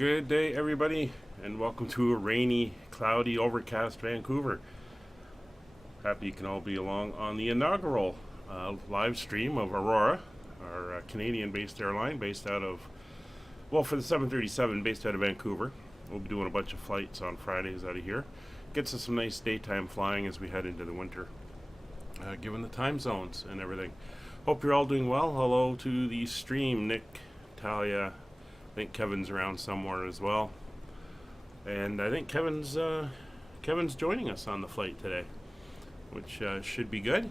Good day, everybody, and welcome to a rainy, cloudy, overcast Vancouver. Happy you can all be along on the inaugural live stream of Aurora, our Canadian-based airline based out of, well, for the 737, based out of Vancouver. We'll be doing a bunch of flights on Fridays out of here. Gets us some nice daytime flying as we head into the winter, given the time zones and everything. Hope you're all doing well. Hello to the stream, Nick, Talia. I think Kevin's around somewhere as well, and I think Kevin's joining us on the flight today, which should be good.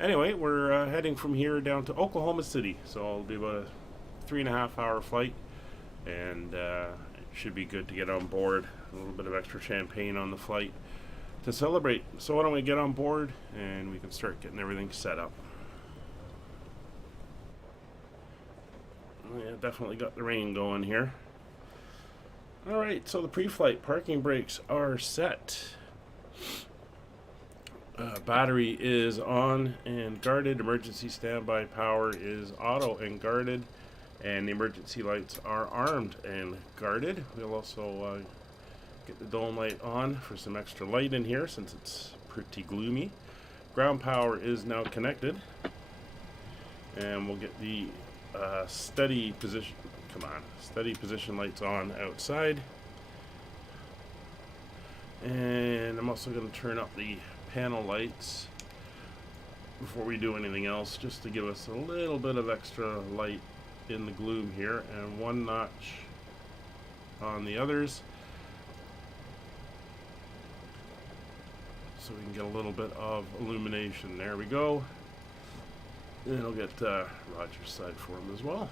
Anyway, we're heading from here down to Oklahoma City, so I'll do a 3.5 hour flight, and it should be good to get on board. A little bit of extra champagne on the flight to celebrate. So why don't we get on board and we can start getting everything set up. Yeah, definitely got the rain going here. Alright, so the pre-flight parking brakes are set. Battery is on and guarded. Emergency standby power is auto and guarded. And the emergency lights are armed and guarded. We'll also get the dome light on for some extra light in here since it's pretty gloomy. Ground power is now connected. And we'll get the steady position lights on outside, and I'm also going to turn up the panel lights before we do anything else, just to give us a little bit of extra light in the gloom here, and one notch on the others so we can get a little bit of illumination. There we go. And I'll get Roger's side for him as well.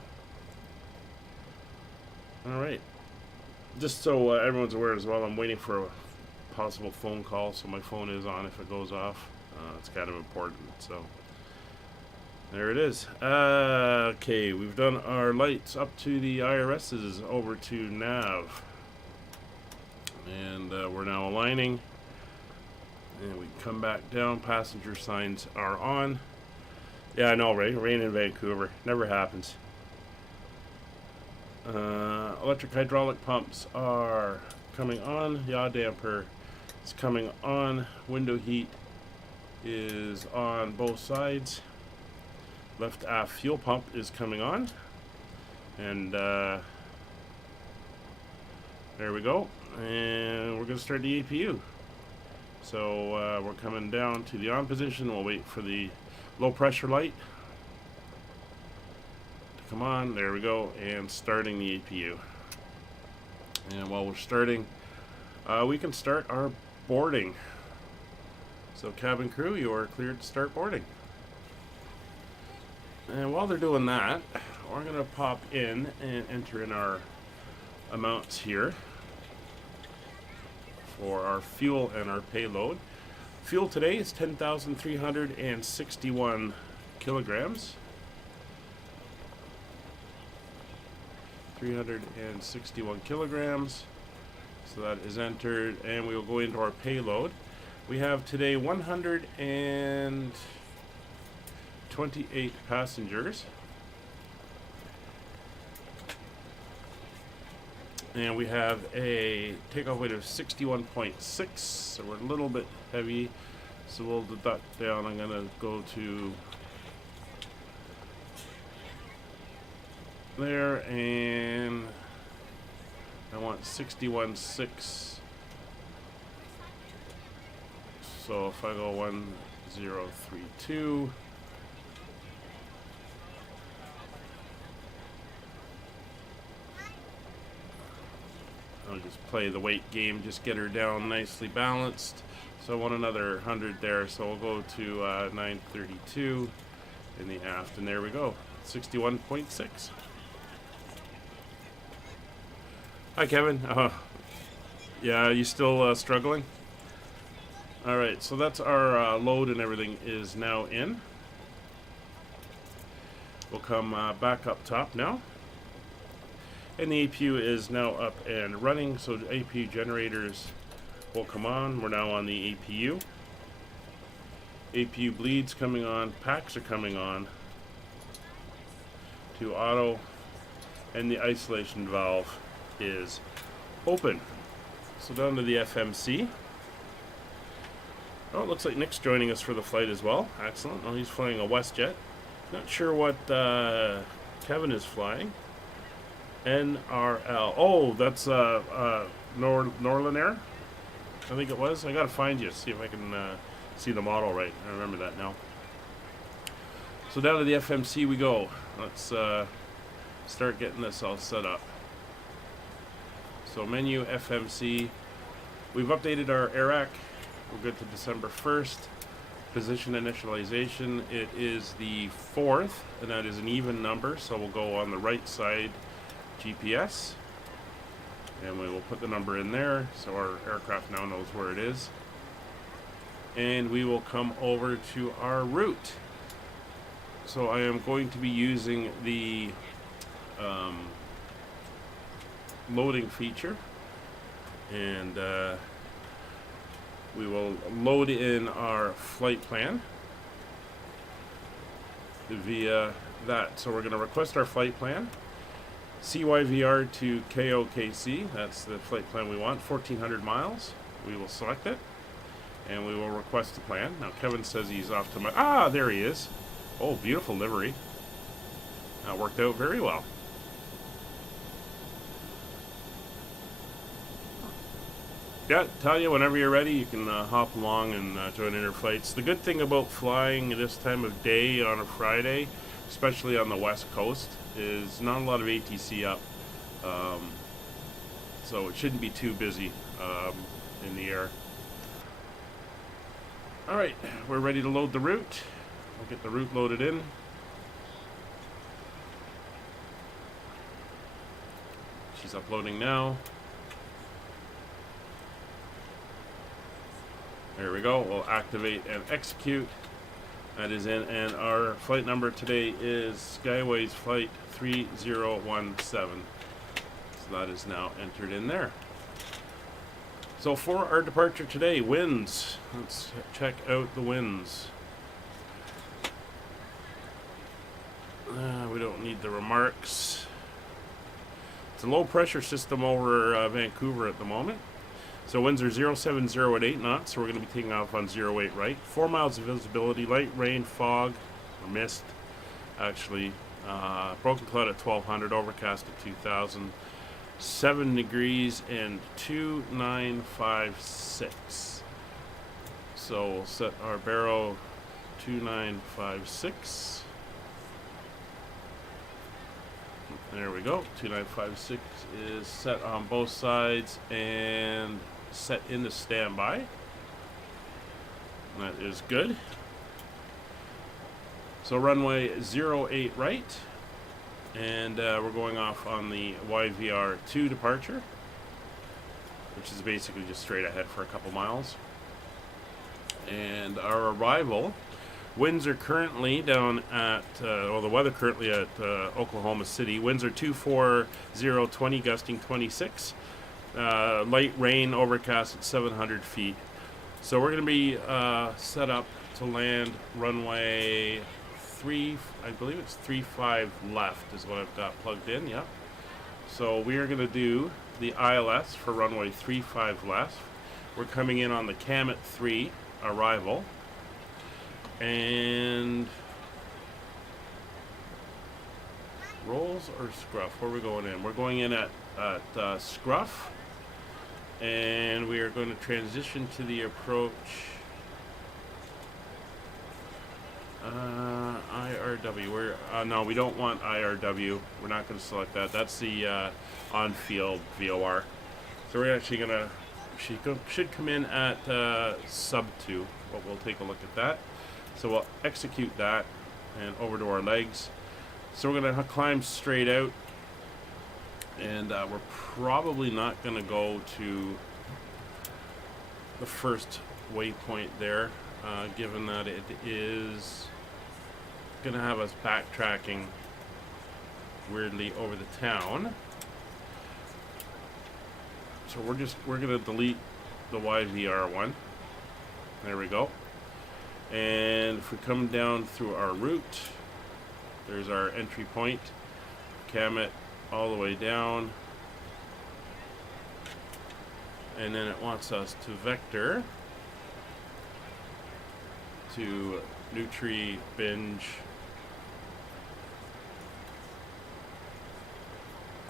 Alright. Just so everyone's aware as well, I'm waiting for a possible phone call, so my phone is on if it goes off. It's kind of important, so there it is. Okay, we've done our lights up to the IRS's over to nav. And we're now aligning. And we come back down. Passenger signs are on. Yeah, I know, right? Rain in Vancouver. Never happens. Electric hydraulic pumps are coming on. Yaw damper is coming on. Window heat is on both sides. Left aft fuel pump is coming on. And there we go. And we're going to start the APU. So we're coming down to the on position. We'll wait for the low pressure light to come on. There we go, and starting the APU. And while we're starting, we can start our boarding. So cabin crew, you are cleared to start boarding. And while they're doing that, we're going to pop in and enter in our amounts here for our fuel and our payload. Fuel today is 10,361 kilograms. 361 kilograms. So that is entered, and we will go into our payload. We have today 128 passengers. And we have a takeoff weight of 61.6, so we're a little bit heavy. So we'll deduct down. I'm going to go to there, and I want 61.6. So if I go 1032. I'll just play the weight game, just get her down nicely balanced. So I want another 100 there, so we'll go to 932 in the aft, and there we go, 61.6. Hi, Kevin. Yeah, you still struggling? All right, so that's our load and everything is now in. We'll come back up top now. And the APU is now up and running, so the APU generators will come on. We're now on the APU. APU bleeds coming on, packs are coming on to auto, and the isolation valve is open. So down to the FMC. Oh, it looks like Nick's joining us for the flight as well. Excellent. Oh, he's flying a WestJet. Not sure what Kevin is flying. NRL. Oh, that's Norland Air, I think it was. I gotta find you, see if I can see the model right. I remember that now. So down to the FMC we go. Let's start getting this all set up. So menu, FMC. We've updated our AirAC. We're good to December 1st. Position initialization, it is the 4th, and that is an even number, so we'll go on the right side GPS, and we will put the number in there so our aircraft now knows where it is. And we will come over to our route. So I am going to be using the loading feature, and we will load in our flight plan via that. So we're going to request our flight plan. CYVR to KOKC, that's the flight plan we want, 1,400 miles. We will select it, and we will request the plan. Now Kevin says he's off to my... Ah, there he is. Oh, beautiful livery. That worked out very well. Yeah, tell you, whenever you're ready, you can hop along and join in our flights. The good thing about flying this time of day on a Friday, especially on the West Coast, is not a lot of ATC up. So it shouldn't be too busy in the air. Alright, we're ready to load the route. We'll get the route loaded in. She's uploading now. There we go. We'll activate and execute. That is in, and our flight number today is Skyways Flight 3017. So that is now entered in there. So for our departure today, winds. Let's check out the winds. We don't need the remarks. It's a low pressure system over Vancouver at the moment. So winds are 070 at 8 knots, so we're going to be taking off on 08 right. 4 miles of visibility, light rain, fog, or mist, actually. Broken cloud at 1200, overcast at 2000, 7 degrees, and 2956. So we'll set our barrow 2956. There we go. 2956 is set on both sides and set into standby. That is good. So runway 08 right, and we're going off on the YVR 2 departure, which is basically just straight ahead for a couple miles. And our arrival, winds are currently down at, well, the weather currently at Oklahoma City. Winds are 240, 20, gusting 26. Light rain, overcast at 700 feet. So we're going to be set up to land runway 3, I believe it's 35 left is what I've got plugged in, yeah. So we are going to do the ILS for runway 35 left. We're coming in on the CAM 3 arrival. And rolls or scruff? Where are we going in? We're going in at scruff, and we are going to transition to the approach IRW. No, we don't want IRW. We're not going to select that. That's the on-field VOR. So we're actually going to, she should come in at sub 2, but we'll take a look at that. So we'll execute that and over to our legs. So we're going to climb straight out, and we're probably not going to go to the first waypoint there, given that it is going to have us backtracking weirdly over the town. So we're going to delete the YVR one. There we go. And if we come down through our route, there's our entry point. Cam it all the way down. And then it wants us to vector to Nutri Binge.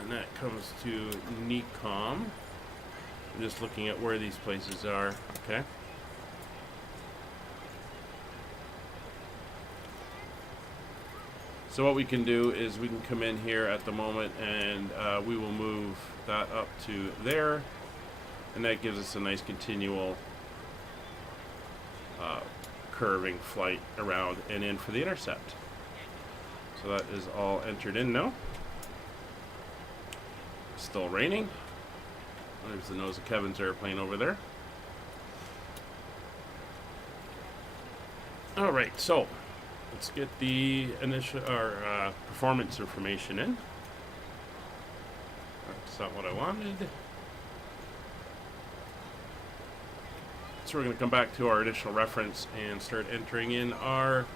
And that comes to Honeycomb. I'm just looking at where these places are. Okay. So what we can do is we can come in here at the moment and we will move that up to there. And that gives us a nice continual curving flight around and in for the intercept. So that is all entered in now. Still raining. There's the nose of Kevin's airplane over there. All right, so let's get the initial performance information in. That's not what I wanted. So we're going to come back to our initial reference and start entering in our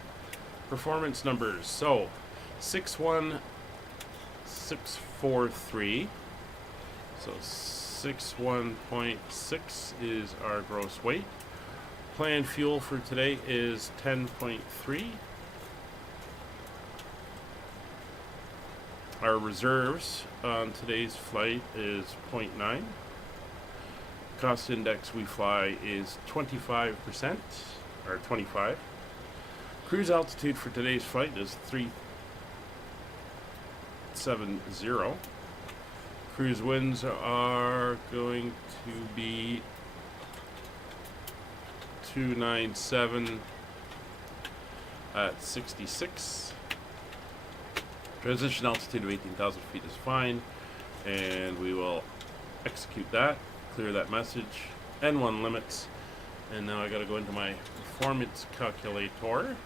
performance numbers. So 61643. So 61.6 is our gross weight. Planned fuel for today is 10.3. Our reserves on today's flight is 0.9. Cost index we fly is 25%, or 25. Cruise altitude for today's flight is 370. Cruise winds are going to be 297 at 66. Transition altitude of 18,000 feet is fine, and we will execute that, clear that message, N1 limits, and now I got to go into my performance calculator.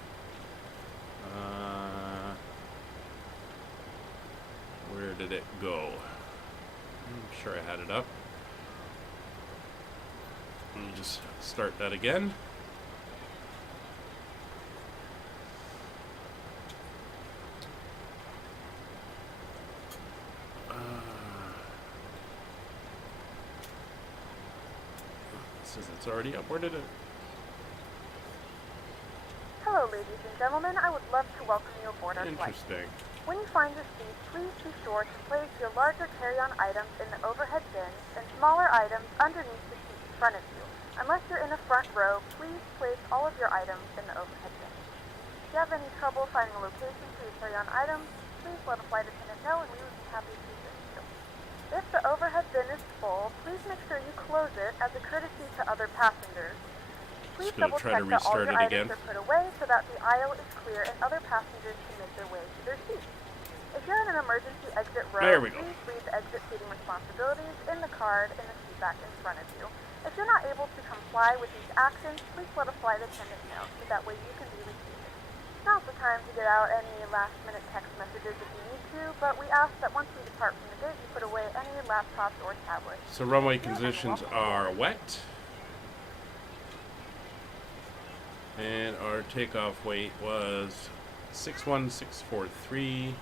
Where did it go? I'm sure I had it up. Let me just start that again. It says it's already up. Where did it? Hello, ladies and gentlemen. I would love to welcome you aboard our flight. Interesting. When you find your seat, please be sure to place your larger carry-on items in the overhead bins and smaller items underneath the seat in front of you. Unless you're in the front row, please place all of your items in the overhead bins. If you have any trouble finding a location for your carry-on items, please let a flight attendant know and we would be happy to assist you. If the overhead bin is full, please make sure you close it as a courtesy to other passengers. Please double check that all your items are put away so that the aisle is clear and other passengers can make their way to their seats. If you're in an emergency exit row, please leave the exit seating responsibilities in the card in the seat back in front of you. If you're not able to comply with these actions, please let a flight attendant know so that way you can be reseated. Now's the time to get out any last-minute text messages if you need to, but we ask that once we depart from the gate, you put away any laptops or tablets. So runway conditions are wet. And our takeoff weight was 61643.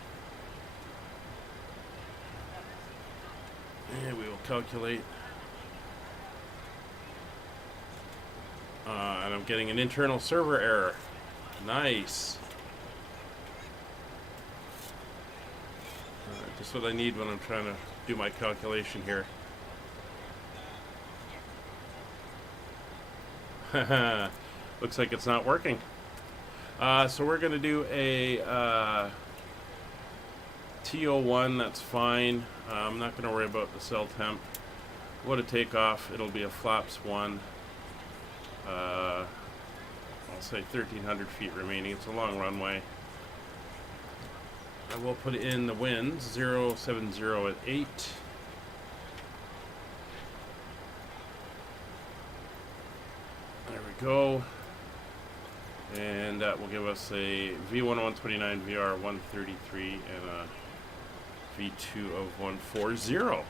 And we will calculate. And I'm getting an internal server error. Nice. Just what I need when I'm trying to do my calculation here. Haha. Looks like it's not working. So we're going to do a TO1. That's fine. I'm not going to worry about the cell temp. What a takeoff. It'll be a flaps 1. I'll say 1,300 feet remaining. It's a long runway. I will put in the winds. 070 at 8. There we go. And that will give us a V1 129, VR 133, and a V2 of 140.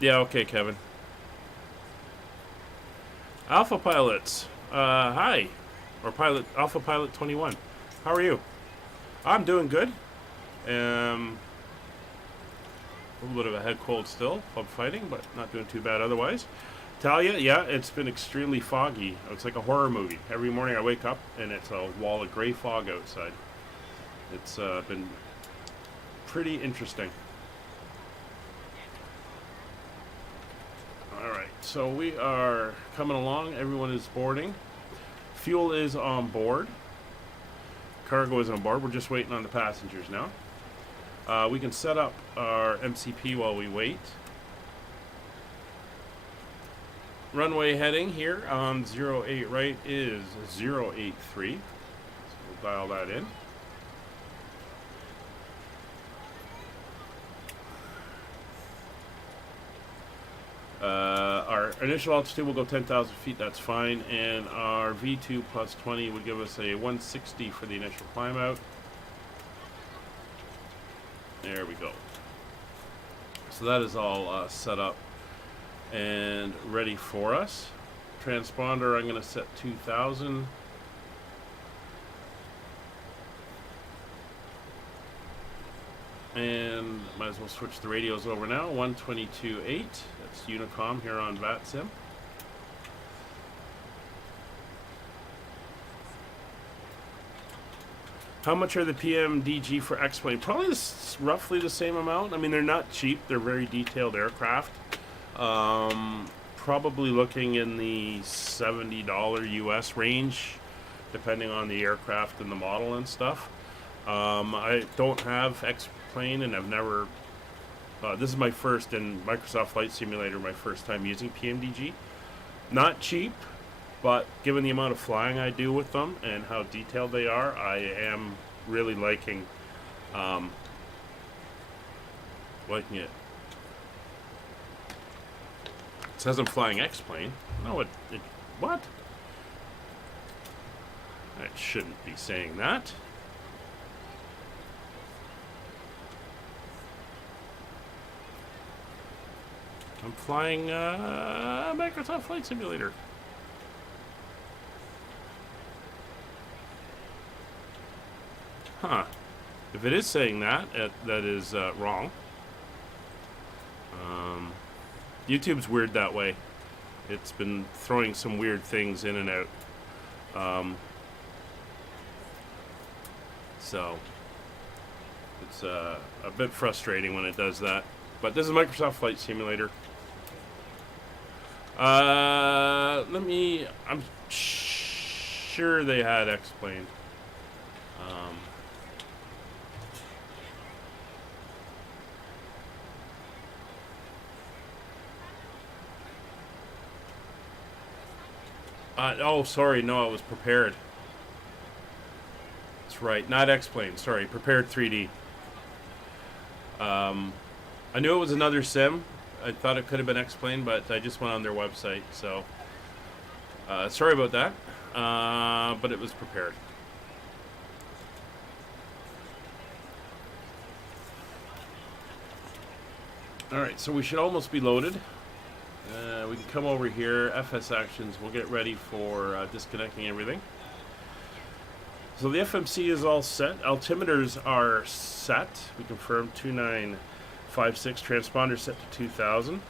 Yeah, okay, Kevin. Alpha pilots, hi. Or pilot, Alpha Pilot 21. How are you? I'm doing good. A little bit of a head cold still, pub fighting, but not doing too bad otherwise. Talia, yeah, it's been extremely foggy. It's like a horror movie. Every morning I wake up and it's a wall of gray fog outside. It's been pretty interesting. Alright, so we are coming along. Everyone is boarding. Fuel is on board. Cargo is on board. We're just waiting on the passengers now. We can set up our MCP while we wait. Runway heading here on 08 right is 083. So we'll dial that in. Our initial altitude will go 10,000 feet, that's fine, and our V2 plus 20 would give us a 160 for the initial climb out. There we go. So that is all set up and ready for us. Transponder, I'm going to set 2,000. And might as well switch the radios over now. 122.8. That's Unicom here on VATSIM. How much are the PMDG for X-Plane? Probably roughly the same amount. I mean, they're not cheap. They're very detailed aircraft. Probably looking in the $70 US range, depending on the aircraft and the model and stuff. I don't have X-Plane, and I've never... this is my first in Microsoft Flight Simulator, my first time using PMDG. Not cheap, but given the amount of flying I do with them and how detailed they are, I am really liking it. It says I'm flying X-Plane. No, what? I shouldn't be saying that. I'm flying Microsoft Flight Simulator. Huh. If it is saying that, that is wrong. YouTube's weird that way. It's been throwing some weird things in and out. So, it's a bit frustrating when it does that. But this is Microsoft Flight Simulator. I'm sure they had X-Plane. Oh, sorry, no, it was Prepared. That's right, not X-Plane, sorry, Prepared 3D. I knew it was another sim. I thought it could have been X-Plane, but I just went on their website, so... sorry about that, but it was Prepared. Alright, so we should almost be loaded. We can come over here, FS actions, we'll get ready for disconnecting everything. So the FMC is all set, altimeters are set, we confirmed 2956, transponder set to 2000.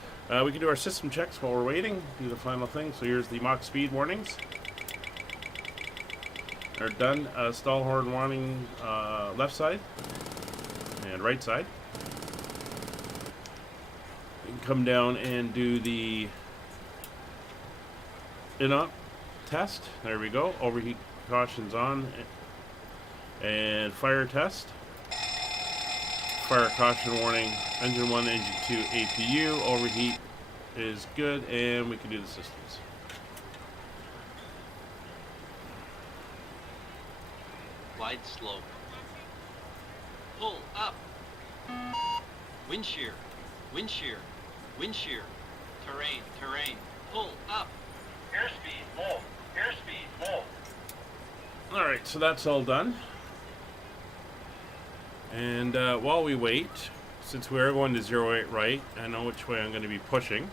We can do our system checks while we're waiting, do the final thing. So here's the Mach speed warnings. They're done, stall horn warning left side and right side. We can come down and do the in-up test. There we go. Overheat cautions on. And fire test. Fire caution warning. Engine 1, Engine 2, APU. Overheat is good. And we can do the systems. Wide slope. Pull up. Wind shear. Wind shear. Wind shear. Terrain. Terrain. Pull up. Airspeed low. Airspeed low. Alright, so that's all done. And while we wait, since we are going to 08 right, I know which way I'm going to be pushing.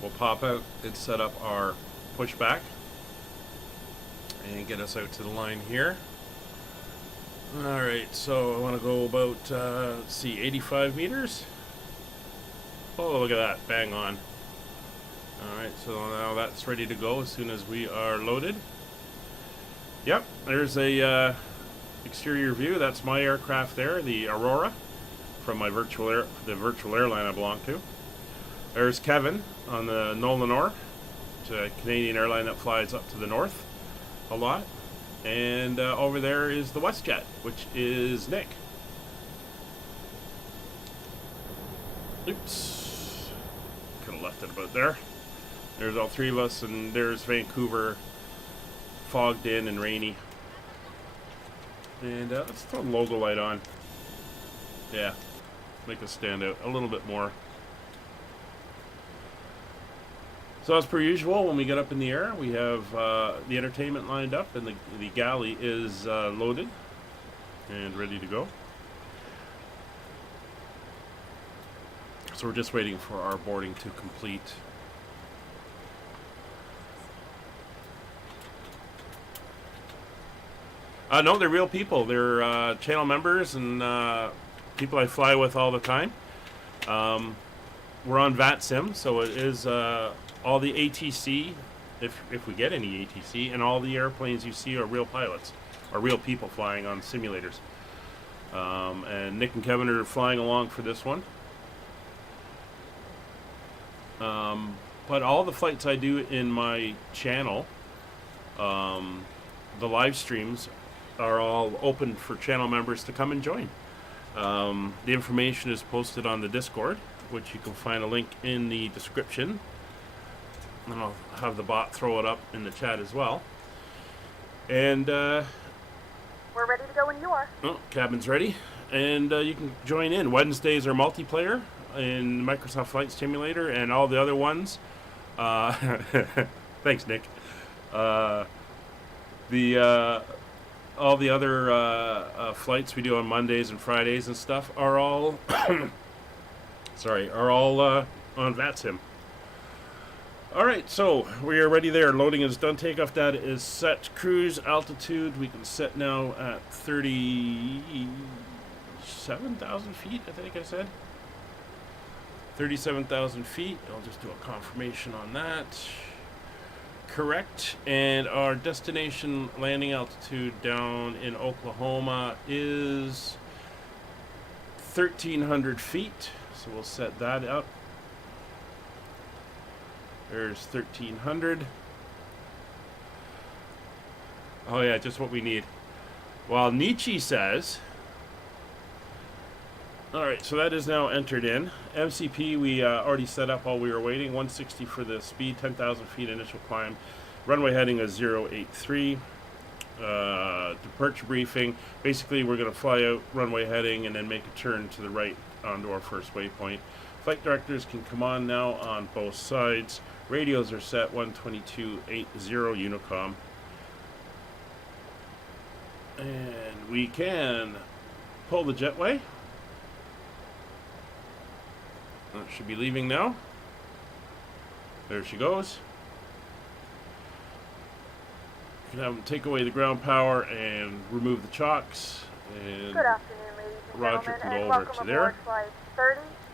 We'll pop out and set up our pushback and get us out to the line here. Alright, so I want to go about, let's see, 85 meters. Oh, look at that, bang on. Alright, so now that's ready to go as soon as we are loaded. Yep, there's a exterior view. That's my aircraft there, the Aurora, from my the virtual airline I belong to. There's Kevin on the Nolanor. It's a Canadian airline that flies up to the north a lot. And over there is the WestJet, which is Nick. Oops. Could have left it about there. There's all three of us, and there's Vancouver, fogged in and rainy. And let's throw the logo light on. Yeah, make us stand out a little bit more. So as per usual, when we get up in the air, we have the entertainment lined up, and the galley is loaded and ready to go. So we're just waiting for our boarding to complete. No, they're real people. They're channel members and people I fly with all the time. We're on VATSIM, so it is all the ATC, if we get any ATC, and all the airplanes you see are real pilots, are real people flying on simulators. And Nick and Kevin are flying along for this one. But all the flights I do in my channel, the live streams, are all open for channel members to come and join. The information is posted on the Discord, which you can find a link in the description. And I'll have the bot throw it up in the chat as well. And we're ready to go when you are. Oh, cabin's ready. And you can join in. Wednesdays are multiplayer in Microsoft Flight Simulator, and all the other ones. Thanks, Nick. All the other flights we do on Mondays and Fridays and stuff are all on VATSIM. Alright, so we are ready there. Loading is done. Takeoff data is set. Cruise altitude we can set now at 37,000 feet, I think I said. 37,000 feet. I'll just do a confirmation on that. Correct. And our destination landing altitude down in Oklahoma is 1,300 feet. So we'll set that up. There's 1,300. Oh yeah, just what we need. While Nietzsche says... Alright, so that is now entered in. MCP we already set up while we were waiting. 160 for the speed, 10,000 feet initial climb. Runway heading is 083. Departure briefing. Basically, we're going to fly out runway heading and then make a turn to the right onto our first waypoint. Flight directors can come on now on both sides. Radios are set 122.80 Unicom. And we can pull the jetway. That should be leaving now. There she goes. You can have them take away the ground power and remove the chocks. And good afternoon, ladies and Roger gentlemen, can go and over welcome to aboard there. Flight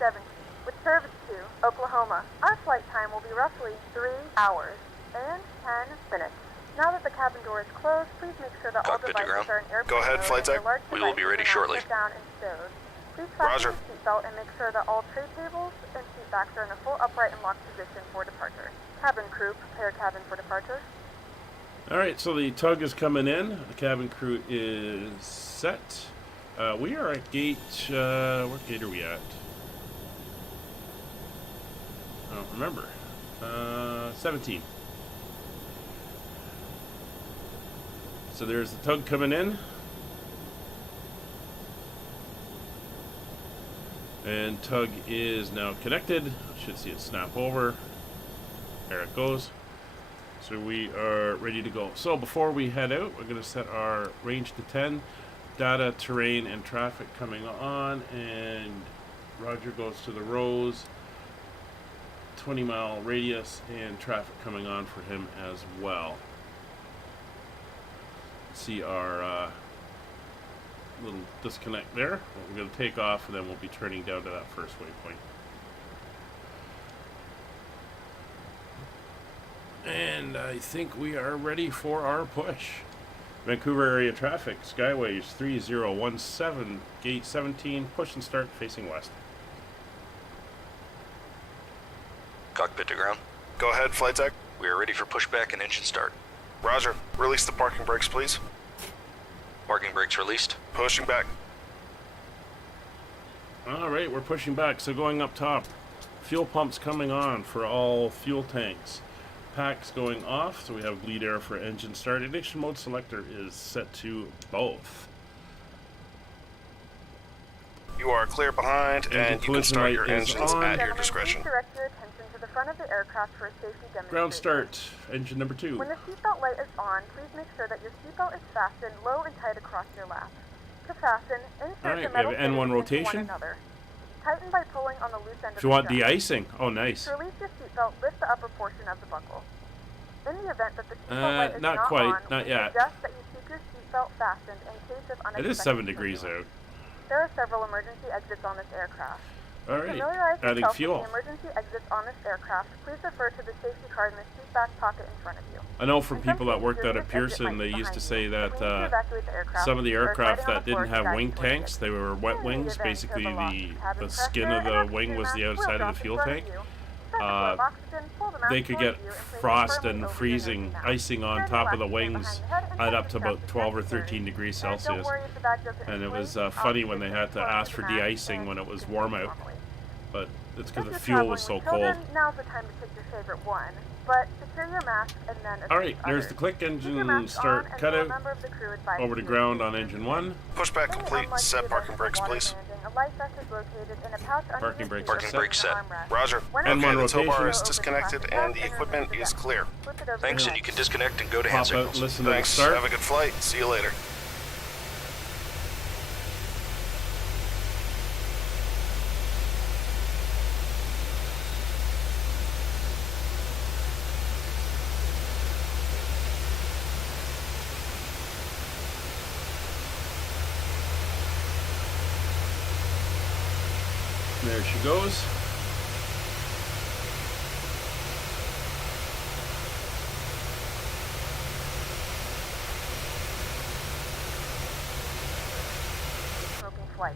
3070 with service to Oklahoma. Our flight time will be roughly 3 hours and 10 minutes. Now that the cabin door is closed, please make sure that all Cockpit to devices ground. are in airplane Go ahead, mode flight and deck. your large We will be devices ready are not shortly. set down and stowed. Please fasten Roger. your seatbelt and make sure that all tray tables and seat backs are in a full upright and locked position for departure. Cabin crew, prepare cabin for departure. Alright, so the tug is coming in. The cabin crew is set. We are at gate... what gate are we at? I don't remember. 17. So there's the tug coming in. And tug is now connected. Should see it snap over. There it goes. So we are ready to go. So before we head out, we're going to set our range to 10. Data, terrain, and traffic coming on. And Roger goes to the Rose. 20-mile radius and traffic coming on for him as well. See our little disconnect there. We're going to take off, and then we'll be turning down to that first waypoint. And I think we are ready for our push. Vancouver area traffic, Skyways 3017, gate 17, push and start facing west. Cockpit to ground. Go ahead, flight deck. We are ready for pushback and engine start. Roger. Release the parking brakes, please. Parking brakes released. Pushing back. Alright, we're pushing back, so going up top. Fuel pumps coming on for all fuel tanks. Packs going off, so we have bleed air for engine start. Ignition mode selector is set to both. You are clear behind, and you can start your engines at your discretion. Please direct your attention to the front of the aircraft for a safety demonstration. Ground start, engine number 2. When the seatbelt light is on, please make sure that your seatbelt is fastened low and tight across your lap. To fasten, insert the Alright, we metal have N1 fittings into rotation. one another. Tighten by pulling on the loose end of If you the want strap. de-icing, oh nice. To release your seatbelt, lift the upper portion of the buckle. In the event that the seatbelt light is not not quite, on, not we yet. suggest that you keep your seatbelt fastened in case of unexpected It is 7 degrees turbulence. out. There are several emergency exits on this aircraft. Alright, Familiarize adding yourself fuel. with the emergency exits on this aircraft. Please refer to the safety card in the seat back pocket in front of you. I know from In some people that cases, worked your out at nearest exit Pearson, might they be used to behind say you. that If we need to evacuate the aircraft, some of the there is aircraft lighting on that the floor didn't to have guide wing you towards tanks, it. they were wet In the wings. event Basically, of a loss of cabin the pressure skin of and the oxygen wing was mask the will outside of drop the in fuel front of tank. you. Set the flow of oxygen, pull the mask They could towards get you, and place it frost firmly and over your freezing nose and mouth. icing on Turn top the of the left hand wings behind the head and at tighten up the to strap about to 12 or security. 13 degrees And don't Celsius. worry if the bag doesn't And it inflate. was funny when they Oxygen had to will ask flow for into the mask de-icing and when it was continue warm out. normally. But it's If because the you're fuel was so traveling with cold. children, now's the time to pick your favorite one. But secure your mask and then assist Alright, there's others. the click Keep your engine mask start on until a cutout. member of the crew advises Over to you ground to on cease engine movement. 1. Pushback In the complete. unlikely Set event parking of a brakes, water please. landing, a life vest is located in a pouch under Parking your brakes seat are or set. in Brakes set. the armrest. Roger. When And Okay, one the tow bar rotation. is disconnected and the equipment is clear. Flip it over Thanks, the and you can back. disconnect and go to hand Pop out, signals. listen to the Thanks. start. Have a good flight. See you later. There she goes. Smoking flight.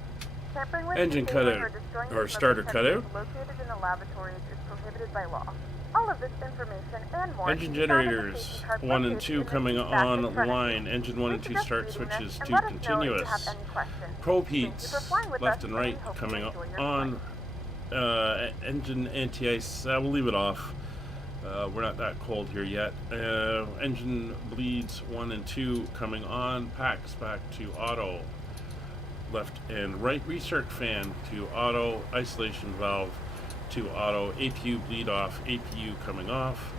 Tampering with, Engine disabling, cutout, or destroying or the starter smoking cutout. technique located in the lavatories is prohibited by law. All of this information and more Engine can be found in the generators safety card 1 and located 2 in the coming seat back in front of you. online. Engine 1 and 2 Please start suggest reading switches this to and let us know if you continuous. have any questions. Probe Thank you heats for flying with left us, and and we right hope you coming enjoy your on. Engine anti-ice, we'll leave it off. We're not that cold here yet. Engine bleeds 1 and 2 coming on. Packs back to auto. Left and right recirc fan to auto. Isolation valve to auto. APU bleed off. APU coming off.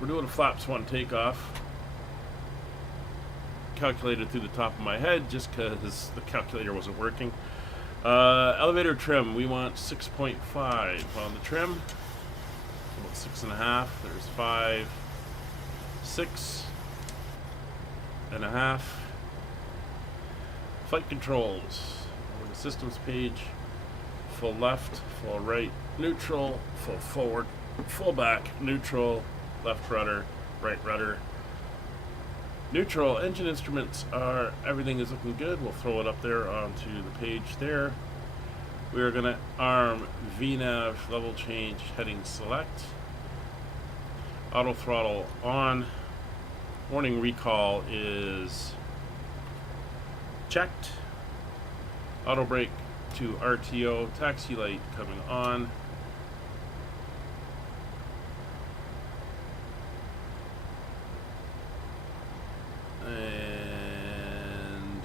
We're doing a flaps 1 takeoff. Calculated through the top of my head just because the calculator wasn't working. Elevator trim, we want 6.5 on the trim. About 6.5. There's 5, 6.5. Flight controls. On the systems page, full left, full right, neutral, full forward, full back, neutral, left rudder, right rudder. Neutral. Engine instruments are, everything is looking good. We'll throw it up there onto the page there. We are going to arm VNAV level change heading select. Auto throttle on. Warning recall is checked. Auto brake to RTO. Taxi light coming on. And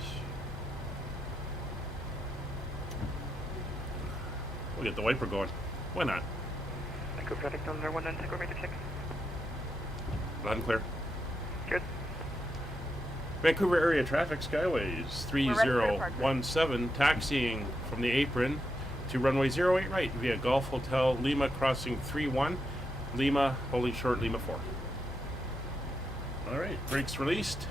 we'll get the wiper going. Why not? Vancouver traffic number 1 and tachometer check. Loud and clear. Good. Vancouver area traffic skyways 3017 taxiing from the apron to runway 08 right via Golf Hotel Lima crossing 31 Lima holding short Lima 4. Alright, brakes released.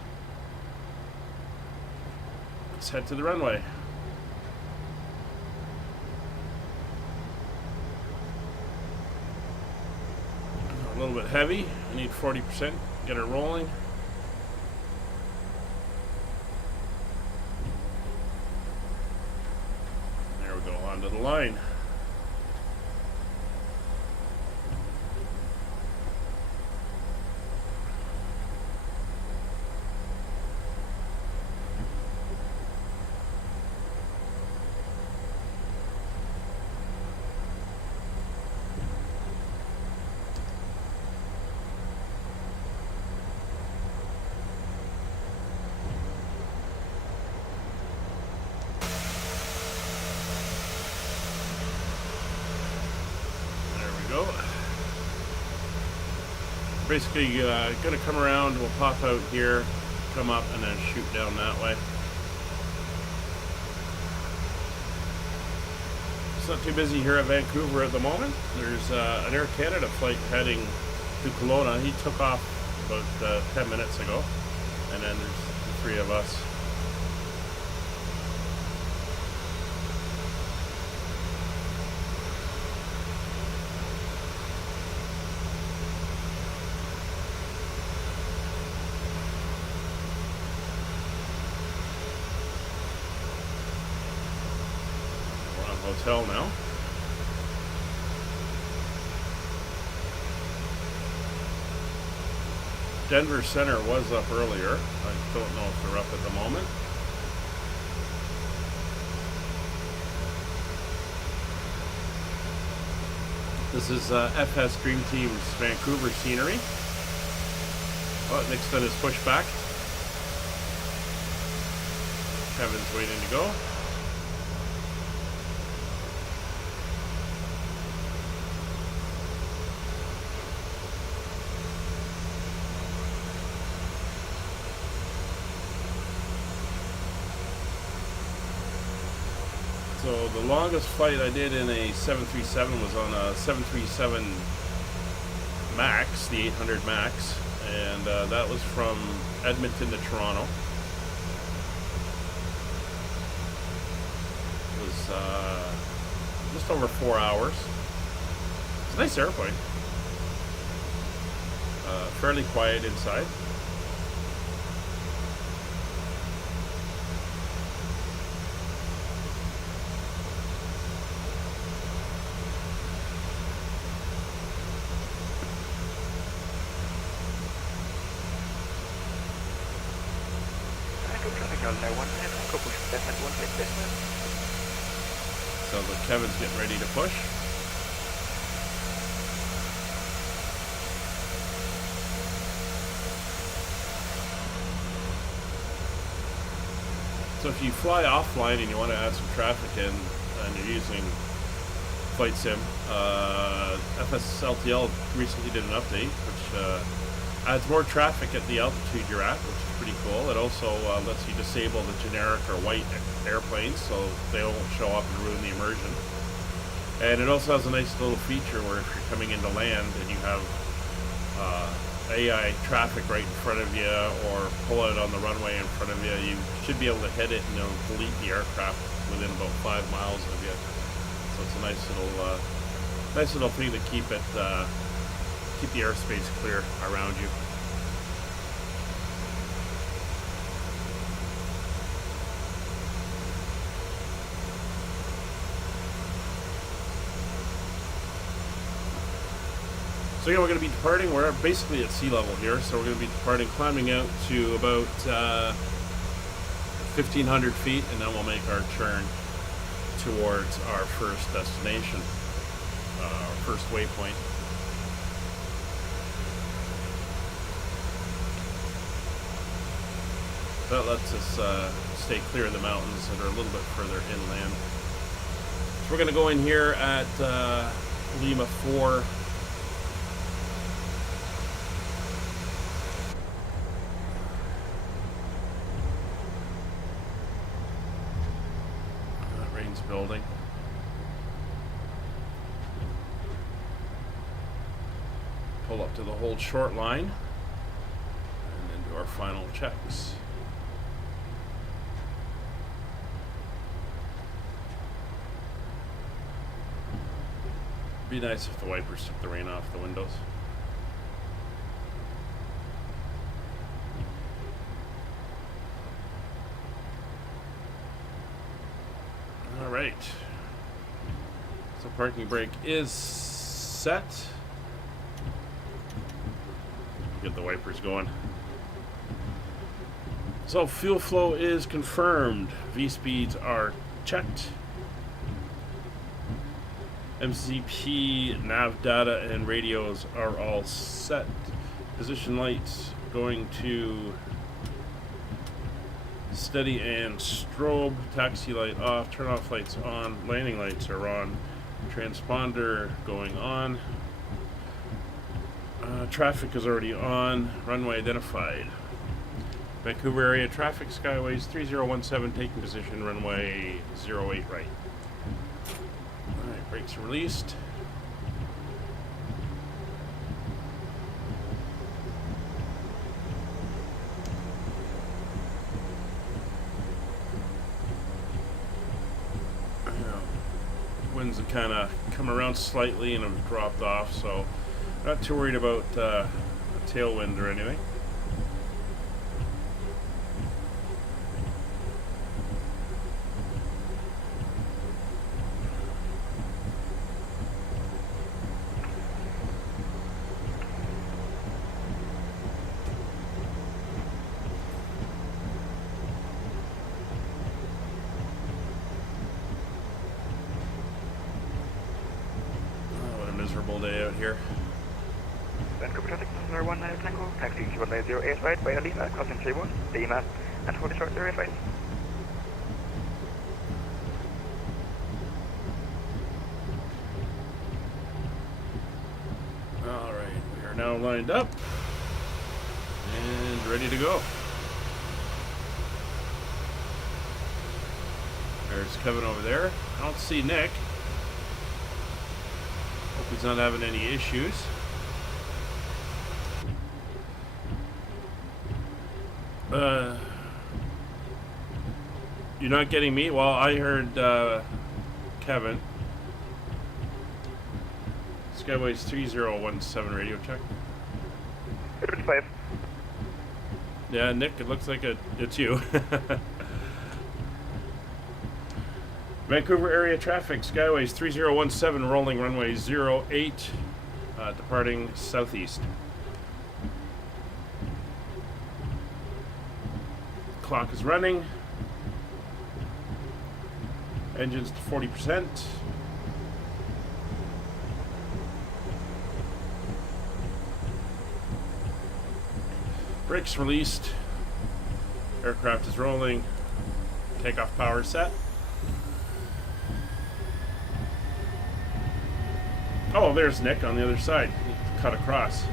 let's head to the runway. A little bit heavy. I need 40%. Get her rolling. There we go, onto the line. Basically, gonna come around, we'll pop out here, come up, and then shoot down that way. It's not too busy here at Vancouver at the moment. There's an Air Canada flight heading to Kelowna. He took off about 10 minutes ago, and then there's the three of us. Hotel now. Denver Center was up earlier. I don't know if they're up at the moment. This is FS Dream Team's Vancouver scenery. Oh, Nick's done his pushback. Kevin's waiting to go. So the longest flight I did in a 737 was on a 737 MAX, the 800 MAX, and that was from Edmonton to Toronto. It was just over 4 hours. It's a nice airplane. Fairly quiet inside. So the Kevin's getting ready to push. So if you fly offline and you want to add some traffic in and you're using Flight Sim, FSLTL recently did an update which adds more traffic at the altitude you're at, which is pretty cool. It also lets you disable the generic or white airplanes so they won't show up and ruin the immersion. And it also has a nice little feature where if you're coming into land and you have AI traffic right in front of you or pull out on the runway in front of you, you should be able to hit it and it'll delete the aircraft within about 5 miles of you. So it's a nice little thing to keep the airspace clear around you. So yeah, we're going to be departing. We're basically at sea level here, so we're going to be departing, climbing out to about 1,500 feet, and then we'll make our turn towards our first destination, our first waypoint. That lets us stay clear of the mountains that are a little bit further inland. So we're going to go in here at Lima 4. Rain's building. Pull up to the hold short line and then do our final checks. Be nice if the wipers took the rain off the windows. All right. So parking brake is set. Get the wipers going. So fuel flow is confirmed. V speeds are checked. MCP, nav data, and radios are all set. Position lights going to steady and strobe. Taxi light off. Turn off lights on. Landing lights are on. Transponder going on. Traffic is already on. Runway identified. Vancouver area traffic, Skyways 3017 taking position, runway 08 right. Alright, brakes are released. Winds have kind of come around slightly and have dropped off, so not too worried about a tailwind or anything. Miserable day out here. Vancouver traffic, 19 Tango, taxi 1908 right by Lima, crossing 31, Lima, and hold the short 085. Alright, we are now lined up and ready to go. There's Kevin over there. I don't see Nick. Hope he's not having any issues. You're not getting me? Well, I heard Kevin. Skyways 3017 radio check. 35. Yeah, Nick, it looks like it's you. Vancouver area traffic, Skyways 3017, rolling runway 08, departing southeast. Clock is running. Engines to 40%. Brakes released. Aircraft is rolling. Takeoff power set. Oh, there's Nick on the other side. He cut across.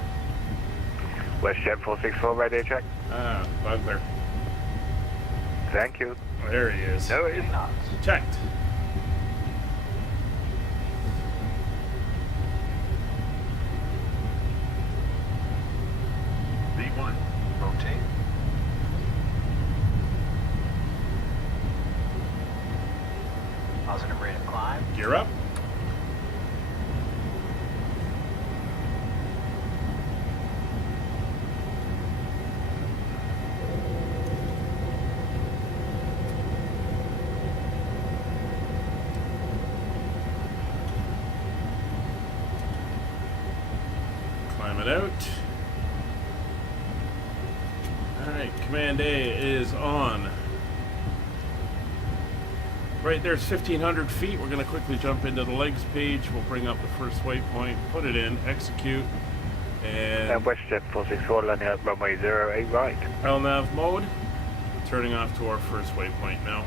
WestJet 464 right there, check. Ah, loud clear. Thank you. Oh, there he is. No, it's not. Checked. V1, rotate. Positive rate of climb. Gear up. Climb it out. Alright, Command A is on. Right there's 1,500 feet. We're going to quickly jump into the legs page. We'll bring up the first waypoint, put it in, execute, and WestJet 464 landing at runway 08 right. LNAV mode. Turning off to our first waypoint now.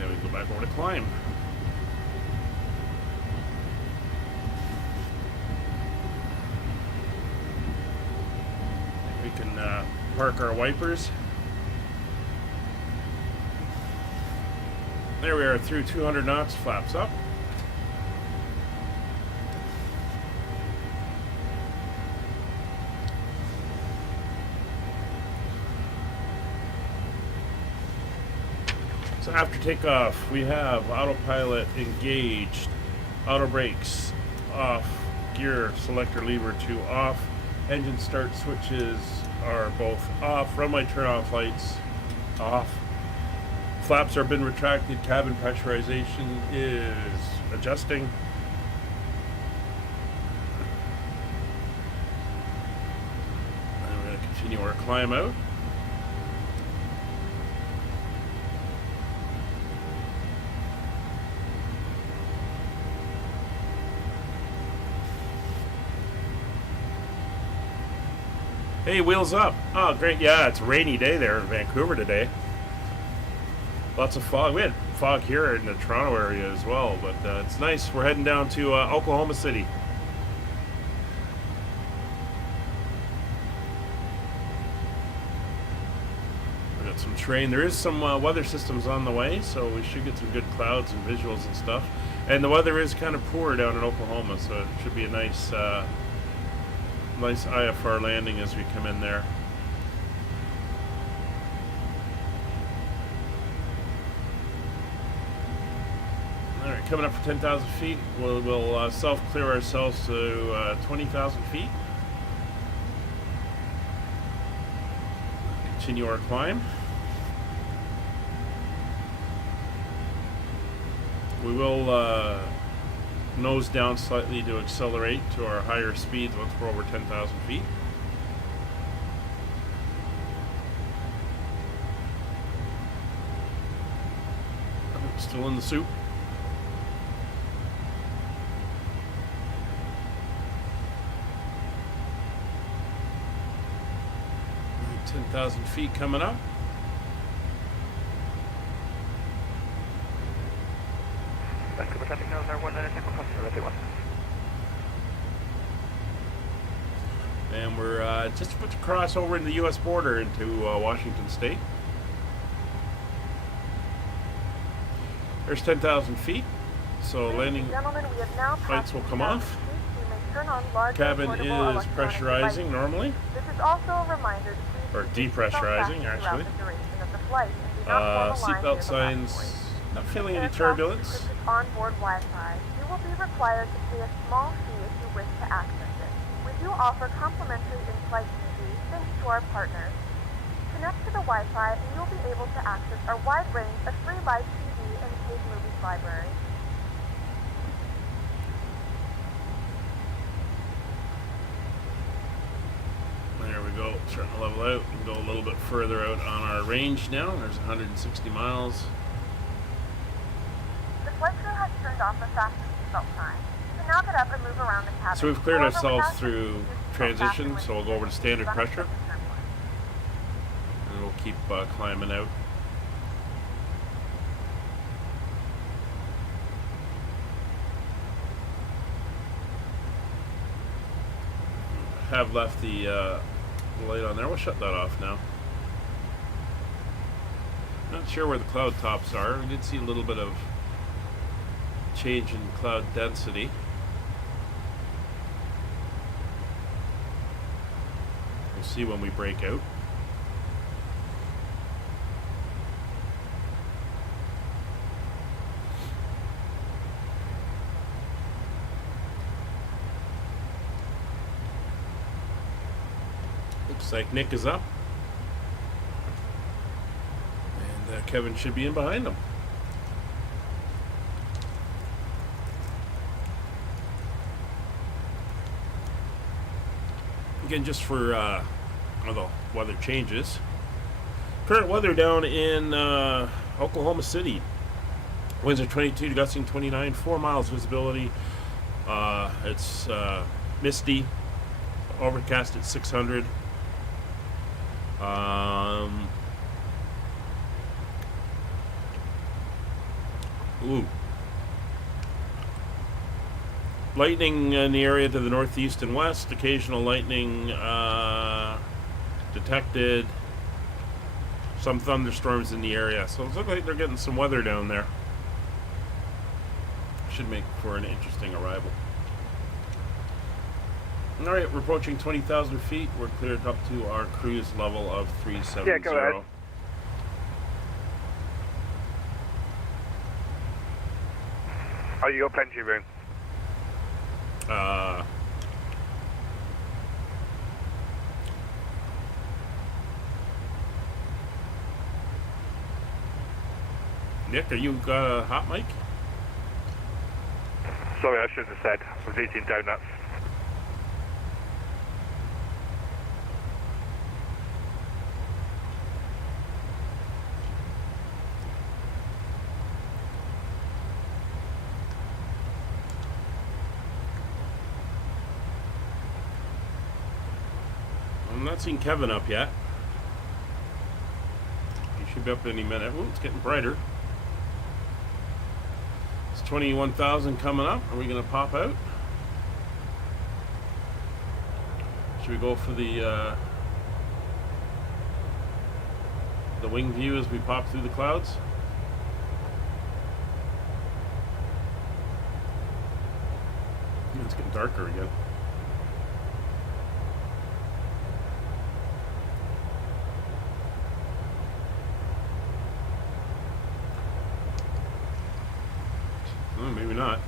And we go back over to climb. We can park our wipers. There we are through 200 knots, flaps up. So after takeoff, we have autopilot engaged, auto brakes off, gear selector lever to off, engine start switches are both off, runway turn off lights off, flaps are been retracted, cabin pressurization is adjusting. And we're going to continue our climb out. Hey, wheels up. Oh, great. Yeah, it's a rainy day there in Vancouver today. Lots of fog. We had fog here in the Toronto area as well, but it's nice. We're heading down to Oklahoma City. We got some terrain. There is some weather systems on the way, so we should get some good clouds and visuals and stuff. And the weather is kind of poor down in Oklahoma, so it should be a nice IFR landing as we come in there. Alright, coming up for 10,000 feet, we'll self-clear ourselves to 20,000 feet. Continue our climb. We will nose down slightly to accelerate to our higher speeds once we're over 10,000 feet. Still in the soup. Right, 10,000 feet coming up. Vancouver traffic knows our 19 customer runway 1. And we're just about to cross over in the U.S. border into Washington State. There's 10,000 feet, so landing lights will come off. Cabin is pressurizing normally, This is also a reminder to or depressurizing actually. Seatbelt signs, not feeling any turbulence. Onboard Wi-Fi. You will be required to pay a small fee if you wish to access it. We do offer complimentary in-flight TV thanks to our partners. Connect to the Wi-Fi and you'll be able to access our wide range of free live TV and paid movies library. There we go, starting to level out and go a little bit further out on our range now. There's 160 miles. The flight crew has turned off the fast seatbelt sign. You can now get up and move around the cabin. So we've cleared However, ourselves without through use seatbelt transition, fasten so we'll go over to standard when pressure. unsafe turbulence. And we'll keep climbing out. Have left the light on there. We'll shut that off now. Not sure where the cloud tops are. We did see a little bit of change in cloud density. We'll see when we break out. Looks like Nick is up. And Kevin should be in behind him. Again, just for the weather changes. Current weather down in Oklahoma City. Winds are 22 gusting 29, 4 miles visibility. It's misty, overcast at 600. Lightning in the area to the northeast and west. Occasional lightning detected. Some thunderstorms in the area. So it looks like they're getting some weather down there. Should make for an interesting arrival. Alright, we're approaching 20,000 feet. We're cleared up to our cruise level of 370. Yeah, go ahead. Oh, you got plenty of room. Nick, are you got a hot mic? Sorry, I shouldn't have said. I was eating donuts. I'm not seeing Kevin up yet. He should be up any minute. Ooh, it's getting brighter. It's 21,000 coming up. Are we going to pop out? Should we go for the wing view as we pop through the clouds? It's getting darker again. Oh, maybe not.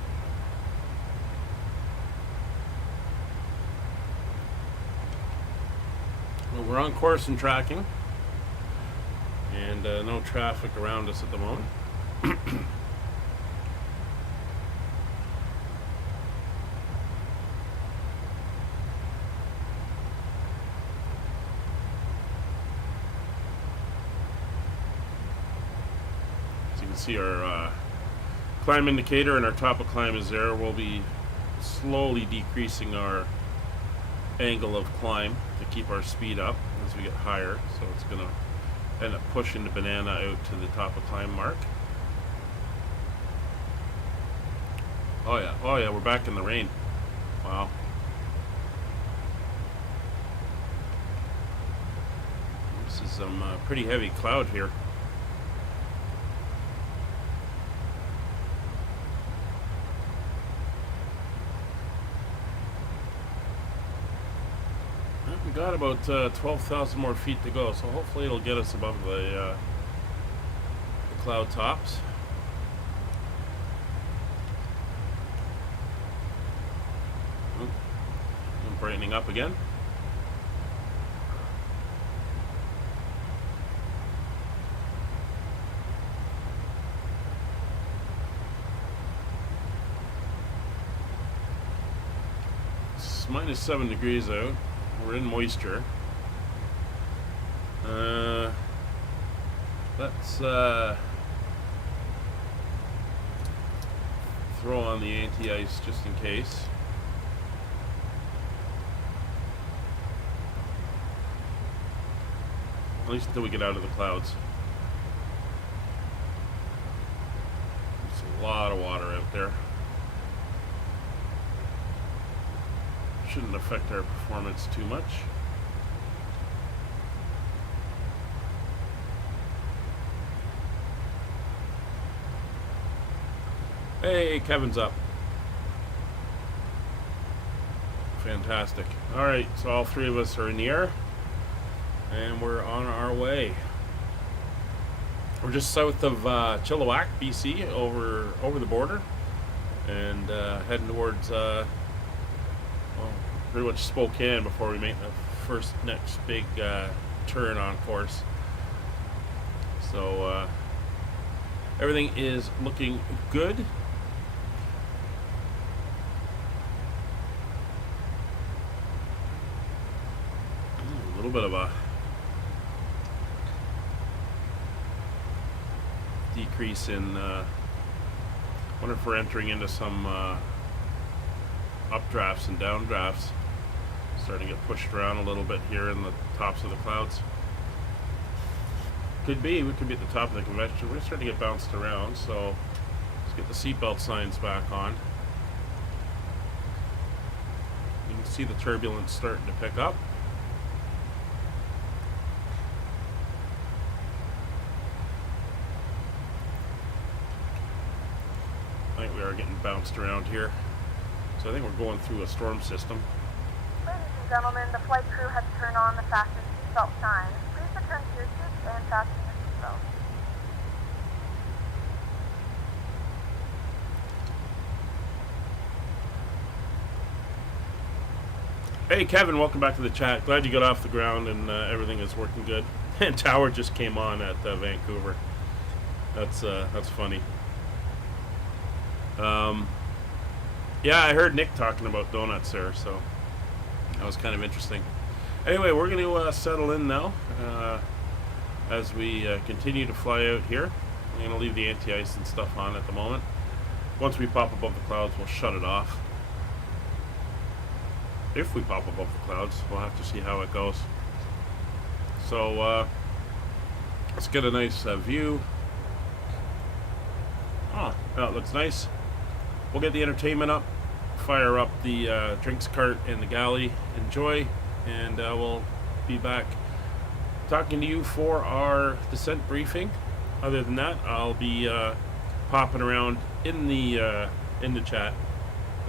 Well, we're on course and tracking, and no traffic around us at the moment. As you can see, our climb indicator and our top of climb is there. We'll be slowly decreasing our angle of climb to keep our speed up as we get higher, so it's going to end up pushing the banana out to the top of climb mark. Oh yeah, we're back in the rain. Wow. This is some pretty heavy cloud here. We got about 12,000 more feet to go, so hopefully it'll get us above the cloud tops. I'm brightening up again. It's minus 7 degrees out. We're in moisture. Let's throw on the anti-ice just in case. At least until we get out of the clouds. There's a lot of water out there. Shouldn't affect our performance too much. Hey, Kevin's up. Fantastic. Alright, so all three of us are in the air, and we're on our way. We're just south of Chilliwack, BC, over the border, and heading towards pretty much Spokane before we make the first next big turn on course. So everything is looking good. A little bit of a decrease in wonder if we're entering into some updrafts and downdrafts. Starting to get pushed around a little bit here in the tops of the clouds. Could be. We could be at the top of the convection. We're starting to get bounced around, so let's get the seatbelt signs back on. You can see the turbulence starting to pick up. I think we are getting bounced around here. So I think we're going through a storm system. Ladies and gentlemen, the flight crew has turned on the fasten seatbelt sign. Please return to your seats and fasten your seatbelt. Hey Kevin, welcome back to the chat. Glad you got off the ground and everything is working good. And tower just came on at Vancouver. That's funny. Yeah, I heard Nick talking about donuts there, so that was kind of interesting. Anyway, we're going to settle in now as we continue to fly out here. I'm going to leave the anti-ice and stuff on at the moment. Once we pop above the clouds, we'll shut it off. If we pop above the clouds, we'll have to see how it goes. So let's get a nice view. Oh, that looks nice. We'll get the entertainment up, fire up the drinks cart and the galley. Enjoy, and we'll be back talking to you for our descent briefing. Other than that, I'll be popping around in the chat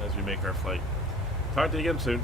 as we make our flight. Talk to you again soon.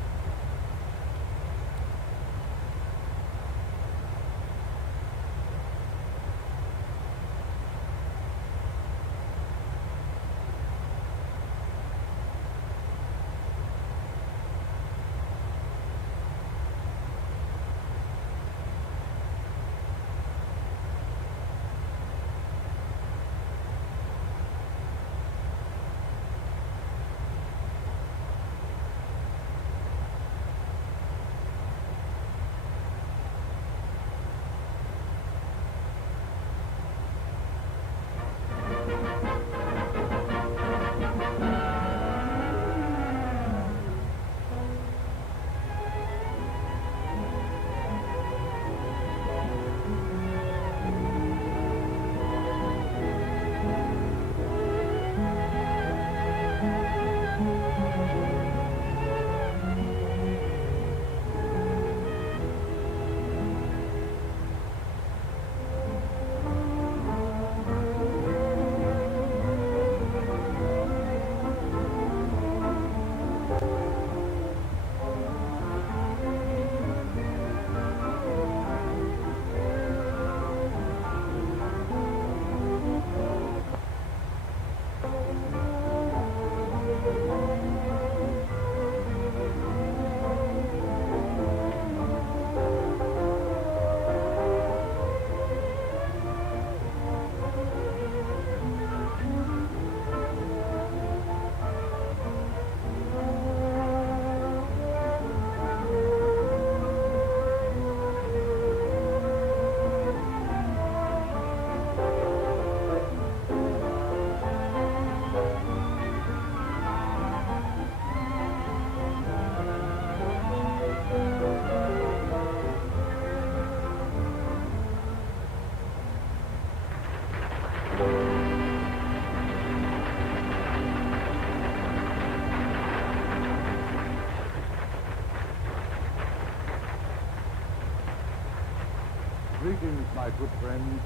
Greetings, my good friends.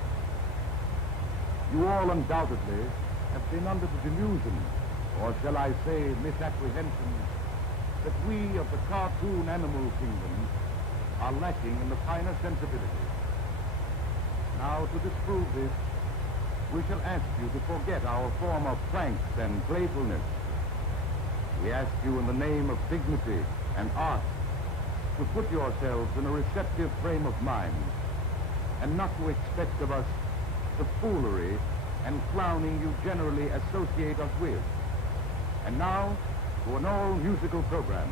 You all undoubtedly have been under the delusion, or shall I say misapprehension, that we of the cartoon animal kingdom are lacking in the finer sensibilities. Now, to disprove this, we shall ask you to forget our form of pranks and playfulness. We ask you in the name of dignity and art to put yourselves in a receptive frame of mind, and not to expect of us the foolery and clowning you generally associate us with. And now, to an all-musical program.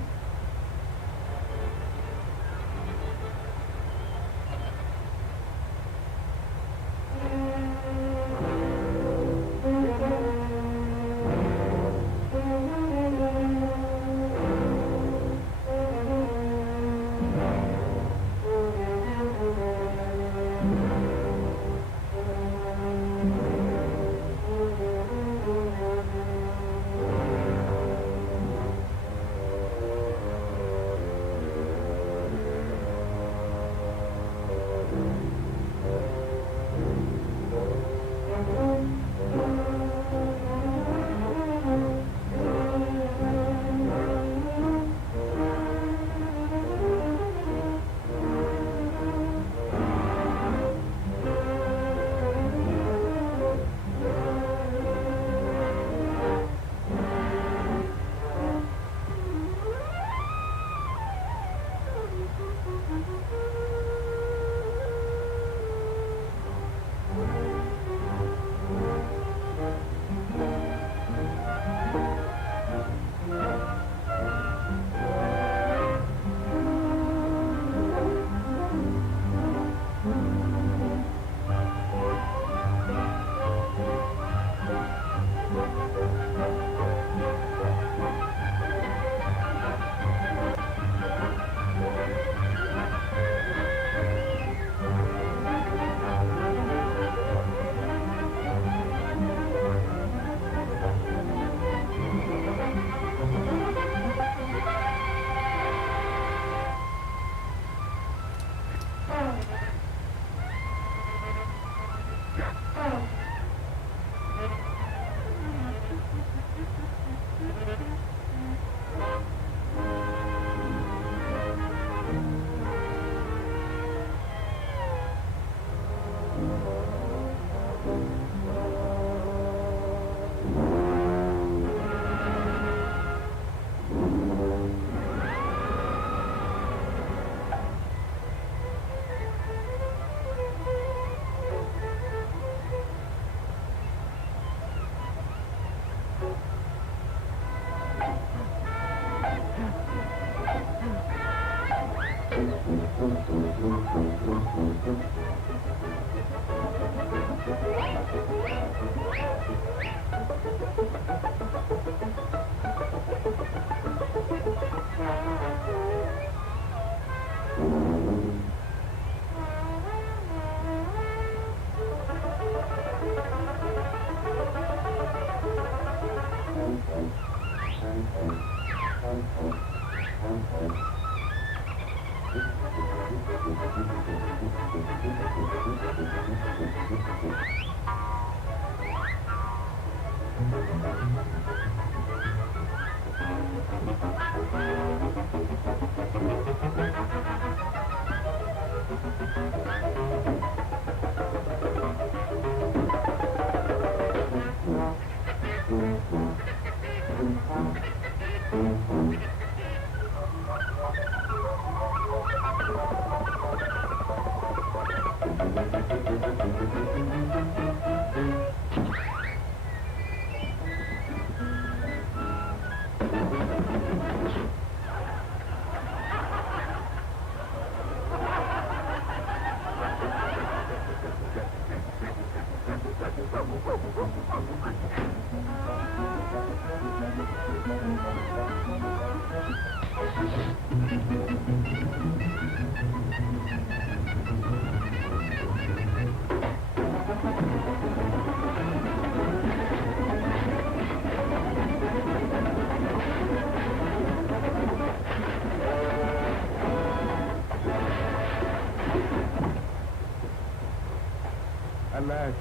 Alas,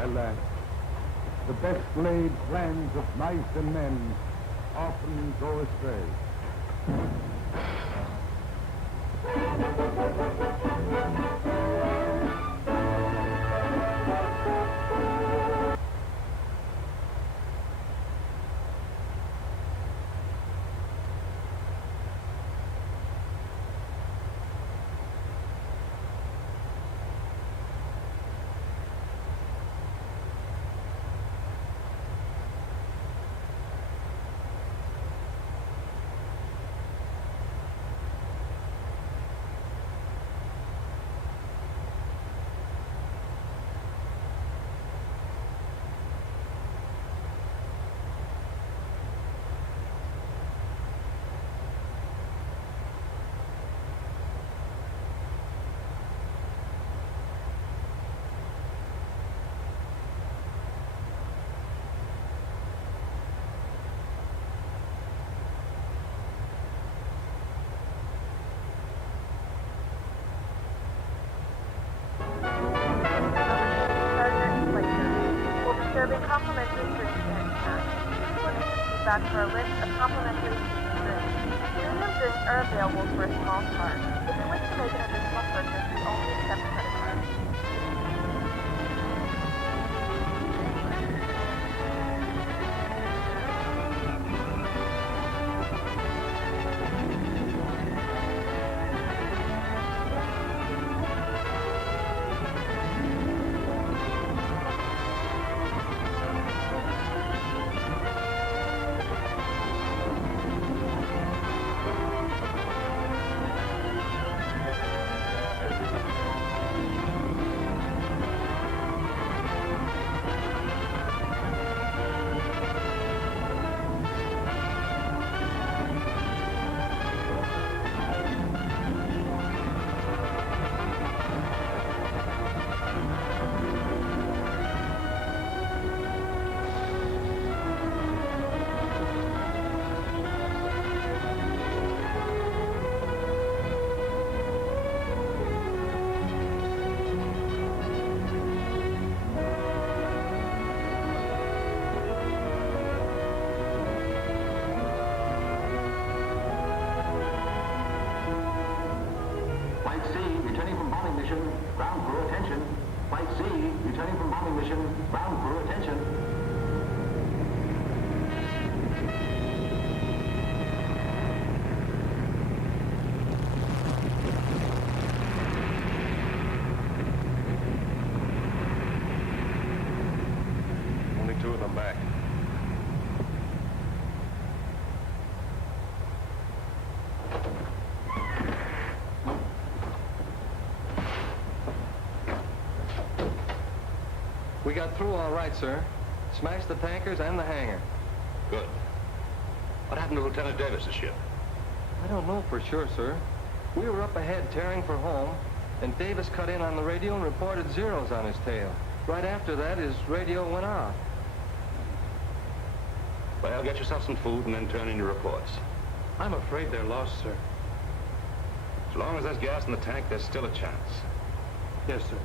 alas, the best laid plans of mice and men often go astray. Serving complimentary drinks and snacks. Please look in your seat back for a list of complimentary drinks. Premium drinks are available for a small charge. If you wish to make an additional purchase, we only accept credit cards. Ground crew, attention. Only two of them back. We got through all right, sir. Smashed the tankers and the hangar. Good. What happened to Lieutenant Davis's ship? I don't know for sure, sir. We were up ahead tearing for home, and Davis cut in on the radio and reported zeros on his tail. Right after that, his radio went off. Well, get yourself some food and then turn in your reports. I'm afraid they're lost, sir. As long as there's gas in the tank, there's still a chance. Yes, sir.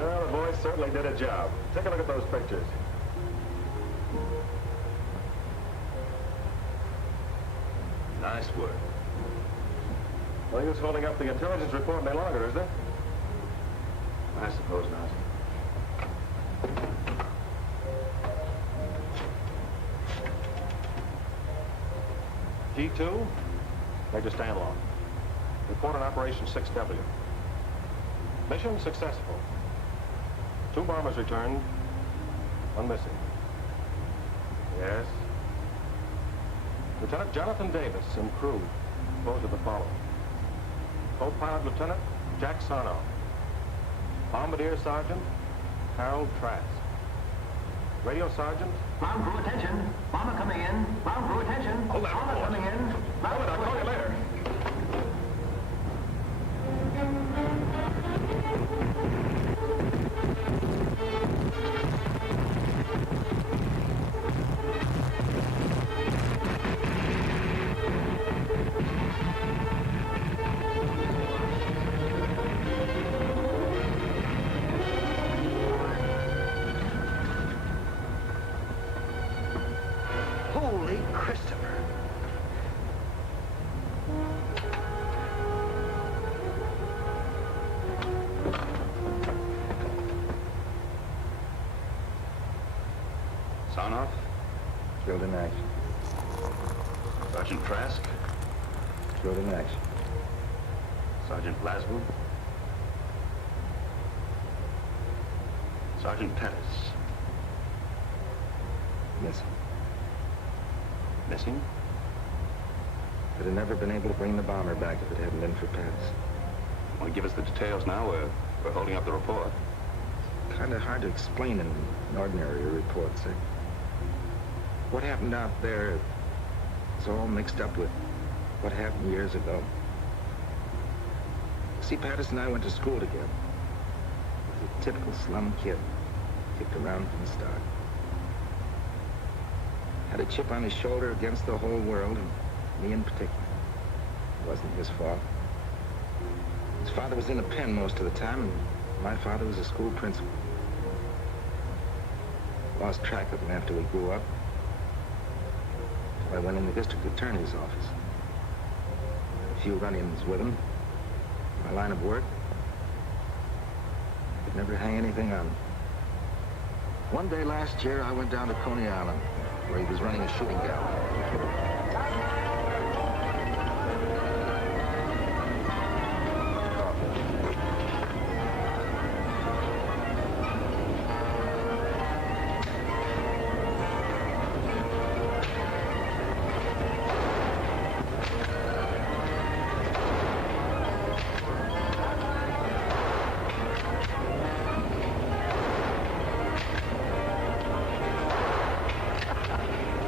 Well, the boys certainly did a job. Take a look at those pictures. Nice work. No use holding up the intelligence report any longer, is there? I suppose not. G2, Major Stanlaw. Report on Operation 6W. Mission successful. 2 bombers returned, 1 missing. Yes. Lieutenant Jonathan Davis and crew composed of the following. Co-pilot Lieutenant Jack Sarnoff. Bombardier Sergeant Harold Trask. Radio Sergeant. Ground crew, attention. Bomber coming in. Ground crew, attention. Hold that Bomber report. coming in. Hold it, I'll call you later. Holy Christopher. Sarnoff, Killed in action. Sergeant Trask, Killed in action. Sergeant Glasgow, Sergeant Pettis. Missing. Missing? I'd have never been able to bring the bomber back if it hadn't been for Pettis. Want to give us the details now? We're holding up the report. Kind of hard to explain in an ordinary report, sir. What happened out there is all mixed up with what happened years ago. See, Pattis and I went to school together. He was a typical slum kid, kicked around from the start. Had a chip on his shoulder against the whole world, and me in particular. It wasn't his fault. His father was in the pen most of the time, and my father was a school principal. Lost track of him after we grew up. I went in the district attorney's office. Had a few run-ins with him. My line of work. I could never hang anything on him. One day last year, I went down to Coney Island, where he was running a shooting gallery.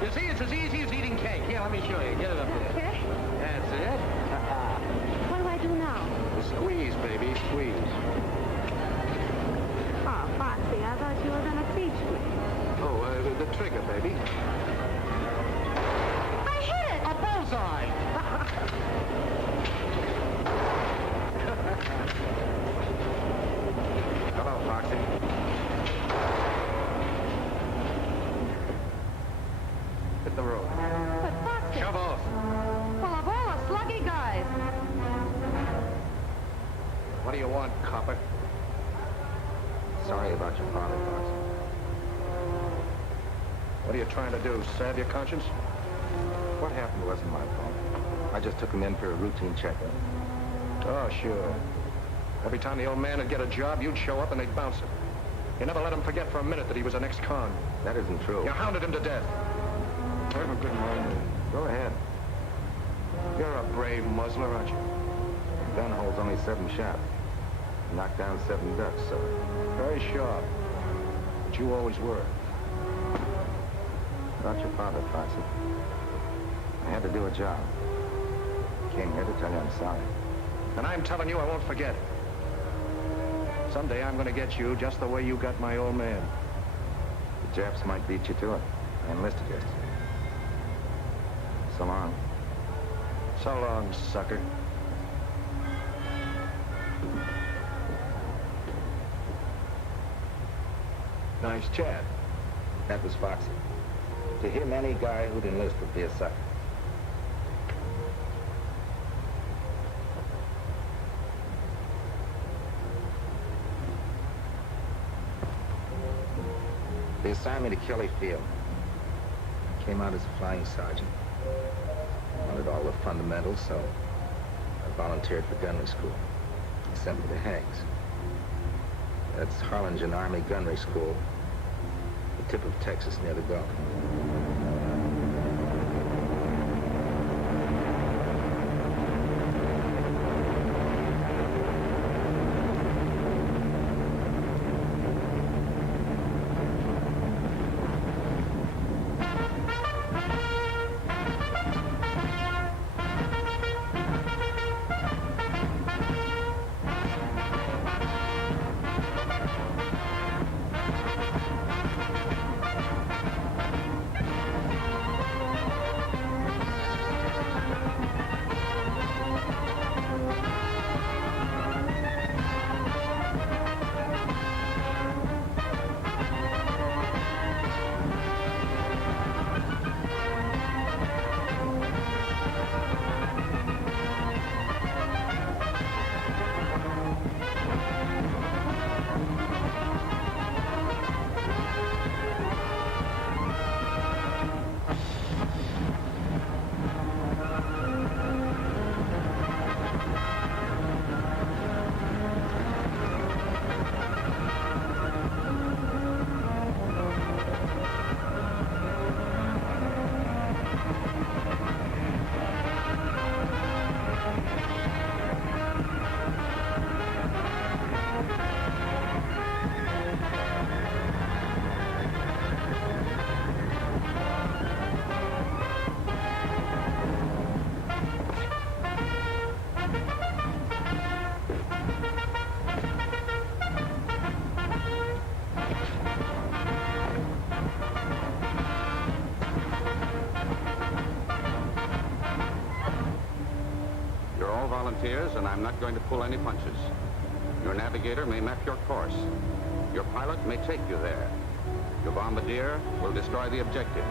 You see, it's as easy as eating cake. Here, sorry about your father, Fox. What are you trying to do, salve your conscience? What happened wasn't my fault. I just took him in for a routine checkup. Oh, sure. Every time the old man would get a job, you'd show up and they'd bounce him. You never let him forget for a minute that he was an ex-con. That isn't true. You hounded him to death. Have a good morning. Go ahead. You're a brave muzzler, aren't you? The gun holds only 7 shots. Knocked down 7 ducks, so... Very sharp. But you always were. About your father, Foxy. I had to do a job. Came here to tell you I'm sorry. And I'm telling you I won't forget. Someday I'm going to get you just the way you got my old man. The Japs might beat you to it. I enlisted yesterday. So long. So long, sucker. Nice chat. That was Foxy. To him, any guy who'd enlist would be a sucker. They assigned me to Kelly Field. I came out as a flying sergeant. Wanted all the fundamentals, so I volunteered for gunnery school. They sent me to Hags. That's Harlingen Army Gunnery School, the tip of Texas near the Gulf. Volunteers, and I'm not going to pull any punches. Your navigator may map your course. Your pilot may take you there. Your bombardier will destroy the objective.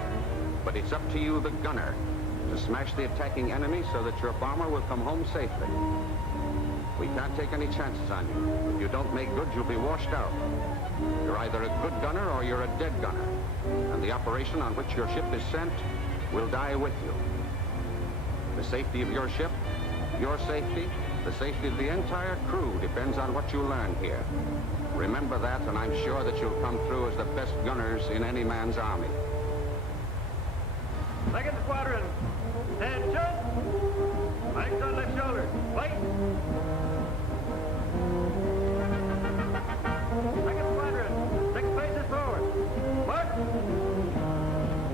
But it's up to you, the gunner, to smash the attacking enemy so that your bomber will come home safely. We can't take any chances on you. If you don't make good, you'll be washed out. You're either a good gunner or you're a dead gunner. And the operation on which your ship is sent will die with you. The safety of your ship, your safety, the safety of the entire crew depends on what you learn here. Remember that, and I'm sure that you'll come through as the best gunners in any man's army. Second squadron, attention! Flanks on left shoulder, wait! Second squadron, 6 paces forward, march!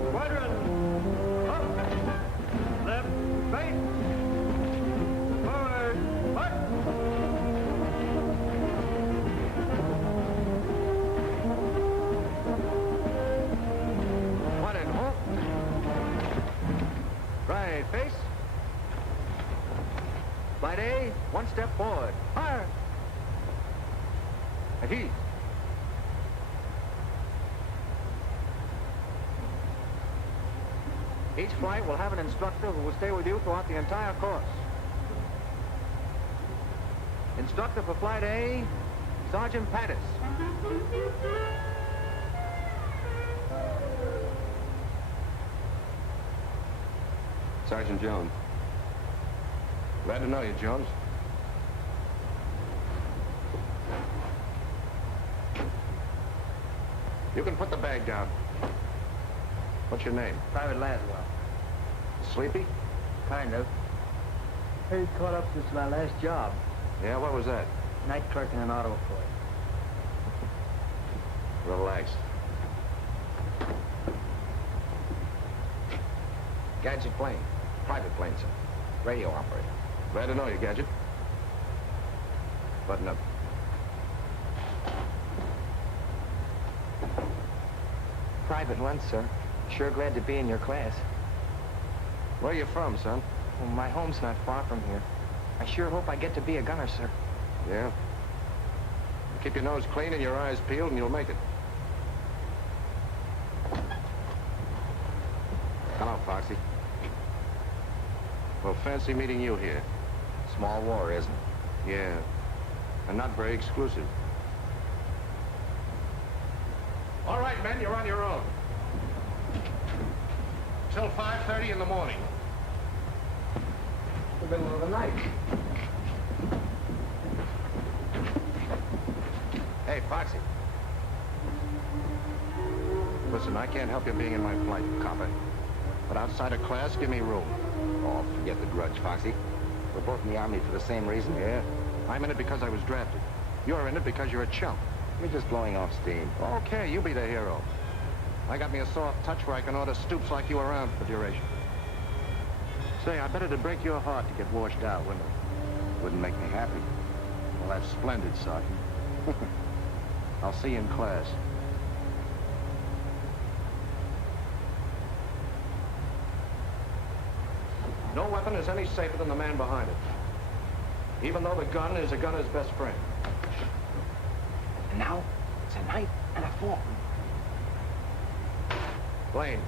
Squadron, up! Left, face! Right, face. Flight A, 1 step forward. Fire! And heat. Each flight will have an instructor who will stay with you throughout the entire course. Instructor for Flight A, Sergeant Pattis. Sergeant Jones. Glad to know you, Jones. You can put the bag down. What's your name? Private Laswell. Sleepy? Kind of. Heard caught up since my last job. Yeah, what was that? Night clerk in an auto employ. Relax. Gadget plane. Private plane, sir. Radio operator. Glad to know you, Gadget. Button up. Private one, sir. Sure glad to be in your class. Where you from, son? Well, my home's not far from here. I sure hope I get to be a gunner, sir. Yeah? Keep your nose clean and your eyes peeled and you'll make it. Hello, Foxy. Well, fancy meeting you here. Small war, isn't it? Yeah. And not very exclusive. All right, men, you're on your own. Till 5:30 in the morning. The middle of the night. Hey, Foxy. Listen, I can't help you being in my flight, copper. But outside of class, give me room. Oh, forget the grudge, Foxy. We're both in the Army for the same reason. Yeah? I'm in it because I was drafted. You're in it because you're a chump. We're just blowing off steam. Okay, you be the hero. I got me a soft touch where I can order stoops like you around for the duration. Say, I bet it'd break your heart to get washed out, wouldn't it? Wouldn't make me happy. Well, that's splendid, Sergeant. I'll see you in class. No weapon is any safer than the man behind it. Even though the gun is a gunner's best friend. And now, it's a night and a form. Blaine.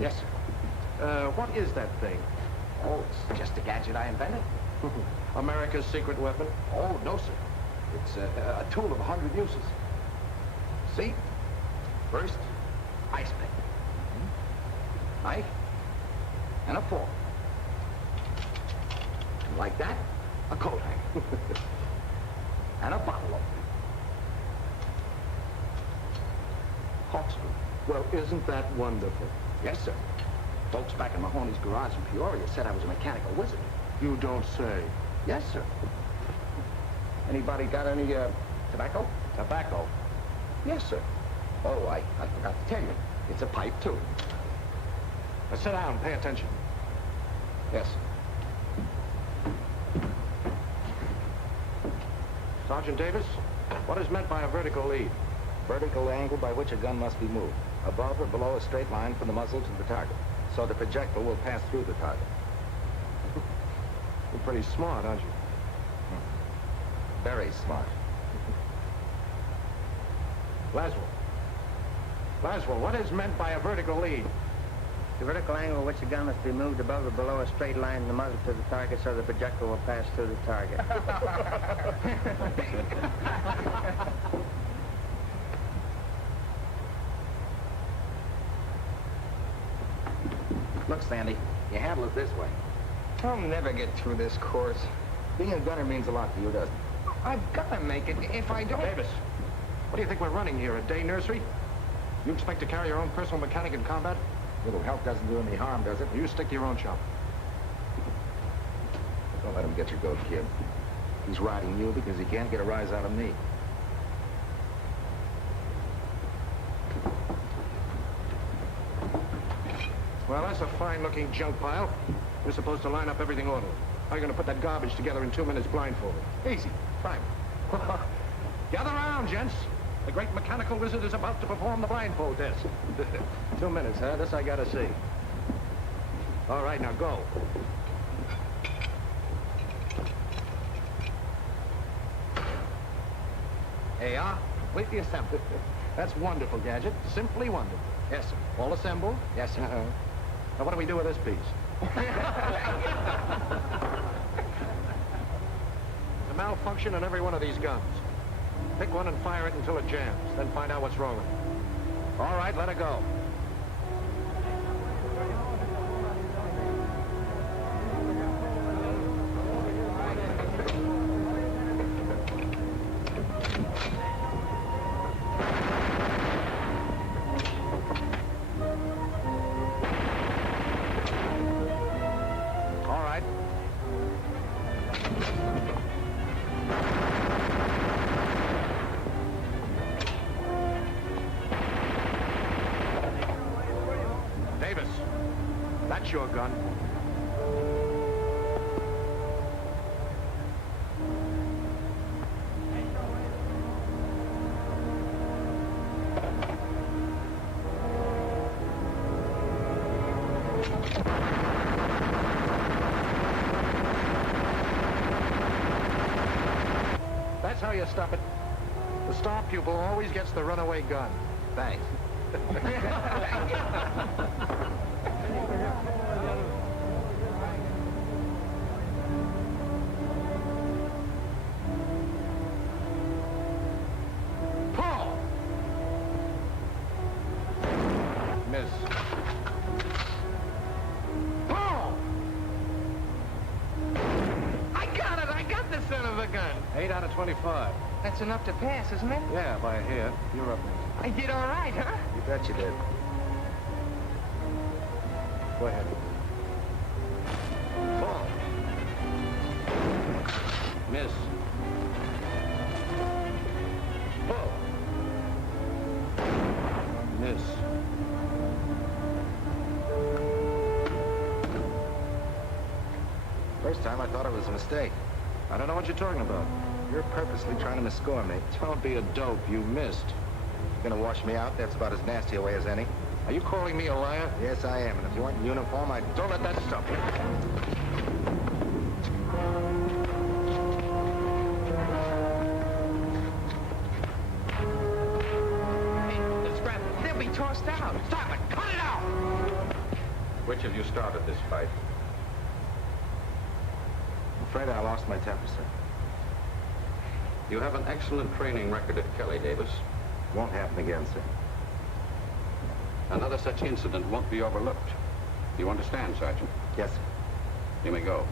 Yes, sir. What is that thing? Oh, it's just a gadget I invented. America's secret weapon? Oh, no, sir. It's a tool of 100 uses. See? First, ice pick. Knife. And a fork. And like that, a coat hanger. And a bottle opener. Corkscrew. Well, isn't that wonderful? Yes, sir. Folks back in Mahoney's garage in Peoria said I was a mechanical wizard. You don't say. Yes, sir. Anybody got any, tobacco? Tobacco? Yes, sir. Oh, I forgot to tell you. It's a pipe, too. Now sit down, pay attention. Yes, sir. Sergeant Davis, what is meant by a vertical lead? Vertical angle by which a gun must be moved. Above or below a straight line from the muzzle to the target. So the projectile will pass through the target. You're pretty smart, aren't you? Very smart. Laswell, what is meant by a vertical lead? The vertical angle at which the gun must be moved above or below a straight line from the muzzle to the target so the projectile will pass through the target. Look, Sandy, you handle it this way. I'll never get through this course. Being a gunner means a lot to you, doesn't it? I've got to make it. If I don't... Davis, what do you think we're running here, a day nursery? You expect to carry your own personal mechanic in combat? Little help doesn't do any harm, does it? You stick to your own shop. Don't let him get your goat, kid. He's riding you because he can't get a rise out of me. Well, that's a fine-looking junk pile. We're supposed to line up everything orderly. How are you going to put that garbage together in 2 minutes blindfolded? Easy. Fine. Gather around, gents. The great mechanical wizard is about to perform the blindfold test. 2 minutes, huh? This I gotta see. All right, now go. There you are. Complete the assembly. That's wonderful, Gadget. Simply wonderful. Yes, sir. All assembled? Yes, sir. Now, what do we do with this piece? malfunction in every one of these guns. Pick one and fire it until it jams, then find out what's wrong with it. All right, let it go. That's your gun. That's how you stop it. The star pupil always gets the runaway gun. Thanks. Paul! Miss. Paul! I got it! I got the son of a gun! 8 out of 25. That's enough to pass, isn't it? Yeah, by a hair. You're up next. I did all right, huh? You bet you did. Go ahead. Ball. Miss. Pull. Miss. First time I thought it was a mistake. I don't know what you're talking about. You're purposely trying to misscore me. Don't be a dope. You missed. You're gonna wash me out? That's about as nasty a way as any. Are you calling me a liar? Yes, I am. And if you weren't in uniform, I'd... Don't let that stop you. Hey, the scrap, they'll be tossed out. Stop it! Cut it out! Which of you started this fight? I'm afraid I lost my temper, sir. You have an excellent training record at Kelly, Davis. Won't happen again, sir. Another such incident won't be overlooked. You understand, Sergeant? Yes, sir. You may go.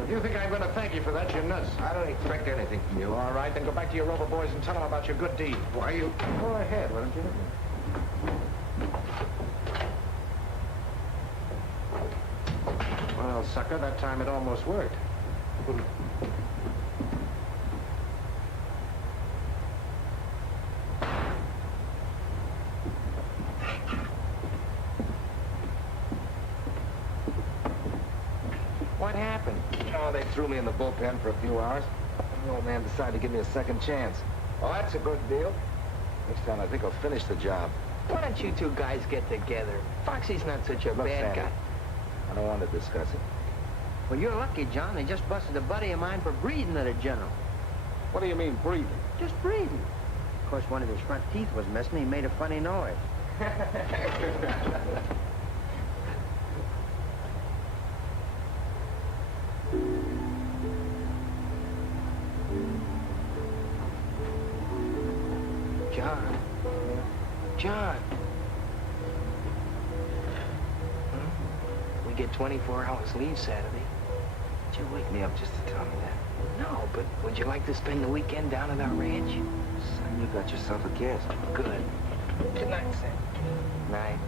If you think I'm going to thank you for that, you're nuts. I don't expect anything from you. All right, then go back to your Rover boys and tell them about your good deed. Why you... Go ahead, why don't you? Well, sucker, that time it almost worked. What happened? Oh, they threw me in the bullpen for a few hours. The old man decided to give me a second chance. Well, that's a good deal. Next time I think I'll finish the job. Why don't you two guys get together? Foxy's not such a Look, bad Sandy, guy. I don't want to discuss it. Well, you're lucky, John. They just busted a buddy of mine for breathing at a general. What do you mean, breathing? Just breathing. Of course, one of his front teeth was missing. He made a funny noise. John. John. We get 24 hours leave Saturday. Did you wake me up just to tell me that? No, but would you like to spend the weekend down at our ranch? Son, you got yourself a guest. Good. Good night, Sam. Night.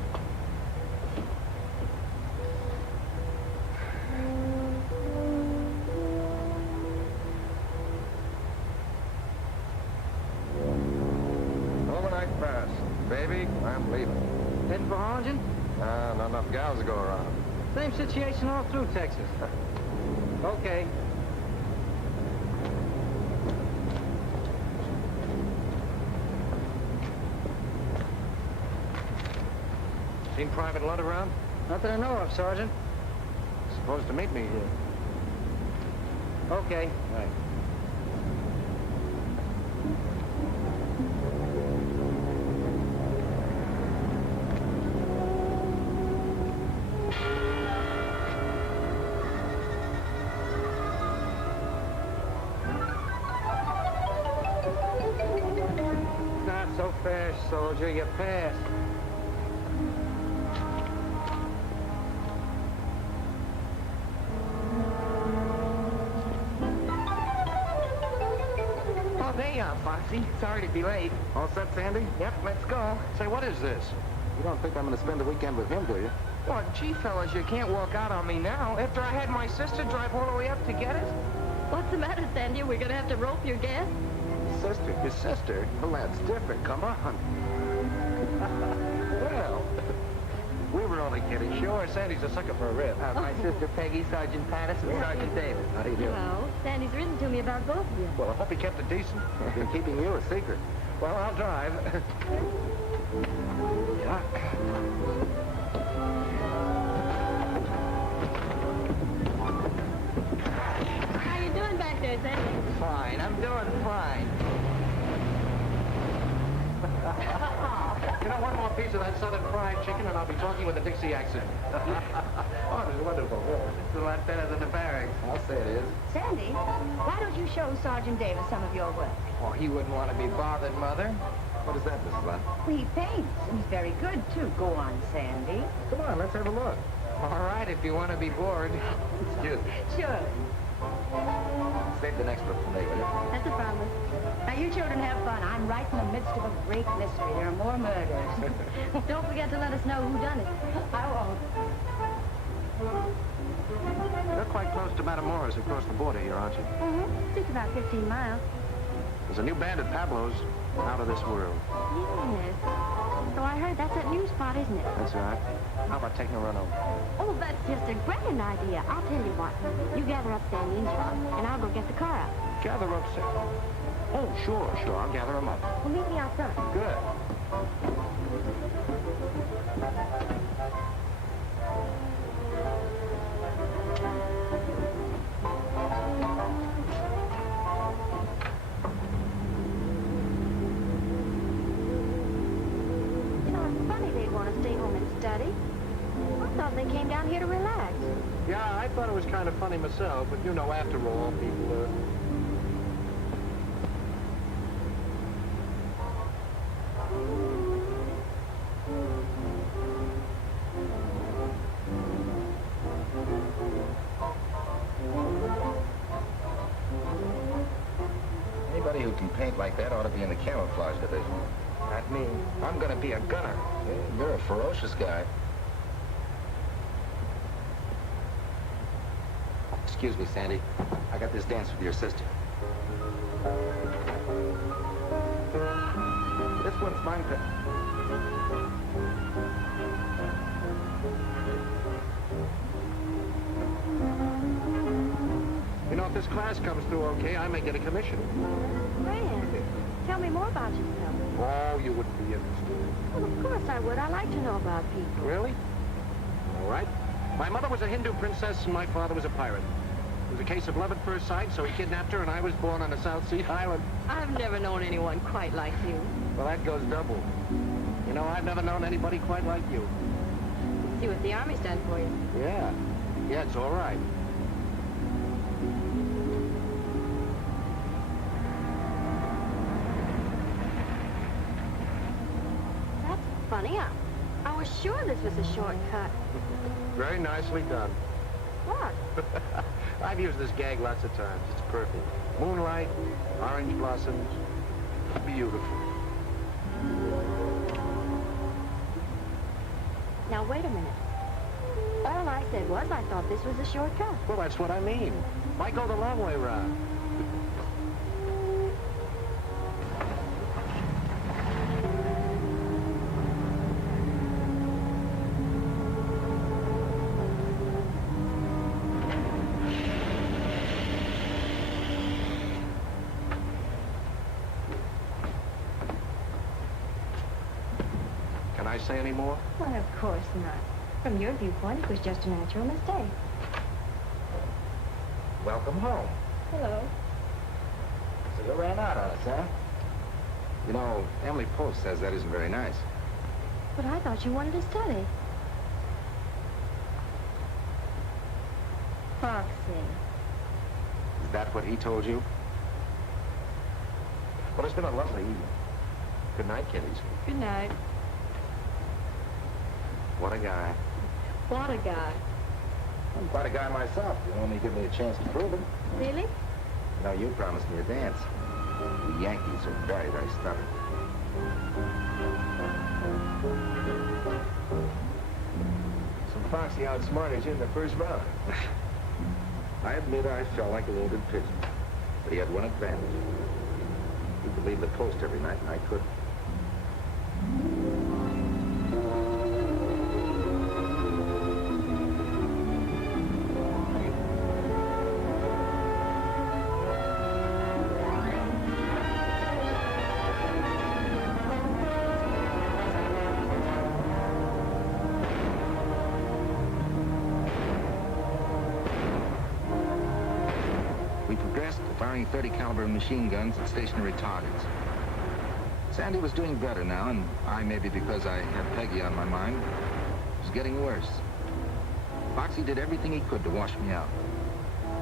Overnight pass. Baby, I'm leaving. Heading for Harlingen? Not enough gals to go around. Same situation all through Texas. Okay. Seen Private Ludd around? Not that I know of, Sergeant. Supposed to meet me here. Okay. Right. so fast, soldier. You passed. Oh, there you are, Foxy. Sorry to be late. All set, Sandy? Yep, let's go. Say, what is this? You don't think I'm going to spend the weekend with him, do you? Well, gee, fellas, you can't walk out on me now. After I had my sister drive all the way up to get us. What's the matter, Sandy? We're gonna have to rope your guest? Sister? His sister? Well, that's different. Come on. Well, we were only kidding. Sure, Sandy's a sucker for a rip. My sister Peggy, Sergeant Patterson, Sergeant Davis. How do you do? Well, Sandy's written to me about both of you. Well, I hope he kept it decent. I've been keeping you a secret. Well, I'll drive. Yeah. How you doing back there, Sandy? Fine, I'm doing fine. You know, one more piece of that southern fried chicken and I'll be talking with a Dixie accent. Oh, this is wonderful. It's a lot better than the barracks. I'll say it is. Sandy, why don't you show Sergeant Davis some of your work? Oh, he wouldn't want to be bothered, Mother. What is that, Mrs. Lund? Well, he paints, and he's very good, too. Go on, Sandy. Come on, let's have a look. All right, if you want to be bored. Excuse me. Sure. Save the next book for me, will you? That's a promise. Now, you children have fun. I'm right in the midst of a great mystery. There are more murders. Don't forget to let us know who done it. I won't. You're quite close to Matamoras across the border here, aren't you? Mm-hmm. Just about 15 miles. There's a new band at Pablo's, out of this world. Yes. So I heard that's that new spot, isn't it? That's right. How about taking a run over? Oh, that's just a grand idea. I'll tell you what. You gather up Sandy and Chuck, and I'll go get the car out. Gather up, sir. Oh, sure. I'll gather them up. Well, meet me out front. Good. You know, it's funny they'd want to stay home and study. I thought they came down here to relax. Yeah, I thought it was kind of funny myself, but you know, after all, people Anybody who can paint like that ought to be in the camouflage division. Not me. I'm going to be a gunner. Yeah, you're a ferocious guy. Excuse me, Sandy. I got this dance with your sister. This one's mine. You know, if this class comes through okay, I may get a commission. Grand. Tell me more about yourself. Oh, you wouldn't be interested. Well, of course I would. I like to know about people. Really? All right. My mother was a Hindu princess and my father was a pirate. It was a case of love at first sight, so he kidnapped her and I was born on a South Sea island. I've never known anyone quite like you. Well, that goes double. You know, I've never known anybody quite like you. See what the Army's done for you. Yeah. Yeah, it's all right. That's funny. I was sure this was a shortcut. Very nicely done. What? I've used this gag lots of times. It's perfect. Moonlight, orange blossoms, beautiful. Now, wait a minute. All I said was I thought this was a shortcut. Well, that's what I mean. Why go the long way round? Can I say any more? Well, of course not. From your viewpoint, it was just a natural mistake. Welcome home. Hello. So you ran out on us, huh? You know, Emily Post says that isn't very nice. But I thought you wanted to study. Foxy. Is that what he told you? Well, it's been a lovely evening. Good night, kiddies. Good night. What a guy. What a guy. I'm quite a guy myself. You only give me a chance to prove it. Really? You know, you promised me a dance. The Yankees are very, very stubborn. Some foxy outsmarted you in the first round. I admit I felt like a loaded pigeon, but he had one advantage. He could leave the post every night, and I couldn't. We progressed to firing 30 caliber machine guns at stationary targets. Sandy was doing better now, and I, maybe because I had Peggy on my mind, was getting worse. Foxy did everything he could to wash me out.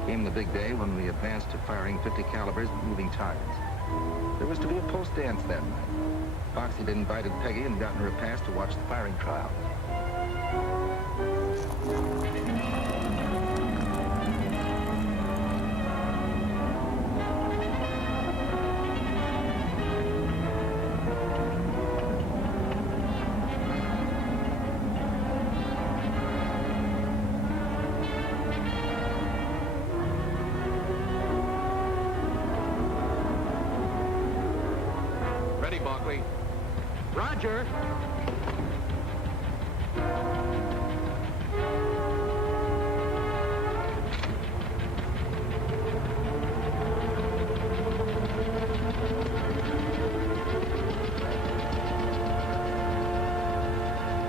Came the big day when we advanced to firing 50 calibers at moving targets. There was to be a post dance that night. Foxy had invited Peggy and gotten her a pass to watch the firing trial. Ready, Barkley. Roger.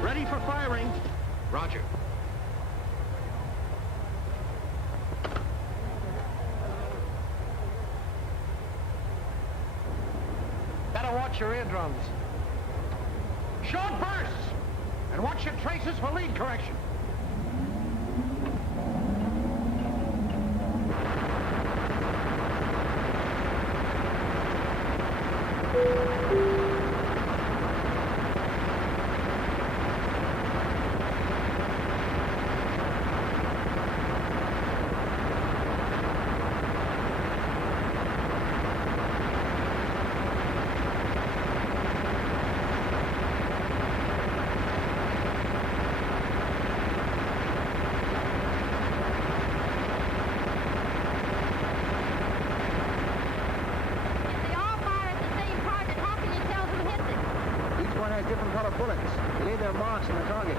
Ready for firing. Roger. Better watch your eardrums. Short bursts! And watch your traces for lead correction. Different color bullets. They leave their marks on the target.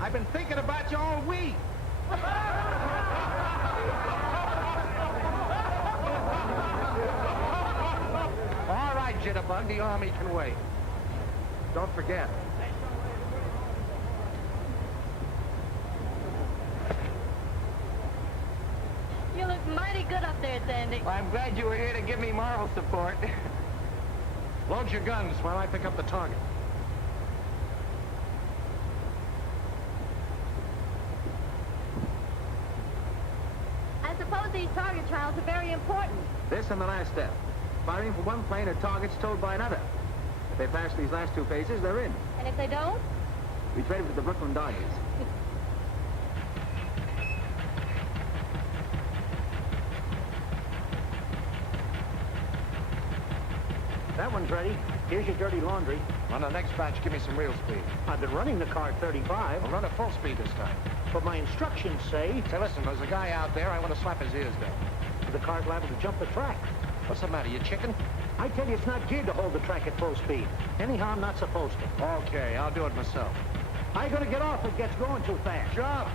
I've been thinking about you all week. All right, Jitterbug, the Army can wait. Don't forget. You look mighty good up there, Sandy. Well, I'm glad you were here to give me moral support. Load your guns while I pick up the target. I suppose these target trials are very important. This and the last step. Firing from one plane at targets towed by another. If they pass these last two phases, they're in. And if they don't? We traded with the Brooklyn Dodgers. That one's ready. Here's your dirty laundry. On the next batch, give me some real speed. I've been running the car at 35. I'll run at full speed this time. But my instructions say... Say, listen, there's a guy out there. I want to slap his ears down. The car's liable to jump the track. What's the matter, you chicken? I tell you, it's not geared to hold the track at full speed. Anyhow, I'm not supposed to. Okay, I'll do it myself. I ain't gonna get off if it gets going too fast. Sure.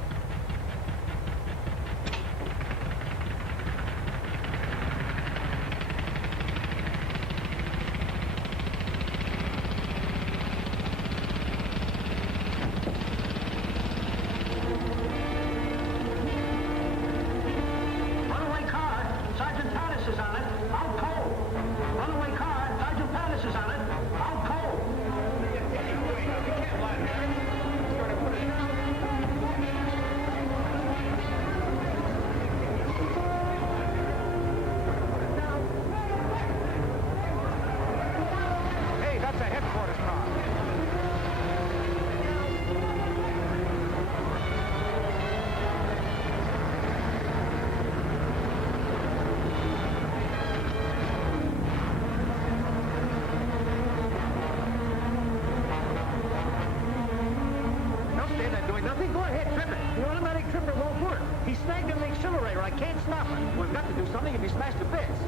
snagged in the accelerator. I can't stop it. We've got to do something if he smashed to bits.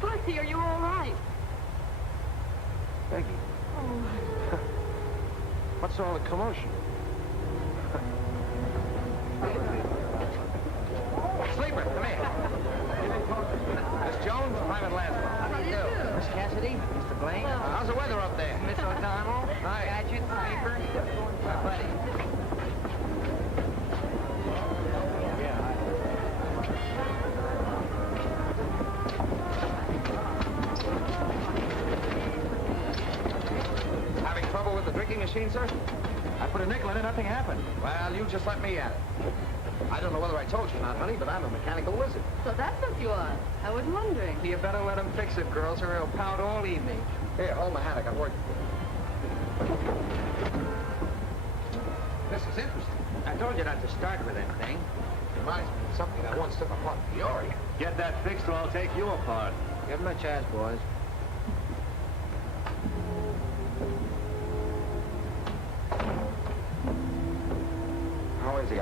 Foxy, are you all right? Peggy. Oh. What's all the commotion? Sleeper, come here. Miss Jones, Private Lansdale. How do you do? Miss Cassidy, Mr. Blaine. How's the weather up there? Miss O'Donnell. Hi. Gadget, Sleeper. My buddy. Having trouble with the drinking machine, sir? I put a nickel in it, nothing happened. Well, you just let me at it. I don't know whether I told you or not, honey, but I'm a mechanical wizard. So that's what you are. I was wondering. You better let him fix it, girls, or he'll pout all evening. Here, hold my hat. I got work to do. This is interesting. I told you not to start with anything. Reminds me of something I once took apart in Peoria. Get that fixed or I'll take you apart. Give him a chance, boys. How is he?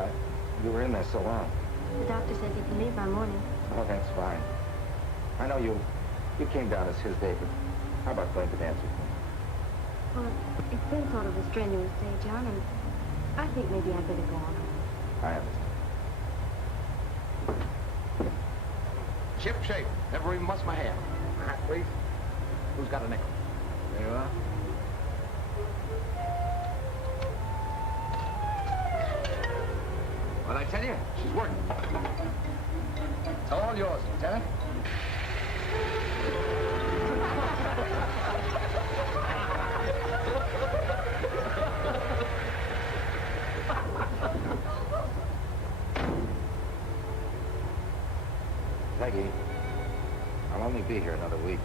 You were in there so long. The doctor says he can leave by morning. Oh, that's fine. I know you came down as his day, but how about going to dance with me? Well, it's been sort of a strenuous day, John, and I think maybe I'd better go on. I understand. Ship shape. Never even bust my hair. Hat, please. Who's got a nickel? There you are. What'd I tell you? She's working. It's all yours, Lieutenant. Peggy, I'll only be here another week.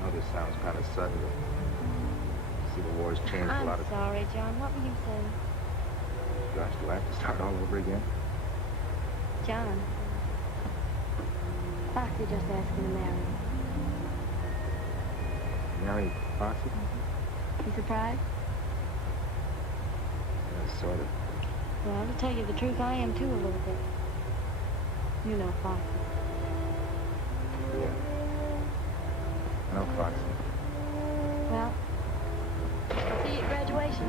I know this sounds kind of sudden, but see, the war's changed a lot of... I'm sorry, John. What were you saying? Gosh, do I have to start all over again? John. Foxy just asked me to marry him. Mary Foxy? You surprised? Yeah, sort of. Well, to tell you the truth, I am too a little bit. You know Foxy. Yeah. I know Foxy. Well, see you at graduation.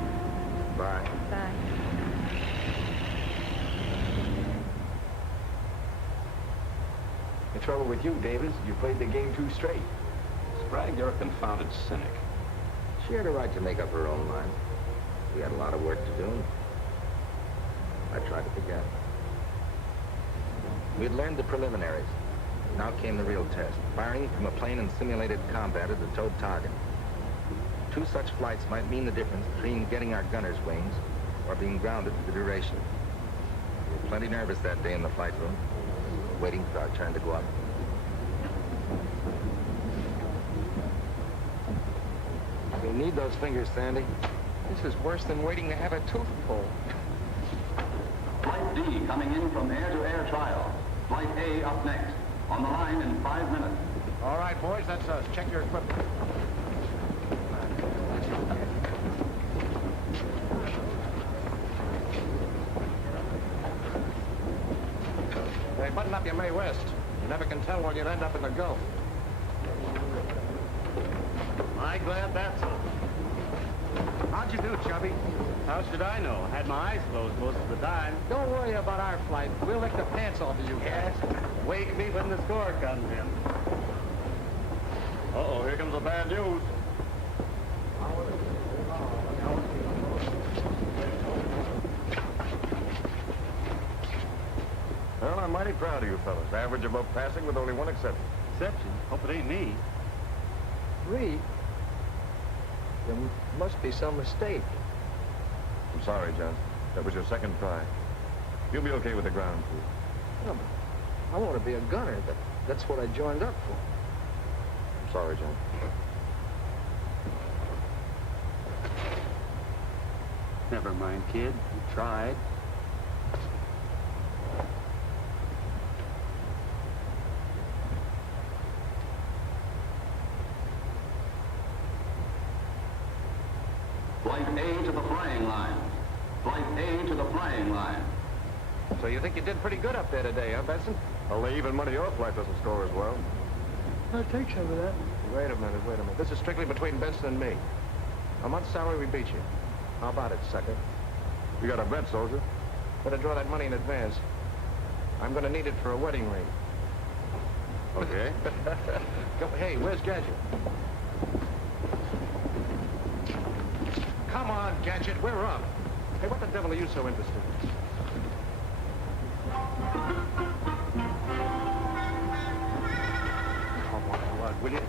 Bye. Bye. The trouble with you, Davis, you played the game too straight. Sprague, you're a confounded cynic. She had a right to make up her own mind. We had a lot of work to do. I tried to forget. We had learned the preliminaries. Now came the real test. Firing from a plane in simulated combat at a towed target. 2 such flights might mean the difference between getting our gunner's wings or being grounded for the duration. We were plenty nervous that day in the flight room, waiting for our turn to go up. You need those fingers, Sandy. This is worse than waiting to have a tooth pulled. Flight D coming in from air-to-air trial. Flight A up next. On the line in 5 minutes. All right, boys, that's us. Check your equipment. Hey, button up your May West. You never can tell when you'll end up in the Gulf. I'm glad that's over. How'd you do, Chubby? How should I know? I had my eyes closed most of the time. Don't worry about our flight. We'll lick the pants off of you guys. Wake me when the score comes in. Uh-oh, here comes the bad news. Well, I'm mighty proud of you fellas. Average above passing with only one exception. Exception? Hope it ain't me. Reed, there must be some mistake. I'm sorry, John. That was your second try. You'll be okay with the ground crew. No, but I want to be a gunner. That's what I joined up for. I'm sorry, John. Never mind, kid. You tried. Flight A to the flying line. Flight A to the flying line. So you think you did pretty good up there today, huh, Benson? Only even money your flight doesn't score as well. I'll take some of that. Wait a minute. This is strictly between Benson and me. A month's salary, we beat you. How about it, sucker? You got a bet, soldier. Better draw that money in advance. I'm gonna need it for a wedding ring. Okay. Hey, where's Gadget? Come on, Gadget, we're up. Hey, what the devil are you so interested in? Come on, Lud, will you?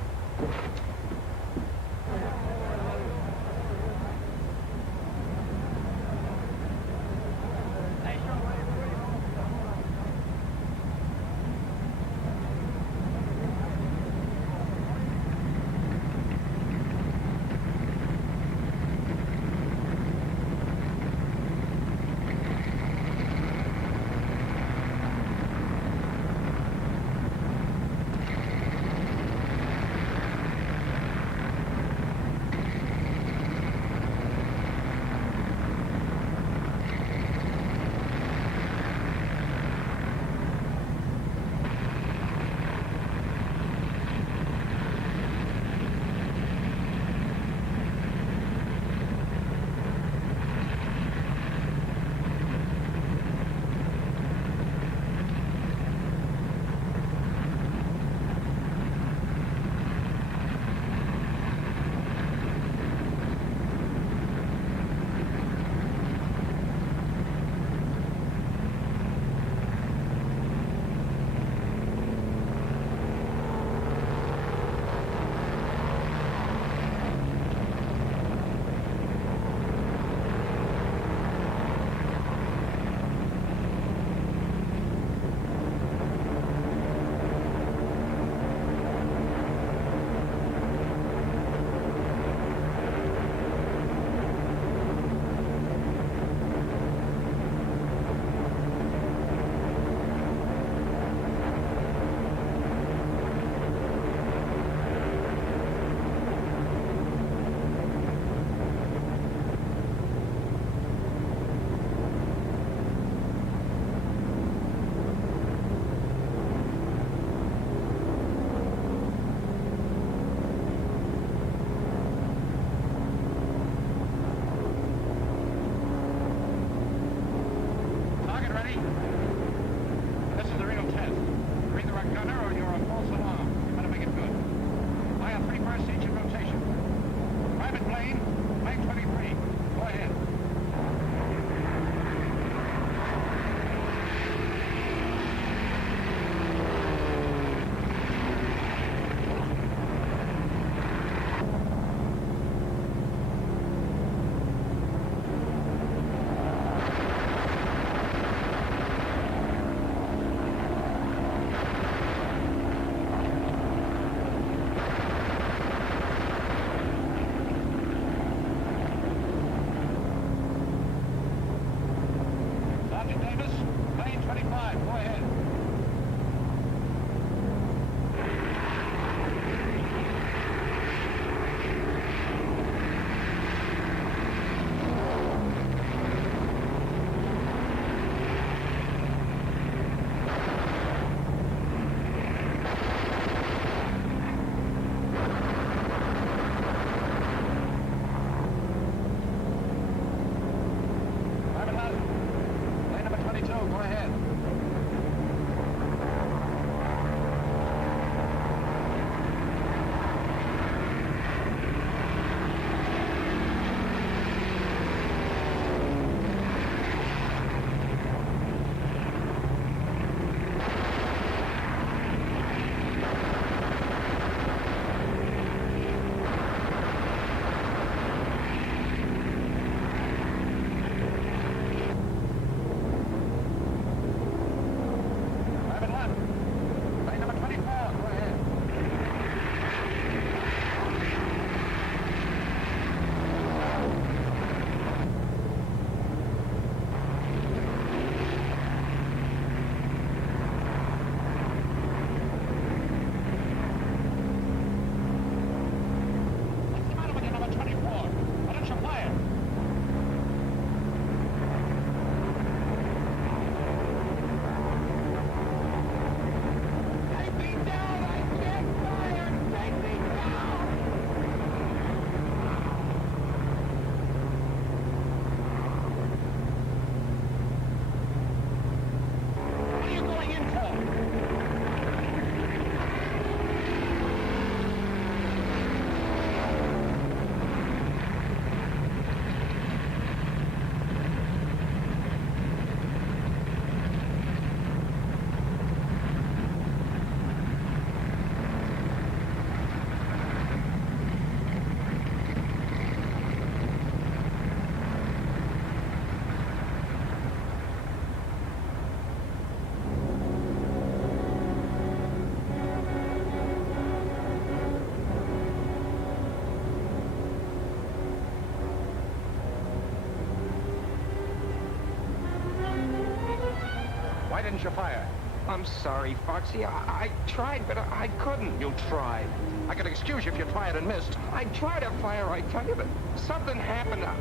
didn't you fire? I'm sorry, Foxy. I tried, but I couldn't. You tried. I could excuse you if you fired and missed. I tried to fire, I tell you, but something happened. I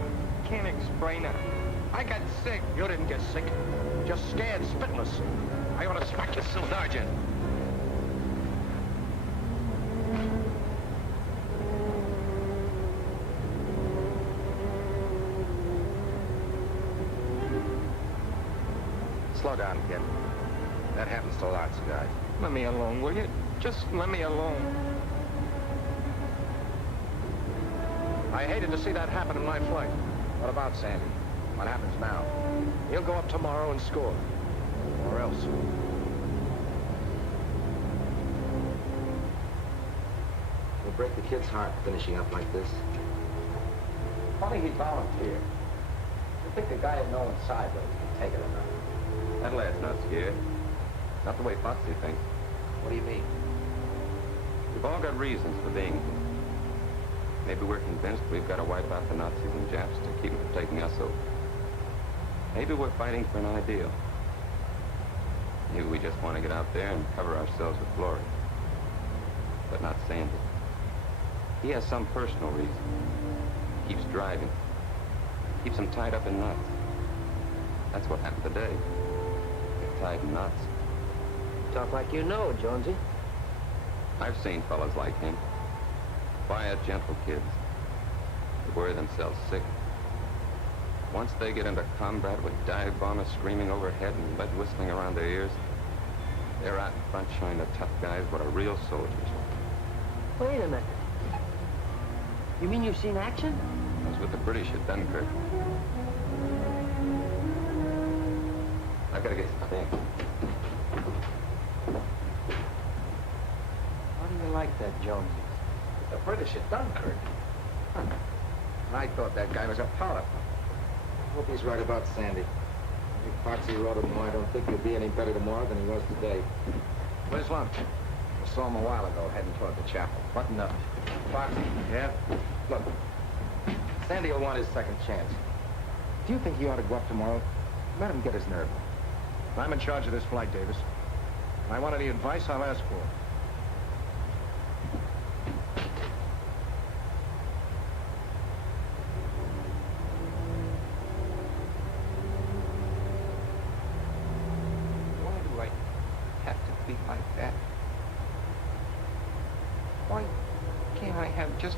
can't explain it. I got sick. You didn't get sick. Just scared, spitless. I ought to smack you, Sergeant. Slow down, kid. That happens to lots of guys. Let me alone, will you? Just let me alone. I hated to see that happen in my flight. What about Sandy? What happens now? He'll go up tomorrow and score. Or else. You'll break the kid's heart finishing up like this. Funny he volunteered. You think the guy had known sideways could take it or not? That lad's not scared. Not the way Foxy thinks. What do you mean? We've all got reasons for being here. Maybe we're convinced we've got to wipe out the Nazis and Japs to keep them from taking us over. Maybe we're fighting for an ideal. Maybe we just want to get out there and cover ourselves with glory. But not Sandy. He has some personal reason. Keeps driving. Keeps him tied up in knots. That's what happened today. Get tied in knots. Talk like you know, Jonesy. I've seen fellas like him. Quiet, gentle kids. They worry themselves sick. Once they get into combat with dive bombers screaming overhead and lead whistling around their ears, they're out in front showing the tough guys what a real soldier's like. Wait a minute. You mean you've seen action? I was with the British at Dunkirk. I've got to get some things. How do you like that, Jonesy? The British at Dunkirk? Huh. I thought that guy was a pilot. Hope he's right about Sandy. If Foxy wrote him, I don't think he'll be any better tomorrow than he was today. Where's lunch? I saw him a while ago, heading toward the chapel. Button up. Foxy. Yeah? Look, Sandy will want his second chance. Do you think he ought to go up tomorrow? Let him get his nerve. I'm in charge of this flight, Davis. If I want any advice, I'll ask for it. Why do I have to be like that? Why can't I have just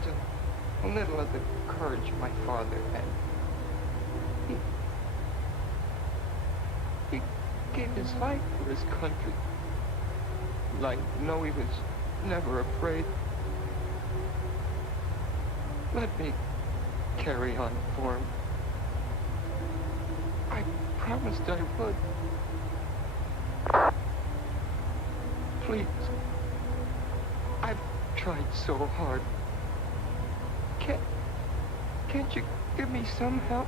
a little of the courage my father had? He gave his life for his country. I know he was never afraid. Let me carry on for him. I promised I would. Please. I've tried so hard. Can't you give me some help?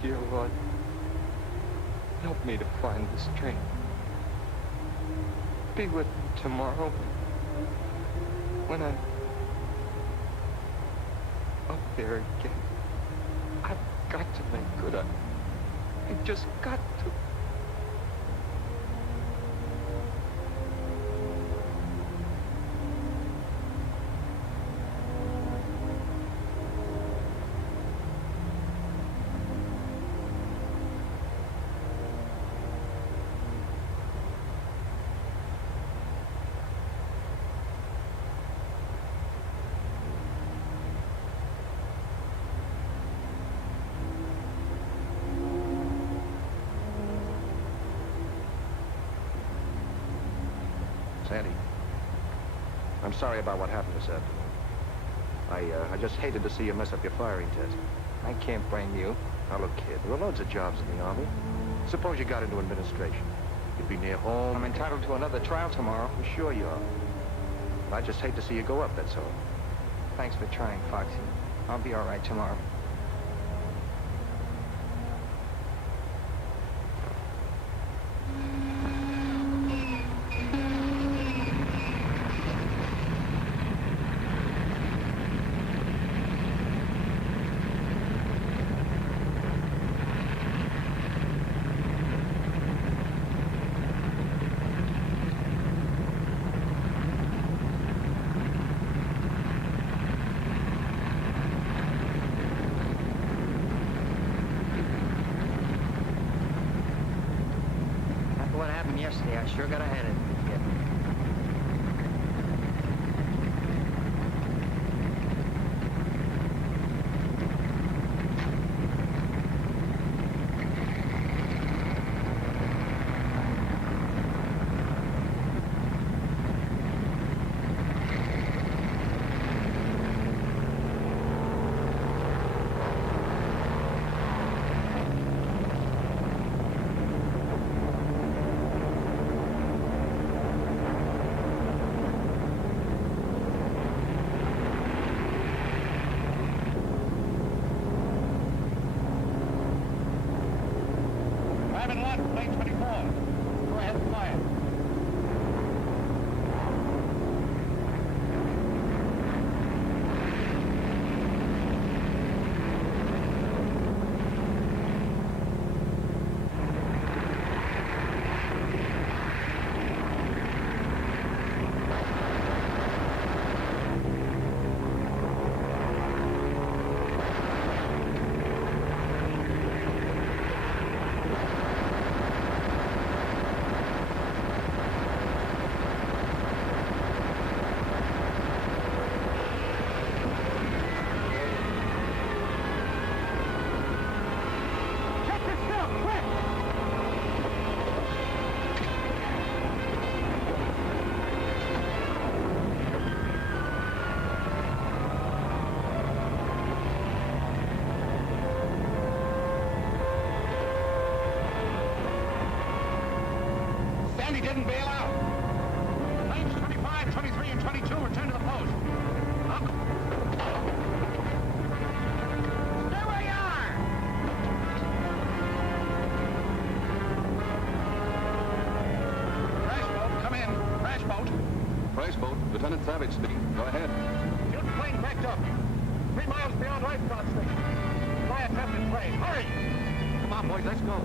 Dear Lord, help me to find the strength. Be with me tomorrow when I'm up there again. I've got to make good. I've just got to. Sandy, I'm sorry about what happened this afternoon. I just hated to see you mess up your firing test. I can't blame you. Now look, kid, there are loads of jobs in the Army. Suppose you got into administration. You'd be near home. I'm entitled to another trial tomorrow. Well, sure you are. I just hate to see you go up, that's all. Thanks for trying, Foxy. I'll be all right tomorrow. happened yesterday. I sure got a headache. Yeah. Private left, plane 24. Go ahead and fire. Sandy didn't bail out. Planes 25, 23, and 22 return to the post. Up. Stay where you are! Crash boat, come in. Crash boat. Crash boat, Lieutenant Savage speaking. Go ahead. Shoot plane backed up. 3 miles beyond Lifeguard Station. Fly attempted plane. Hurry! Come on, boys, let's go.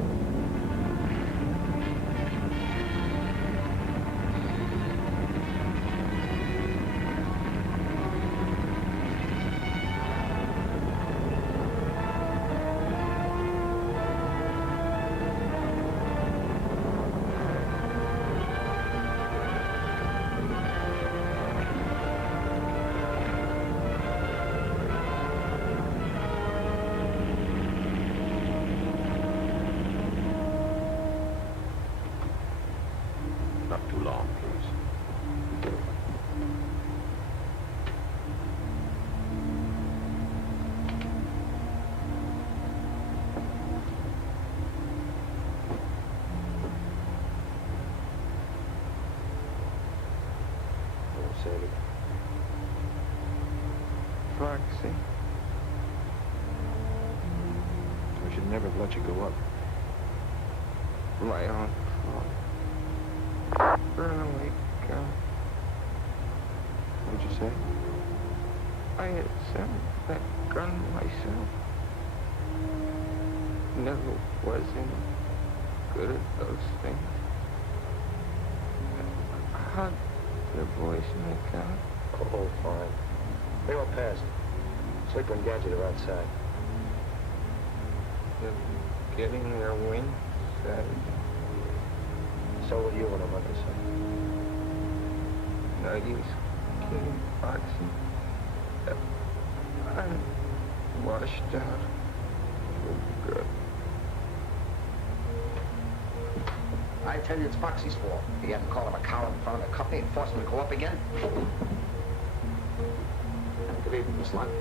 Not too long, please. Oh, Sandy. Roxy. I should never have let you go up. My own fault. Early gun. What'd you say? I had sent that gun myself. Never was any good at those things. How'd the boys make out? Oh, fine. They all passed. Sleeper and Gadget are outside. They're getting their wings Saturday. So will you on a Monday, son. No use getting boxing. I'm washed out for good. I tell you, it's Foxy's fault. He hadn't called him a coward in front of the company and forced him to go up again. Good evening, Miss Lunt.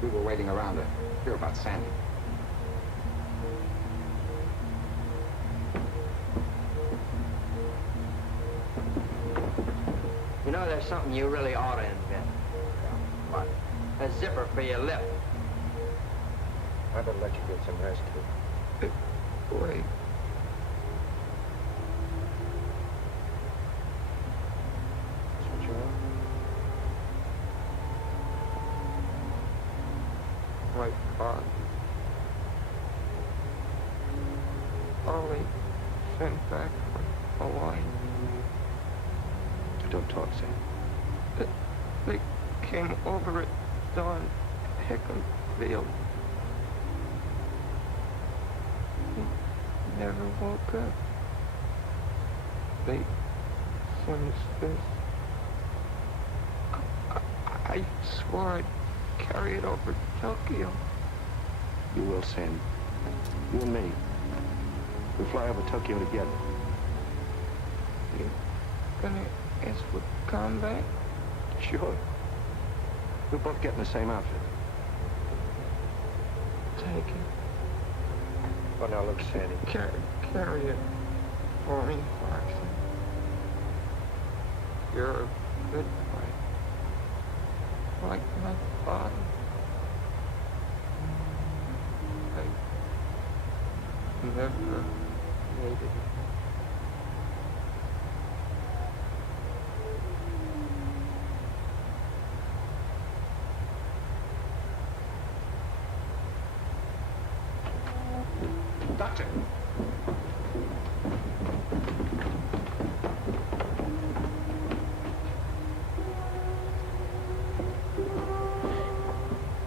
We were waiting around to hear about Sandy. You know, there's something you really ought to invent. What? A zipper for your lip. I better let you get some rest, too. Wait. That's what you want? My father. Ollie sent back for Hawaii. Don't talk, Sam. They came over at dawn, Hickam Field. He never woke up. fate. Sonny's fist. I swore I'd carry it over Tokyo. You will, Sandy. You and me. We'll fly over Tokyo together. You gonna ask for combat? Sure. We'll both get in the same outfit. Take it. Oh, now look, Sandy. Carry it for me, Clarkson. You're a good fighter. Like my father. I never hated it. Doctor!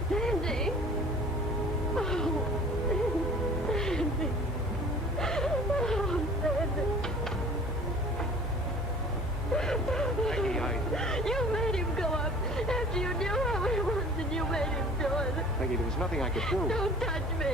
Sandy! Oh, Sandy! Oh, Sandy! Maggie, You made him go up after you knew how he was and you made him do it. Maggie, there was nothing I could do. Don't touch me.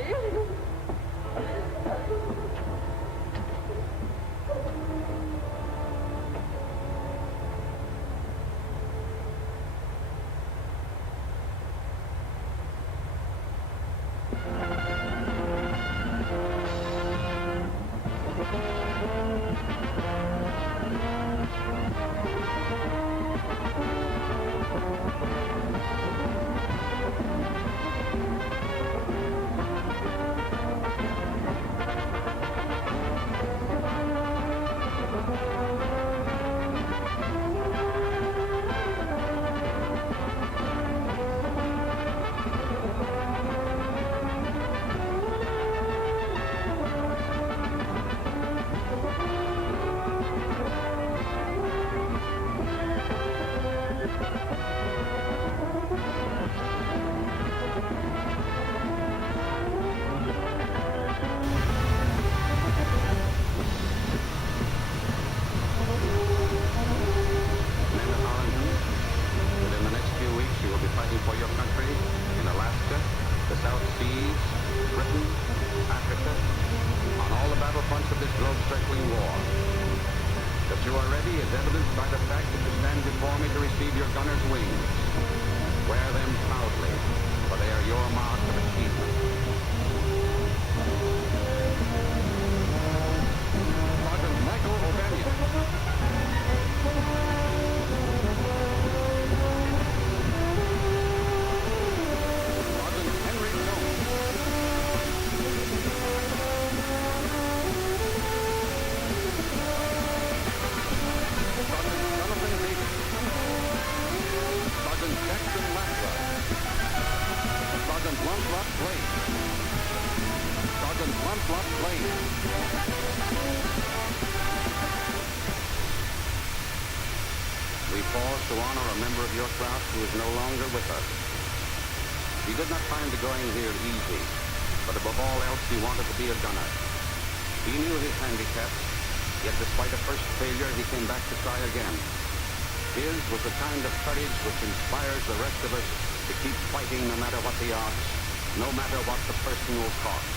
We pause to honor a member of your craft who is no longer with us. He did not find the going here easy, but above all else he wanted to be a gunner. He knew his handicaps, yet despite a first failure he came back to try again. His was the kind of courage which inspires the rest of us to keep fighting no matter what the odds, no matter what the personal cost.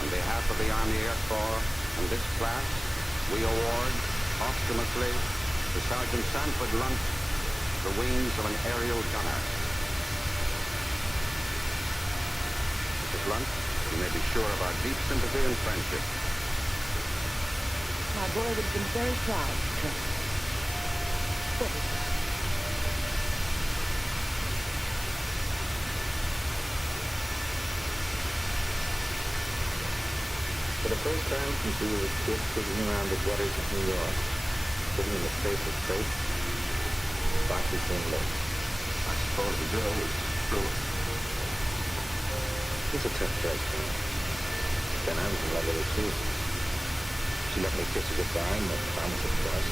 On behalf of the Army Air Corps and this class, we award, posthumously, to Sergeant Sanford Lunt, the wings of an aerial gunner. Mrs. Lunt, you may be sure of our deep sympathy and friendship. My boy would have been very proud. For the first time since we were kids sitting around the waters of New York, sitting in the space of space, Bach became love. I suppose the girl was through. He's a tough person. Then I was in love with her too. She let me kiss her goodbye and made promise of course.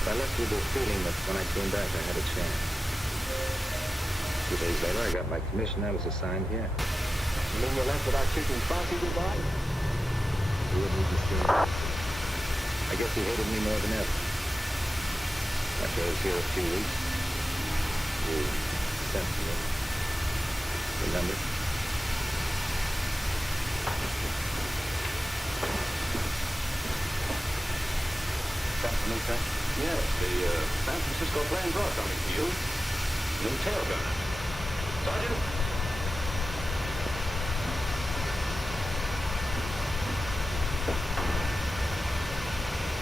But I left with the feeling that when I came back I had a chance. 2 days later I got my commission. I was assigned here. You mean you left without kissing Frankie goodbye? You wouldn't even see me. I guess he hated me more than ever. After I was here a few weeks, you sent for me. Remember? Sent for me, sir? Yes, the San Francisco plane brought something to you. New tail gunner. Sergeant?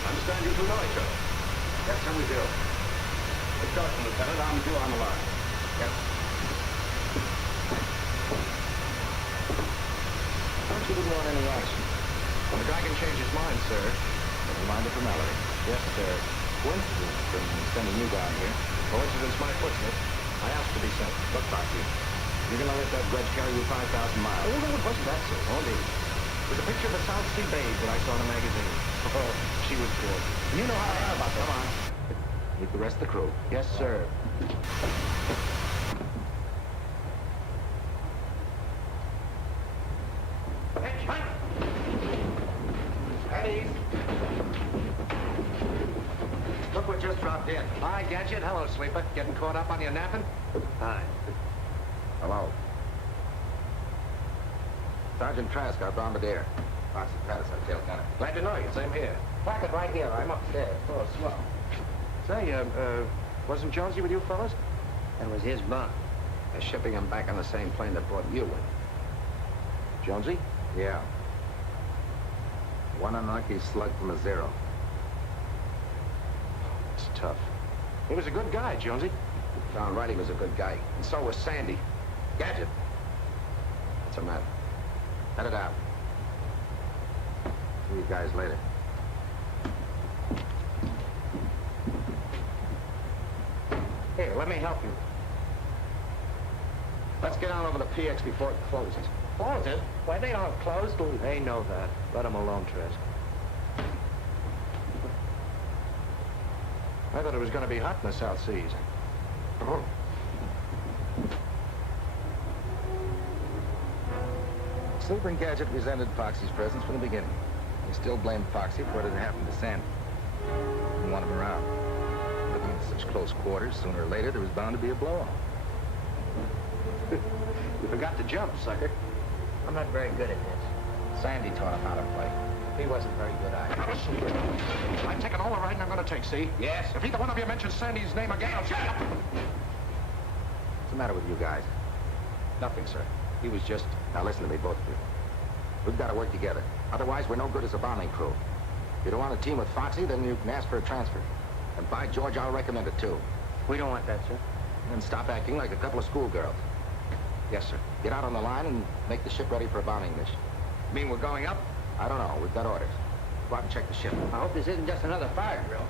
Understand you two know each other? Yes, sir, we do. It's Carson, Lieutenant. I'm due on the line. Yes. Thought you didn't want any action. Well, the guy can change his mind, sir. Never mind the formality. Yes, sir. Coincidence from sending you down here. Coincidence might push it. I asked to be sent. Look, Foxy, you're gonna let that grudge carry you 5,000 miles. Oh, no, it wasn't that, sir. Oh, indeed. It was a picture of a South Sea babe that I saw in a magazine. Oh, she was good. You know how I am about that. Come on. Meet the rest of the crew. Yes, sir. Look what just dropped in. Hi, Gadget. Hello, Sleeper. Getting caught up on your napping? Hi. Hello. Sergeant Trask, our bombardier. Foxy Pattis, our tail gunner. Glad to know you. Same here. Park it right here. I'm upstairs. Oh, slow. Say, wasn't Jonesy with you fellas? That was his bomb. They're shipping him back on the same plane that brought you in. Jonesy? Yeah. One unlucky slug from a zero. It's tough. He was a good guy, Jonesy. Darn right he was a good guy. And so was Sandy. Gadget. What's the matter? Let it out. See you guys later. Here, let me help you. Let's get on over the PX before it closes. Closes? Why, they don't close till... They know that. Let them alone, Trask. I thought it was going to be hot in the South Seas. Oh. Sleeper and Gadget resented Foxy's presence from the beginning. They still blamed Foxy for what had happened to Sandy. Didn't want him around. Living in such close quarters, sooner or later there was bound to be a blow-off. You forgot to jump, sucker. I'm not very good at this. Sandy taught him how to play. He wasn't very good either. I'm taking all the right I'm going to take, see? Yes. If either one of you mentions Sandy's name again, I'll shut up. What's the matter with you guys? Nothing, sir. He was just... Now listen to me, both of you. We've got to work together. Otherwise, we're no good as a bombing crew. If you don't want a team with Foxy, then you can ask for a transfer. And by George, I'll recommend it too. We don't want that, sir. And stop acting like a couple of schoolgirls. Yes, sir. Get out on the line and make the ship ready for a bombing mission. You mean we're going up? I don't know. We've got orders. Go out and check the ship. I hope this isn't just another fire drill.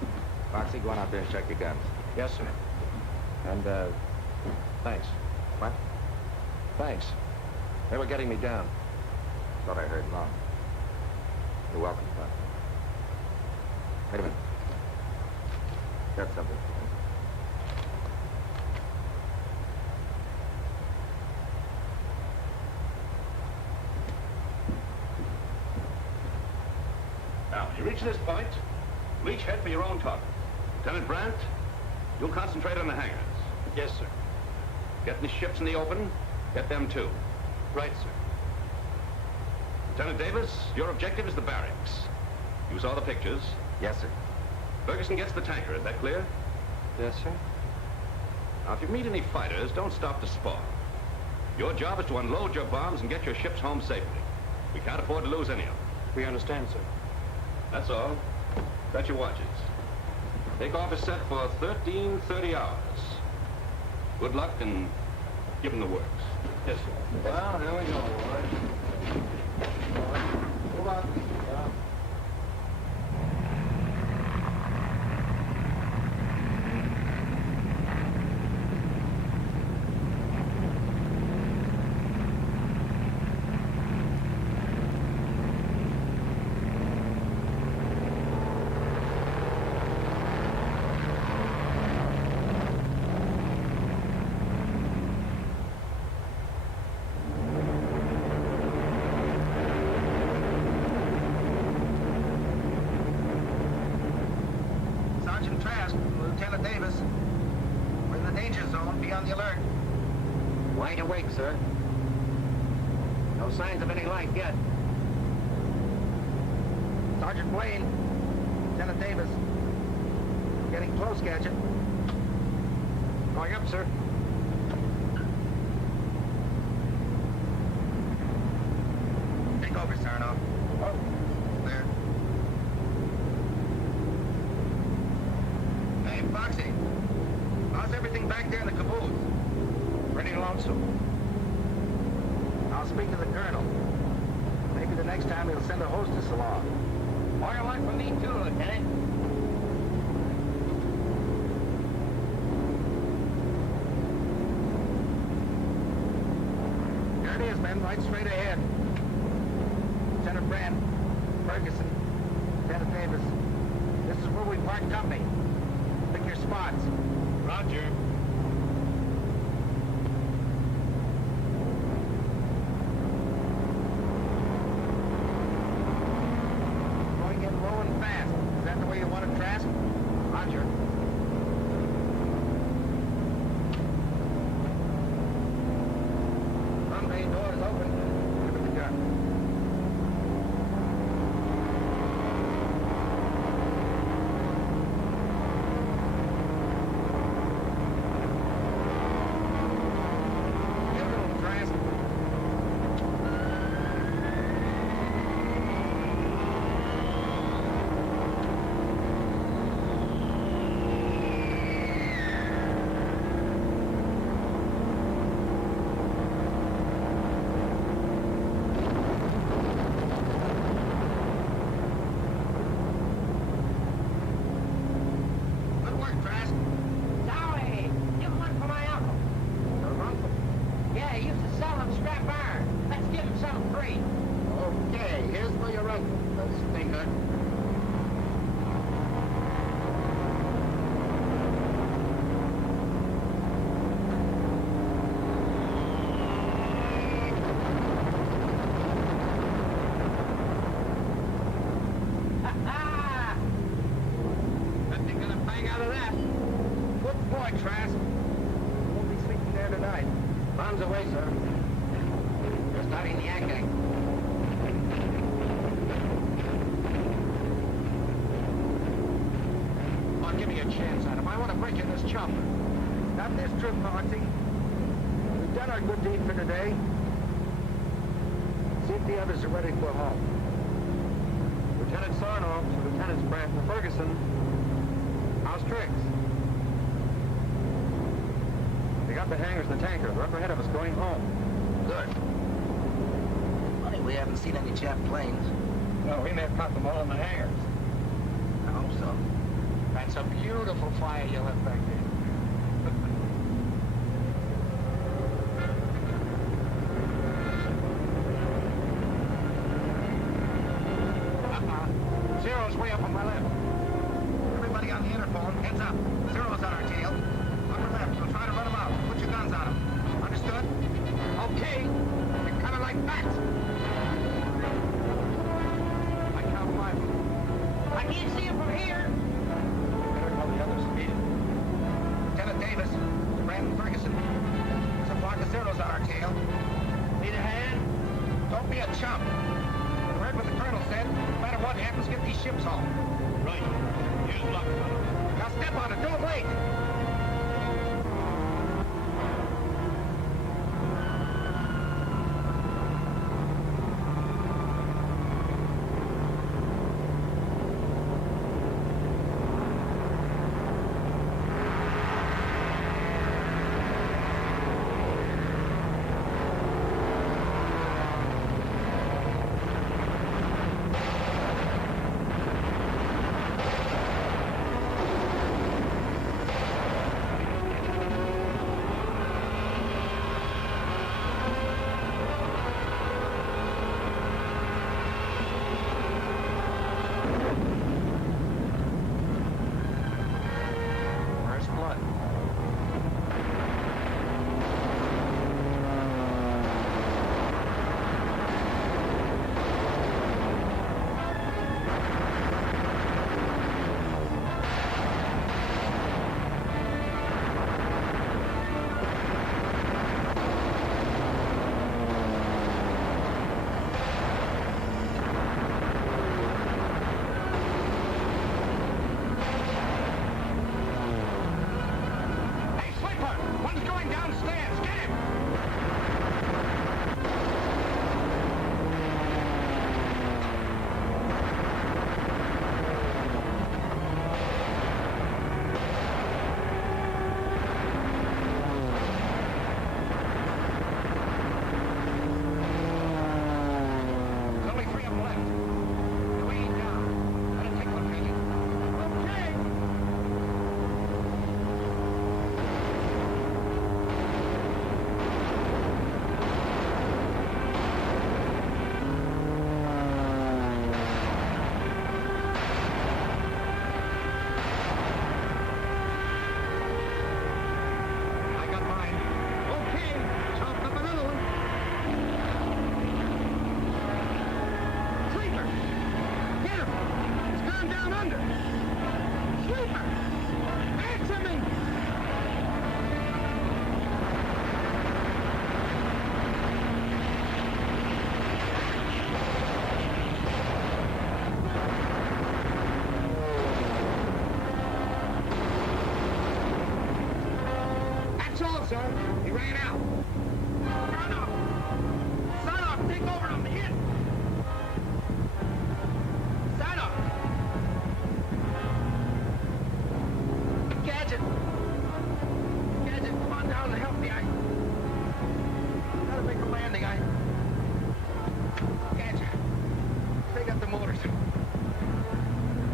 Foxy, go on out there and check your guns. Yes, sir. And, thanks. What? Thanks. They were getting me down. Thought I heard wrong. You're welcome, Fox. Wait a minute. Got something. Now, when you reach this point, reach head for your own target. Lieutenant Brandt, you'll concentrate on the hangars. Yes, sir. Get the ships in the open, get them too. Right, sir. Lieutenant Davis, your objective is the barracks. You saw the pictures. Yes, sir. Ferguson gets the tanker, is that clear? Yes, sir. Now, if you meet any fighters, don't stop to spar. Your job is to unload your bombs and get your ships home safely. We can't afford to lose any of them. We understand, sir. That's all. Set your watches. Takeoff is set for 13:30 hours. Good luck and give them the works. Yes, sir. Well, here we go, boys. Move on. Lieutenant Davis. We're in the danger zone. Be on the alert. Wide awake, sir. No signs of any life yet. Sergeant Blaine. Lieutenant Davis. Getting close, Gadget. Going up, sir. Take over, Sarnoff. Oh, clear. Hey, Foxy. How's everything back there in the caboose? Pretty lonesome. I'll speak to the colonel. Maybe the next time he'll send a hostess along. More luck for me too, Lieutenant. There it is, men, right straight ahead. Lieutenant Brand, Ferguson, Lieutenant Davis. This is where we part company. Pick your spots. Roger. Going in low and fast. Is that the way you want it, Trask? Roger. Runway doors open. Give it the gun. Give it a little, Trask. Good work, Trask. Sorry, give one for my uncle. Your uncle. Yeah, he used to sell them scrap iron. Let's give him some free. Okay, here's for your uncle, the stinker. Ha-ha! Bet they got a bang out of that. Good boy, Trask. Won't be sleeping there tonight. Bombs away, sir. You're starting the acting. Come on, give me a chance, Adam. I want to break in this chopper. Not this trip, Foxy. We've done our good deed for today. See if the others are ready for home. Lieutenant Sarnoff to Lieutenants Brandt and Ferguson. How's Triggs? They got the hangars and the tanker. They're up ahead of us going home. Good. Funny, we haven't seen any Jap planes. No, we may have caught them all in the hangars. I hope so. That's a beautiful fire you left back there. Zero's way up on my left. Everybody on the interphone, heads up. Zero's on our tail. Upper left, we'll try to run them out. Put your guns on them. Understood? Okay. They're kind of like bats. I count 5. I can't see him from here. Better tell the others to meet him. Lieutenant Davis, Brandon Ferguson. There's a flock of Zeros on our tail. Need a hand? Don't be a chump. You heard what the colonel said. No matter what happens, get these ships home. Right. Here's luck. Now step on it. Don't wait. sir. He ran out. Son of, take over on the hit. Son of. Gadget. Gadget, come on down and help me. I gotta make a landing. Gadget, take up the motors.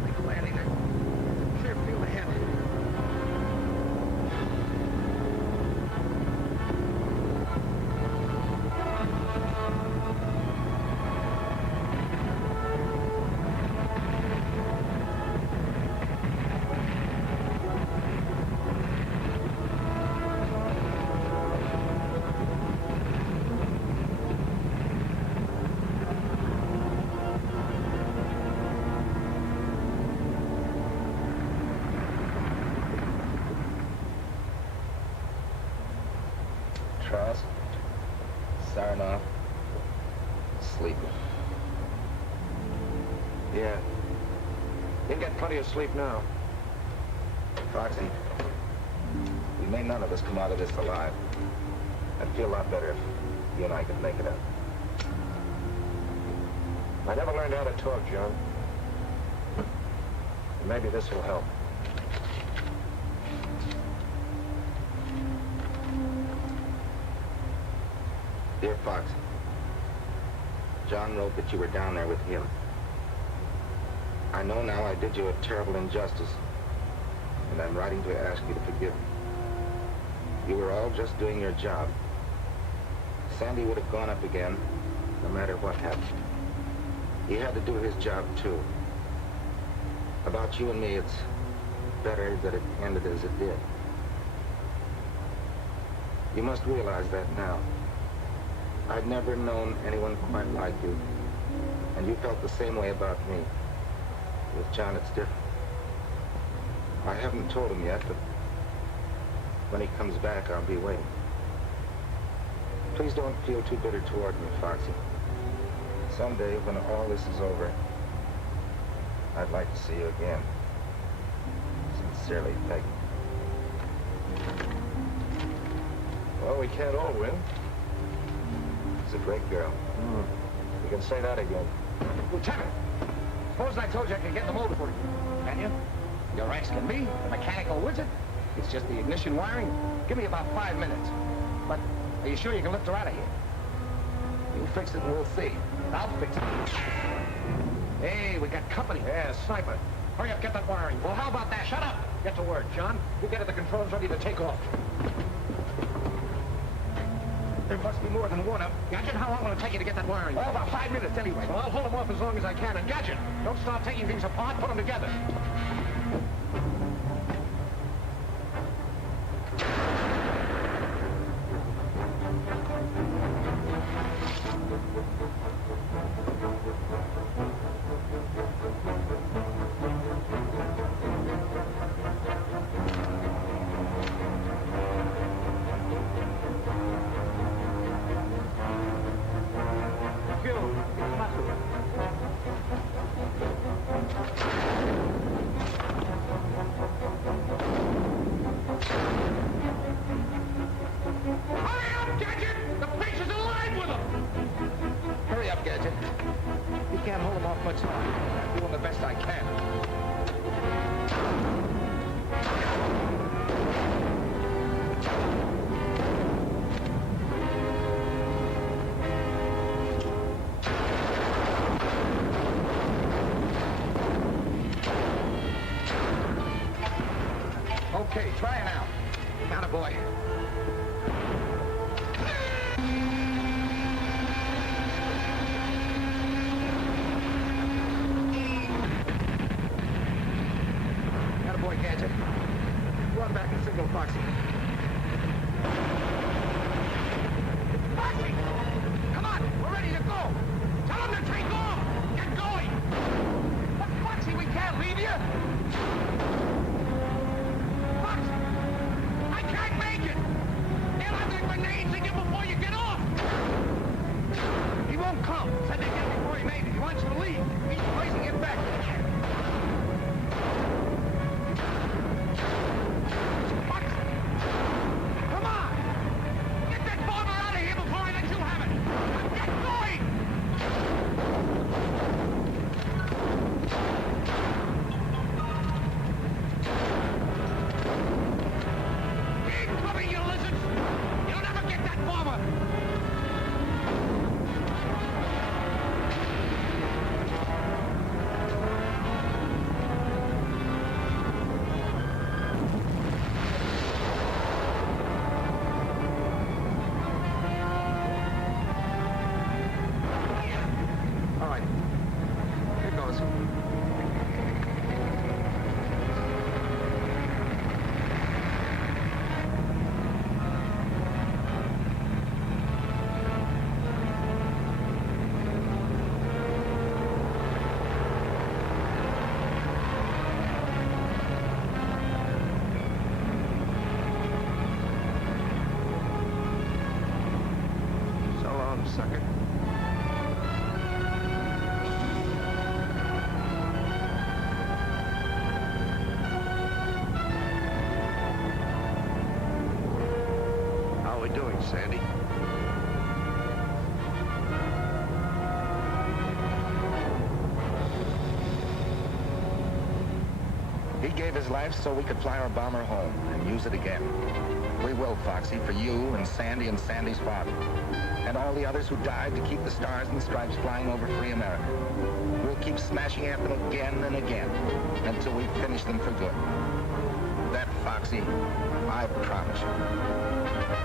Make a landing. Clear field ahead. Charles, Sarnoff, sleeping. Yeah. You'll get plenty of sleep now. Foxy, we may none of us come out of this alive. I'd feel a lot better if you and I could make it up. I never learned how to talk, John. Maybe this will help. Dear Foxy, John wrote that you were down there with him. I know now I did you a terrible injustice, and I'm writing to ask you to forgive me. You were all just doing your job. Sandy would have gone up again, no matter what happened. He had to do his job, too. About you and me, it's better that it ended as it did. You must realize that now. I'd never known anyone quite like you, and you felt the same way about me. With John, it's different. I haven't told him yet, but when he comes back, I'll be waiting. Please don't feel too bitter toward me, Foxy. Someday, when all this is over, I'd like to see you again. Sincerely, Peggy. Well, we can't all win. She's a great girl. You can say that again. Lieutenant, suppose I told you I could get the motor for you. Can you? You're asking me, the mechanical wizard? It's just the ignition wiring. Give me about 5 minutes. But are you sure you can lift her out of here? You fix it and we'll see. I'll fix it. Hey, we got company. Yeah, sniper. Hurry up, get that wiring. Well, how about that? Shut up! Get to work, John. You get at the controls ready to take off. There must be more than one up. Gadget, how long will it take you to get that wiring? Well, about 5 minutes anyway. Well, I'll hold them off as long as I can. And Gadget, don't start taking things apart. Put them together. Okay, try it out. Atta boy. Atta boy, Gadget. Run back and signal Foxy. Foxy! Come on, we're ready to go. Tell him to take off. Get going. But Foxy, we can't leave you. He won't come. Said they did before he made it. He wants you to leave. He's placing it back. Fox! doing, Sandy? He gave his life so we could fly our bomber home and use it again. We will, Foxy, for you and Sandy's father. And all the others who died to keep the stars and stripes flying over free America. We'll keep smashing at them again and again until we finish them for good. That, Foxy, I promise you.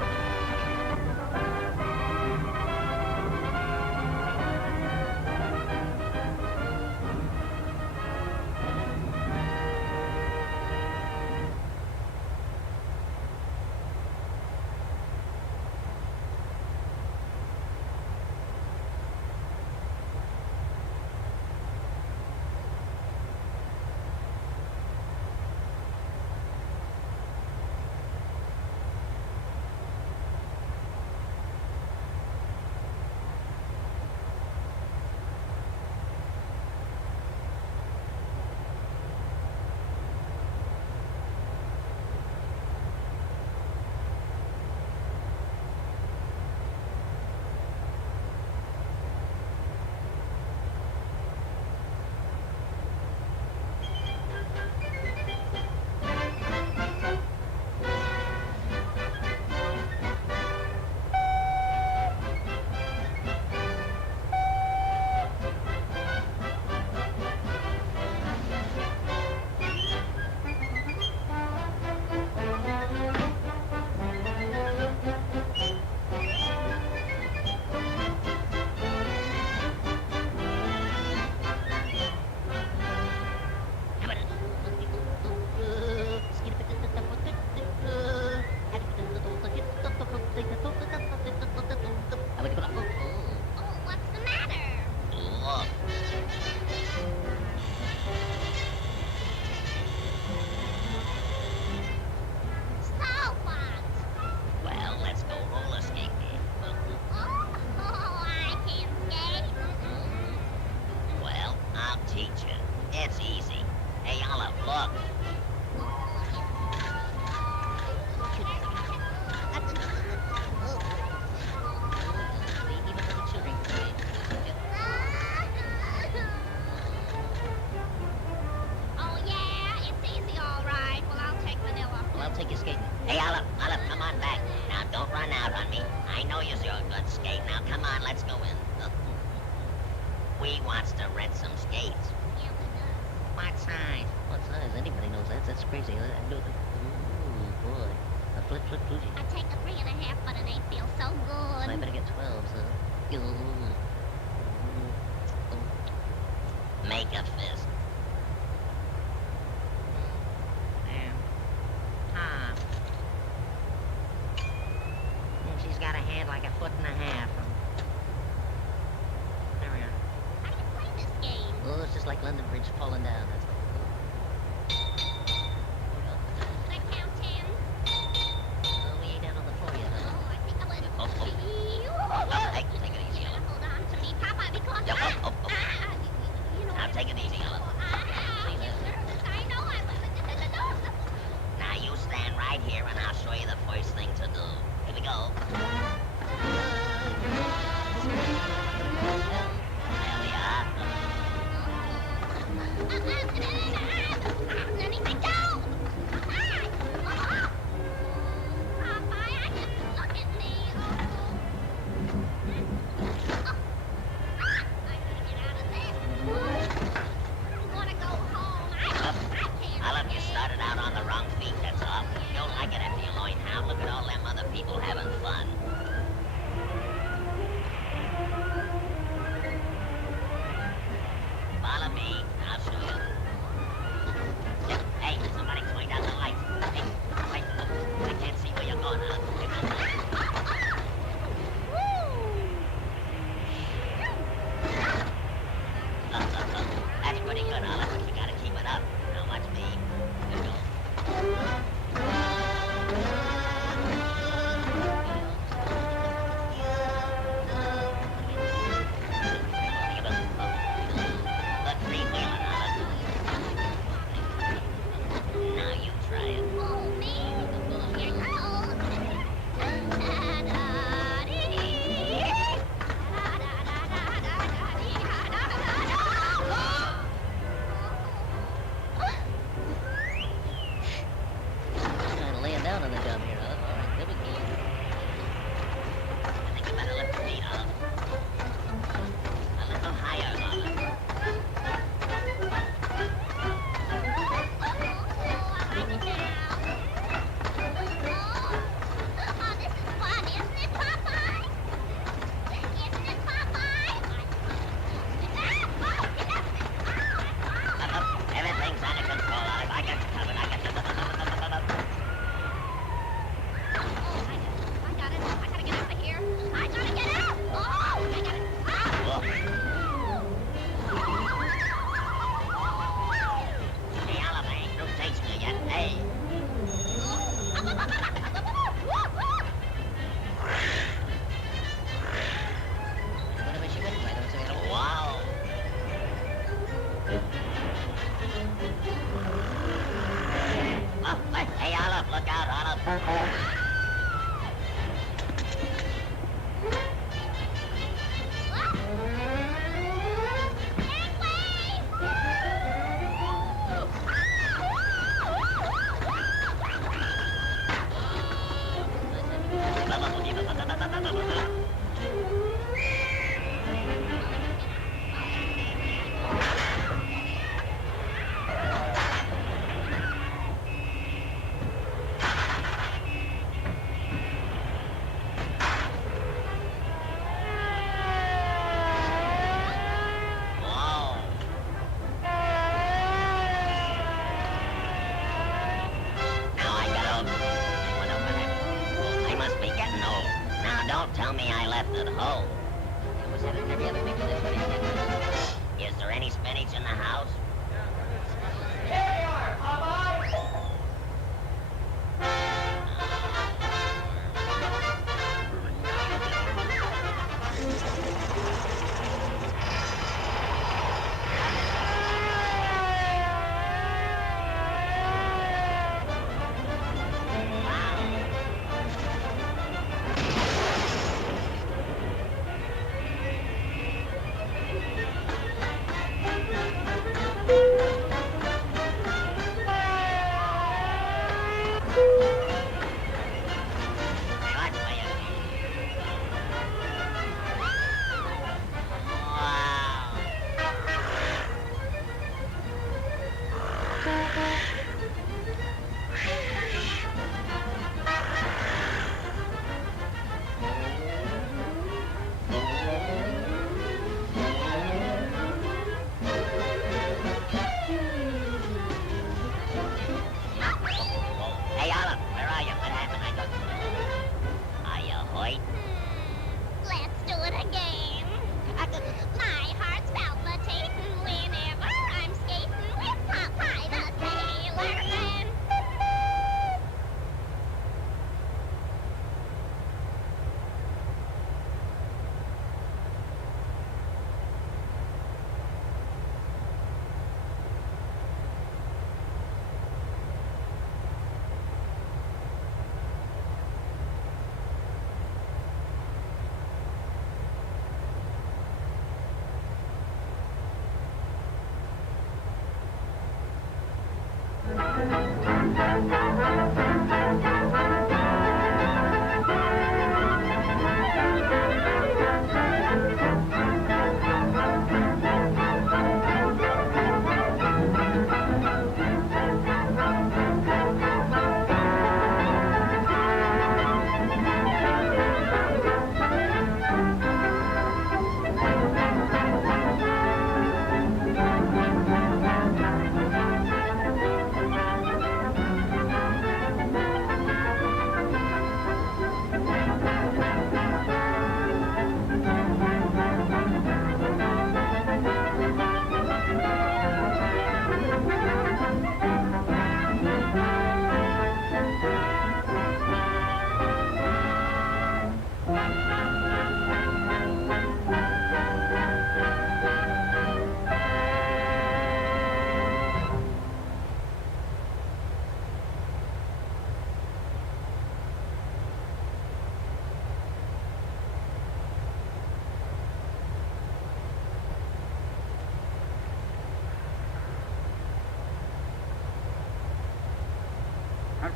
Hey,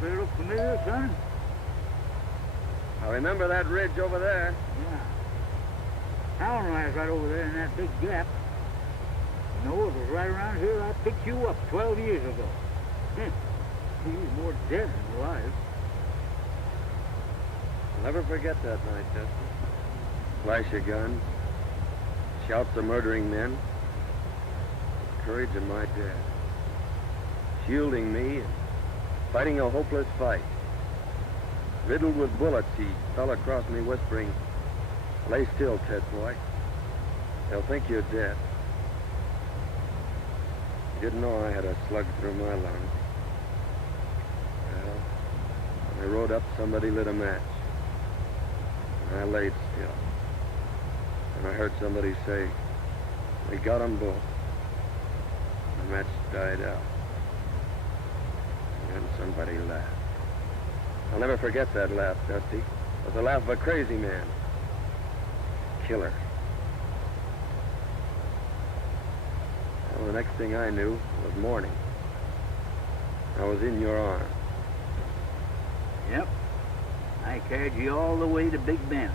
Does it look familiar, son? I remember that ridge over there. Yeah. Town lies right over there in that big gap. You know, it was right around here I picked you up 12 years ago. He's more dead than alive. I'll never forget that night, Chester. Flash of guns, shouts of murdering men, the courage of my dad, shielding me and fighting a hopeless fight. Riddled with bullets, he fell across me whispering, "Lay still, Ted boy. They'll think you're dead." He didn't know I had a slug through my lungs. Well, when I rode up, somebody lit a match. And I laid still. And I heard somebody say, "We got 'em both." The match died out. And somebody laughed. I'll never forget that laugh, Dusty. It was the laugh of a crazy man. Killer. Well, the next thing I knew was morning. I was in your arms. Yep. I carried you all the way to Big Bend.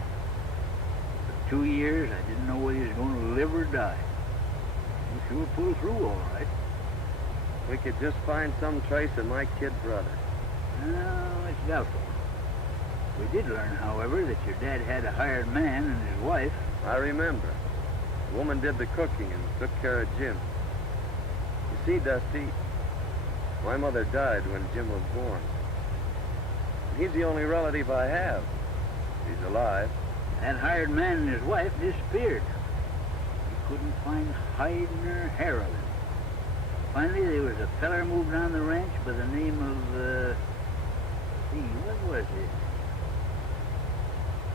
For 2 years, I didn't know whether you was going to live or die. You sure pulled through all right. We could just find some trace of my kid brother. No, it's doubtful. We did learn, however, that your dad had a hired man and his wife. I remember. The woman did the cooking and took care of Jim. You see, Dusty, my mother died when Jim was born. He's the only relative I have. He's alive. That hired man and his wife disappeared. We couldn't find hide nor hair of him. Finally, there was a feller moved on the ranch by the name of, what was it?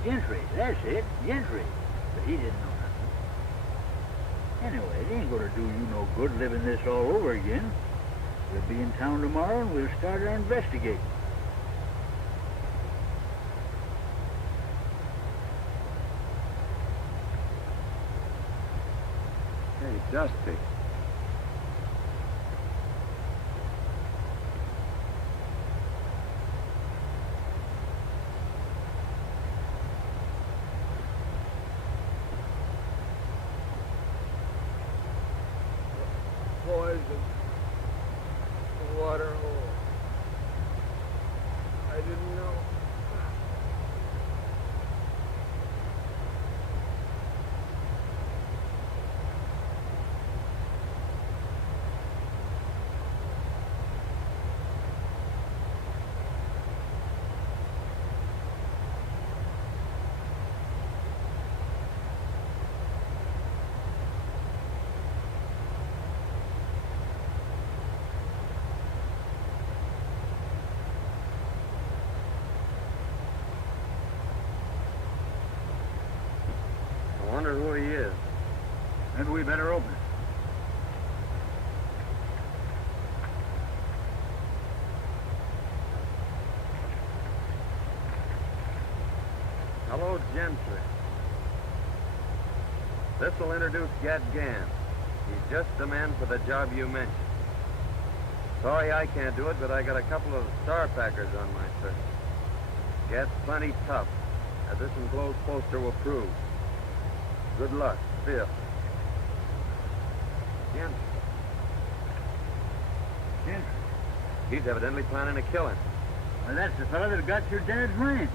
Gentry, that's it, Gentry. But he didn't know nothing. Anyway, it ain't gonna do you no good living this all over again. We'll be in town tomorrow and we'll start our investigating. Hey, Dusty. Poison. The water hole. I didn't know. I wonder who he is. Maybe we better open it. Hello, Gentry. This'll introduce Gad Gann. He's just the man for the job you mentioned. Sorry I can't do it, but I got a couple of star packers on my search. Gets plenty tough, as this enclosed poster will prove. Good luck, Phil. Jim. Jim? He's evidently planning to kill him. Well, that's the fellow that got your dad's ranch.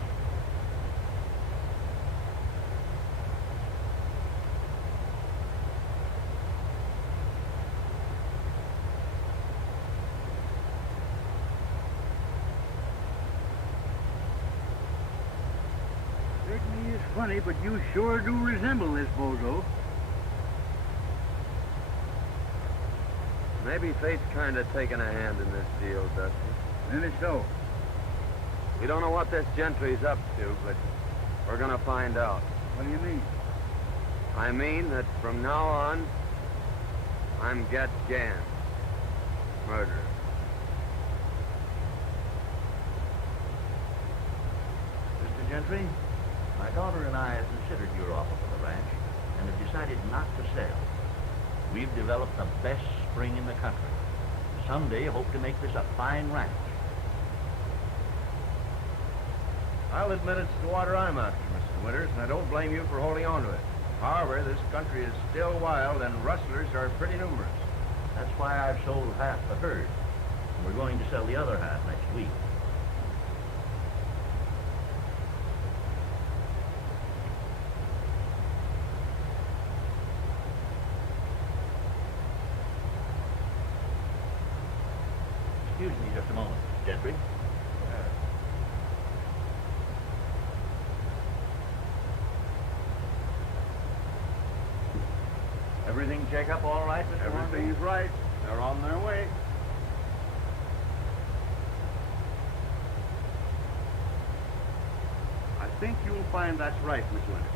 Certainly is funny, but you sure do resemble this bozo. Maybe fate's kind of taking a hand in this deal, Dusty. Maybe so. We don't know what this gentry's up to, but we're gonna find out. What do you mean? I mean that from now on, I'm Get Gan. Murderer. Mr. Gentry, my daughter and I have considered your offer for the ranch and have decided not to sell. We've developed the best spring in the country. Someday hope to make this a fine ranch. I'll admit it's the water I'm after, Mr. Winters, and I don't blame you for holding on to it. However, this country is still wild, and rustlers are pretty numerous. That's why I've sold half the herd, and we're going to sell the other half next week. Excuse me just a moment, Mr. Gentry. Everything check up all right, Mr. Everything's right. They're on their way. I think you'll find that's right, Miss Winters.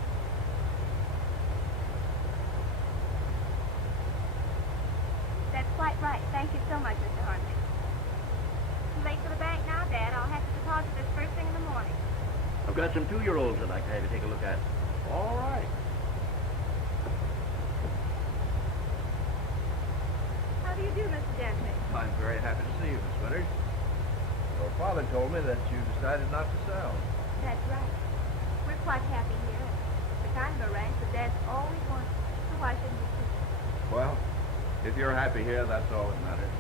That's quite right. Thank you so much, Mr. Hartley. Too late for the bank now, Dad. I'll have to deposit this first thing in the morning. I've got some 2-year-olds I'd like to have you take a look at. All right. How do you do, Mr. Gentry? I'm very happy to see you, Miss Winters. Your father told me that you decided not to sell. That's right. We're quite happy here. It's the kind of a ranch that Dad's always wanted, so why shouldn't we keep it? Well, if you're happy here, that's all that matters.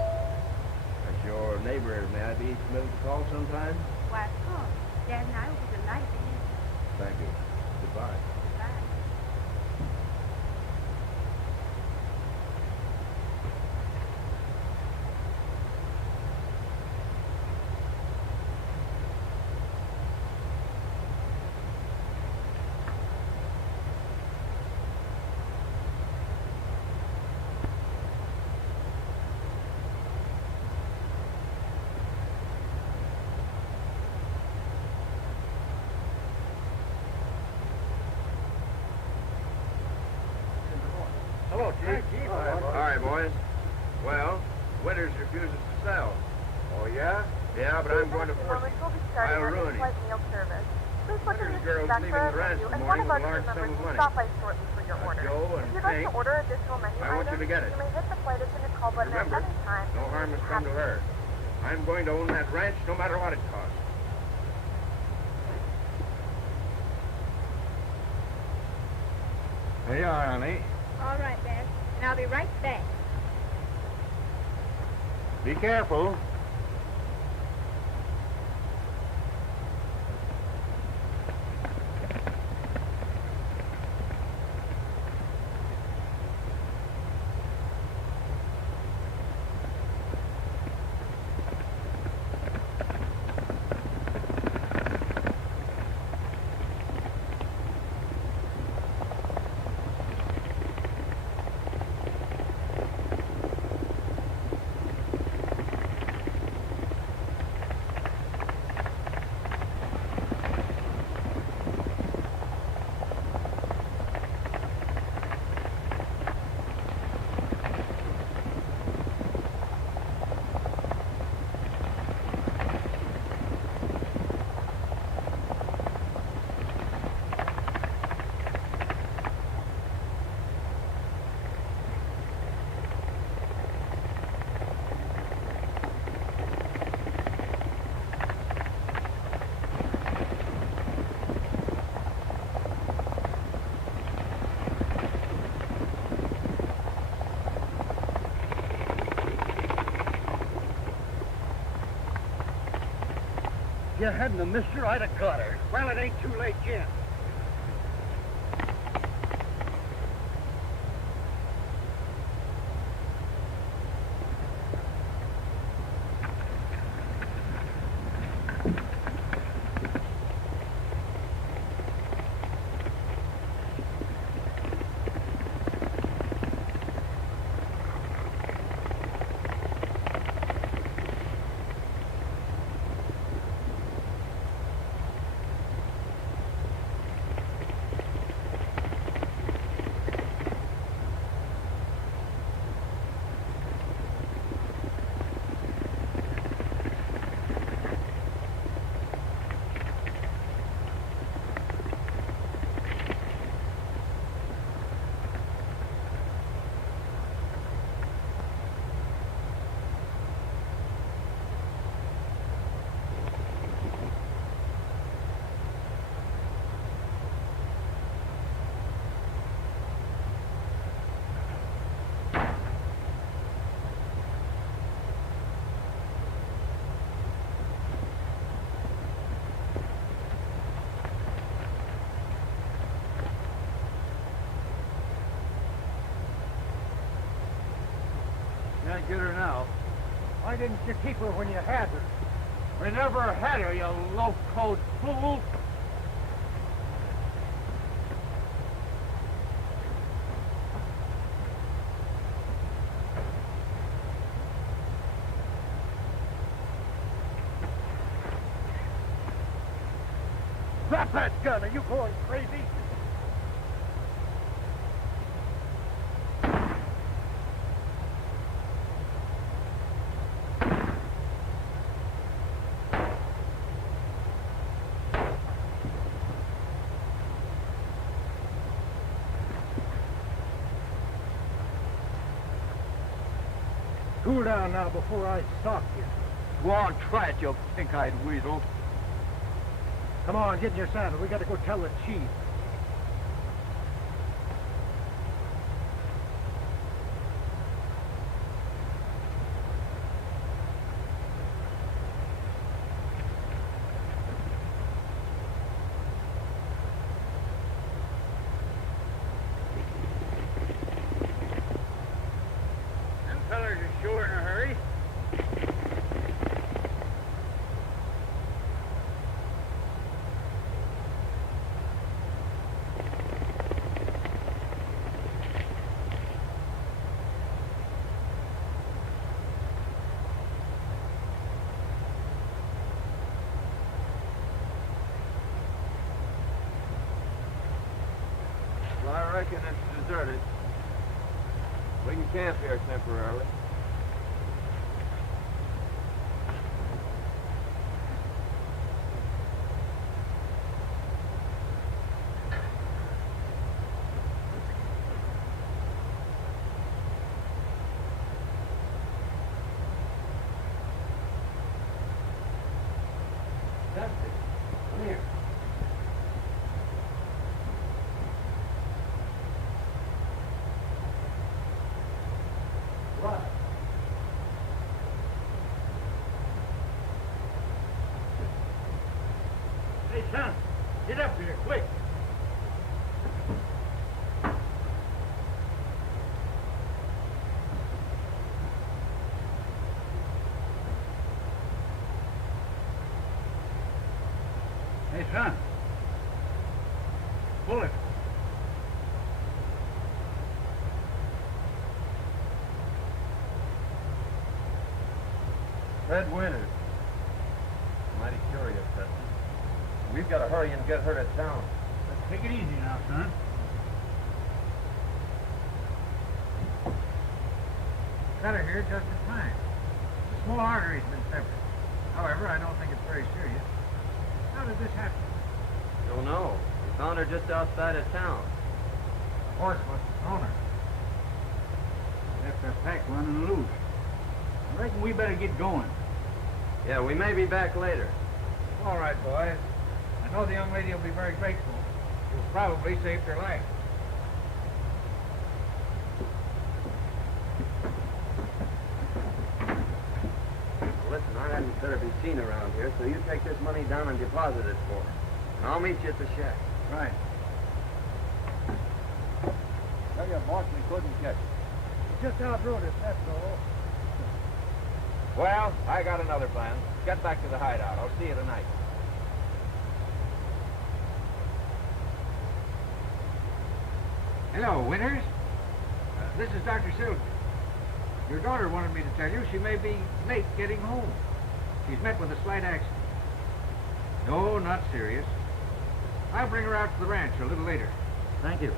As your neighbor, may I be permitted to call sometime? Why, of course. Dad and I will be delighted to meet you. Thank you. Goodbye. Goodbye. Hello, Chief. All right, boys. Well, Winters refuses to sell. Oh, yeah? Yeah, but I'm going to force Moments him. will be starting I'll our ruin him. in-flight meal service. Please look in the Girls feedback leaving for the our ranch menu, this and one morning of our with a large team members sum of will money. stop by shortly for your order. Joe and If you'd like Hank, to order additional menu I want you items, to get it. you may hit the flight attendant call button at Remember, any time. no harm has come to her. I'm going to own that ranch no matter what it costs. Here you are, honey. All right, Dad. And I'll be right back. Be careful. If you hadn't have missed her, I'd have got her. Well, it ain't too late yet. Can't get her now. Why didn't you keep her when you had her? We never had her, you low-code fool. Drop that gun. Are you going crazy? Cool down now before I sock you. Go on, try it, you pink-eyed weasel. Come on, get in your saddle. We gotta go tell the chief. Them fellers are sure in a hurry. Well, I reckon it's deserted. We can camp here temporarily. Dusty, come here. Right. Hey, son, get up here, quick. Hey, son. Pull it. Red Winters. Mighty curious, Dusty. We've got to hurry and get her to town. Let's take it easy now, son. Got her here just in time. The small artery's been severed. However, I don't think it's very serious. How did this happen? Don't know. We found her just outside of town. The horse must have thrown her. Left her pack running loose. I reckon we better get going. Yeah, we may be back later. All right, boys. I know the young lady will be very grateful. You'll probably saved her life. Listen, I hadn't better be seen around here, so you take this money down and deposit it for her. And I'll meet you at the shack. Right. Tell you, boss, we couldn't catch it. Just outrode us, that's all. Well, I got another plan. Get back to the hideout. I'll see you tonight. Hello, Winters. This is Dr. Silver. Your daughter wanted me to tell you she may be late getting home. She's met with a slight accident. No, not serious. I'll bring her out to the ranch a little later. Thank you.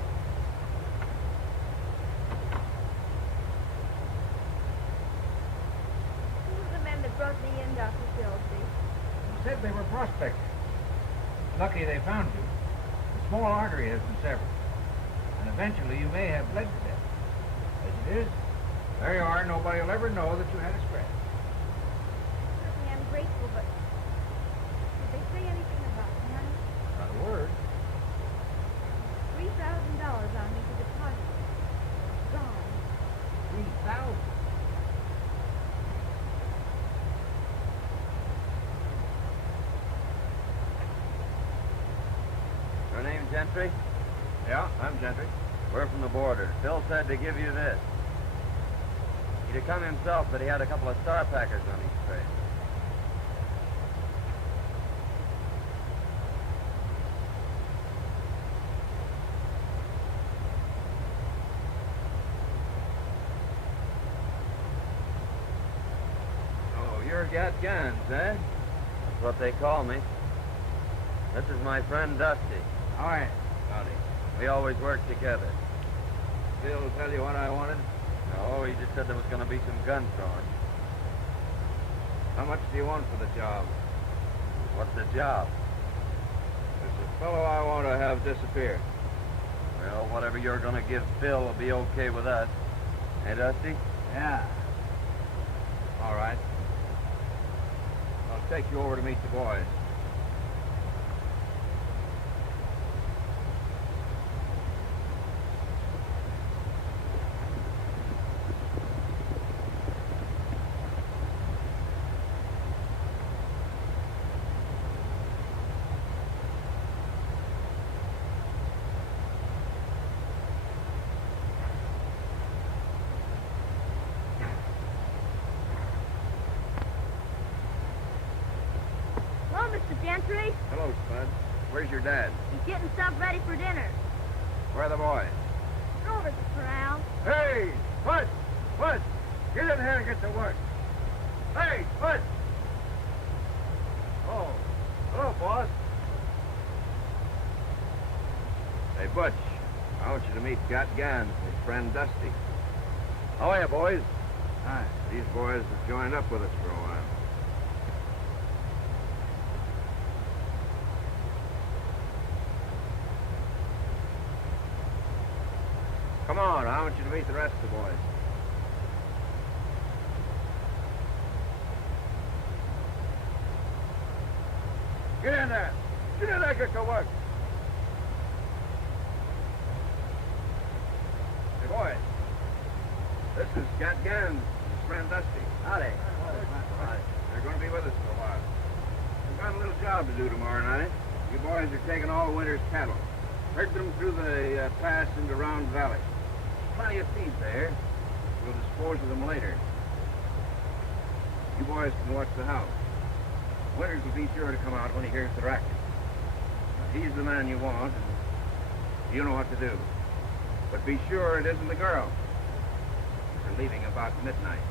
Who were the men that brought me in, Dr. Silsby? You said they were prospectors. Lucky they found you. A small artery has been severed. And eventually you may have bled to death. As it is, there you are. Nobody will ever know that you had a scratch. Certainly I'm grateful, but did they say anything about money? Not a word. $3,000 on me to deposit. Gone. 3,000. Your name Gentry? Yeah, I'm Gentry. We're from the border. Phil said to give you this. He'd have come himself, but he had a couple of star packers on his trail. Oh, you're got guns, eh? That's what they call me. This is my friend Dusty. All right. Howdy. We always work together. Phil tell you what I wanted? No, he just said there was going to be some gun throwing. How much do you want for the job? What's the job? There's a fellow I want to have disappear. Well, whatever you're going to give Phil will be okay with us. Hey, Dusty? Yeah. All right. I'll take you over to meet the boys. Hello, Mr. Gentry. Hello, Spud. Where's your dad? He's getting stuff ready for dinner. Where are the boys? They're over at the corral. Hey, Bud! Bud! Get in here and get to work. Hey, Bud! Oh, hello, boss. Hey, Butch. I want you to meet Got Gans, his friend Dusty. How are you, boys? Hi. These boys have joined up with us for a while. Come on, I want you to meet the rest of the boys. Get in there. Get in there, get to work. Hey, boys. This is Gat Gans, his friend Dusty. Howdy. They're going to be with us for a while. We've got a little job to do tomorrow night. You boys are taking all winter's cattle. Herd them through the pass into Round Valley. Plenty of feed there. We'll dispose of them later. You boys can watch the house. Winters will be sure to come out when he hears the racket. Now, he's the man you want, and you know what to do. But be sure it isn't the girl. We're leaving about midnight.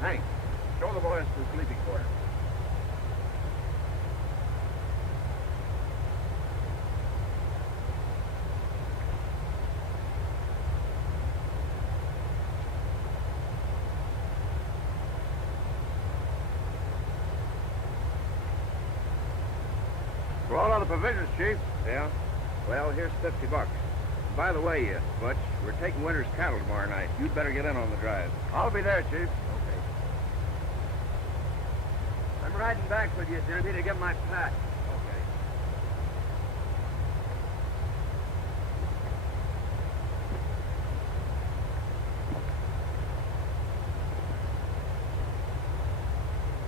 Hank, show the boys to the sleeping quarters. For all of the provisions, Chief. Yeah? Well, here's $50. By the way, Butch, we're taking Winter's cattle tomorrow night. You'd better get in on the drive. I'll be there, Chief. Okay. I'm riding back with you, Gentry, to get my pack.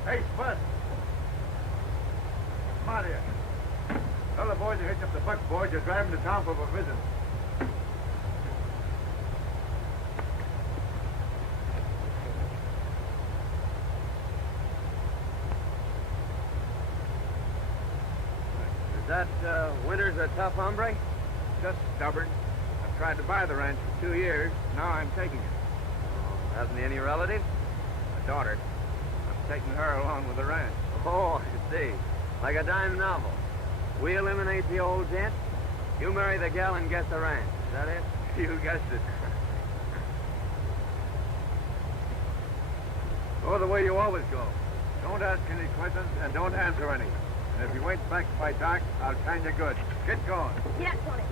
Okay. Hey, Spud. Come out here. Tell the boys to hitch up the buck boys. You're driving to town for a visit. Is that, Winters a tough hombre? Just stubborn. I've tried to buy the ranch for 2 years. Now I'm taking it. Hasn't he any relatives? My daughter. I'm taking her along with the ranch. Oh, I see. Like a dime novel. We eliminate the old gent. You marry the gal and get the ranch. Is that it? You guessed it. Go the way you always go. Don't ask any questions and don't answer any. And if you ain't back by dark, I'll kind you good. Get going. Yeah, Tony.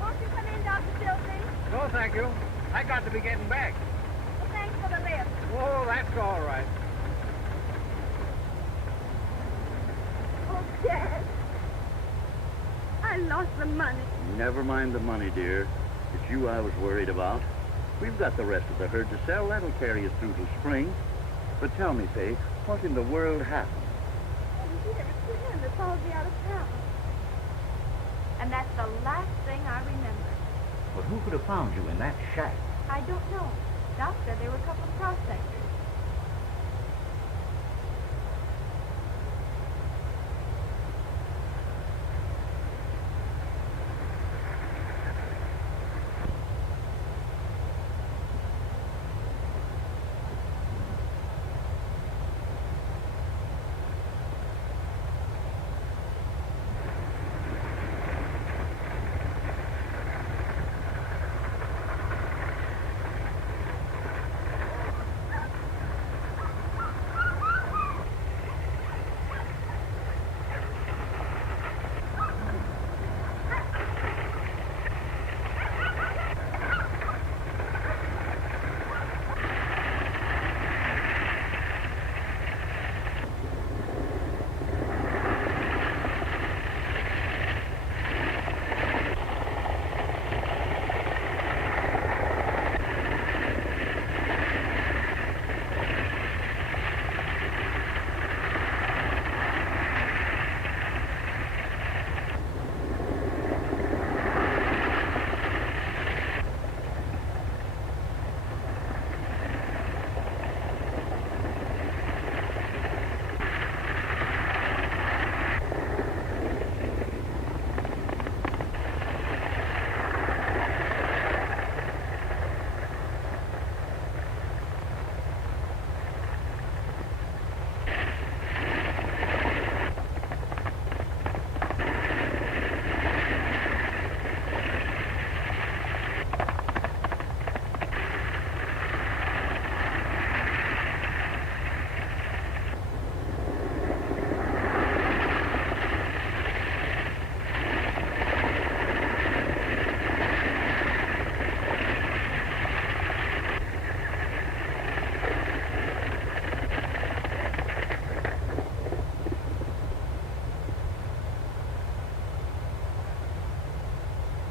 Won't you come in, Dr. Silsey? No, thank you. I got to be getting back. Well, thanks for the lift. Oh, that's all right. Oh, Dad. I lost the money. Never mind the money, dear. It's you I was worried about. We've got the rest of the herd to sell. That'll carry us through till spring. But tell me, Faye, what in the world happened? Oh, dear, it's him that followed me out of town. And that's the last thing I remember. But who could have found you in that shack? I don't know. Doc said there were a couple of prospectors.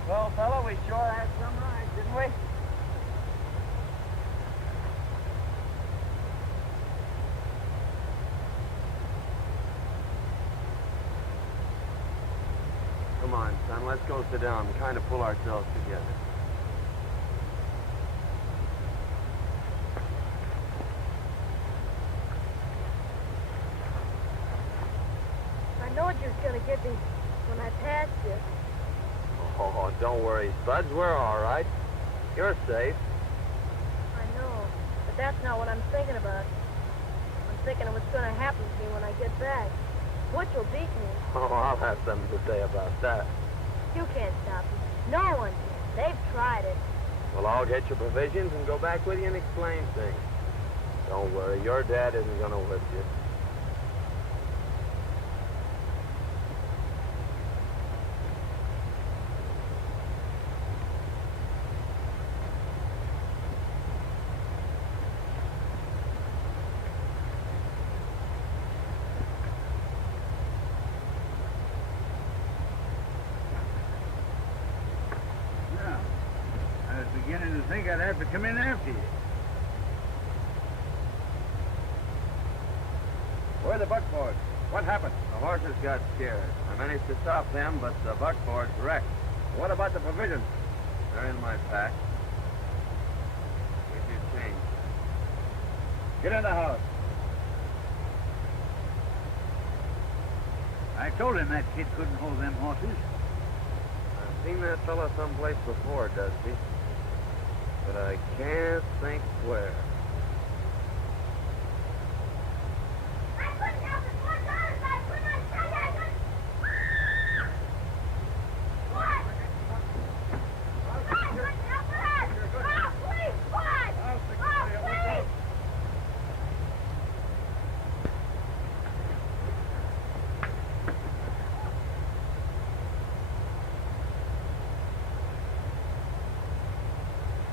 Well, fella, we sure had some rides, didn't we? Come on, son, let's go sit down and kind of pull ourselves together. I knowed you was going to get me when I passed you. Oh, don't worry, Spuds, we're all right. You're safe. I know, but that's not what I'm thinking about. I'm thinking of what's going to happen to me when I get back. Butch will beat me. Oh, I'll have something to say about that. You can't stop me. No one can. They've tried it. Well, I'll get your provisions and go back with you and explain things. Don't worry, your dad isn't going to whip you. think I'd have to come in after you. Where are the buckboards? What happened? The horses got scared. I managed to stop them, but the buckboards wrecked. What about the provisions? They're in my pack. Here's your change. Get in the house. I told him that kid couldn't hold them horses. I've seen that fella someplace before, Dusty. But I can't think where.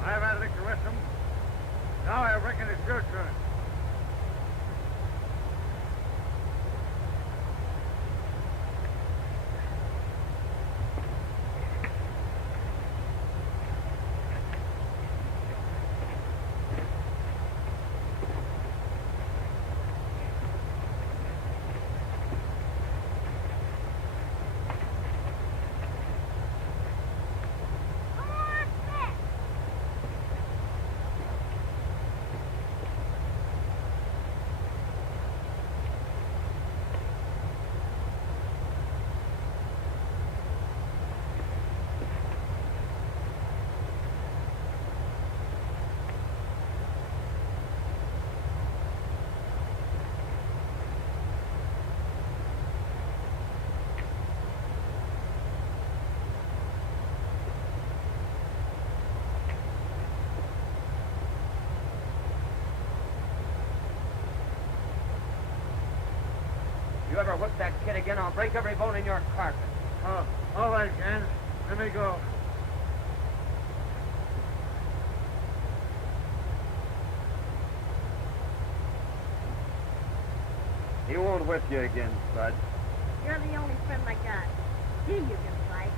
I've had liquor with them. Now I reckon it's your turn. You ever whip that kid again, I'll break every bone in your carcass. Oh, all right, Ken. Let me go. He won't whip you again, Spud. You're the only friend I got. Gee, you can fight.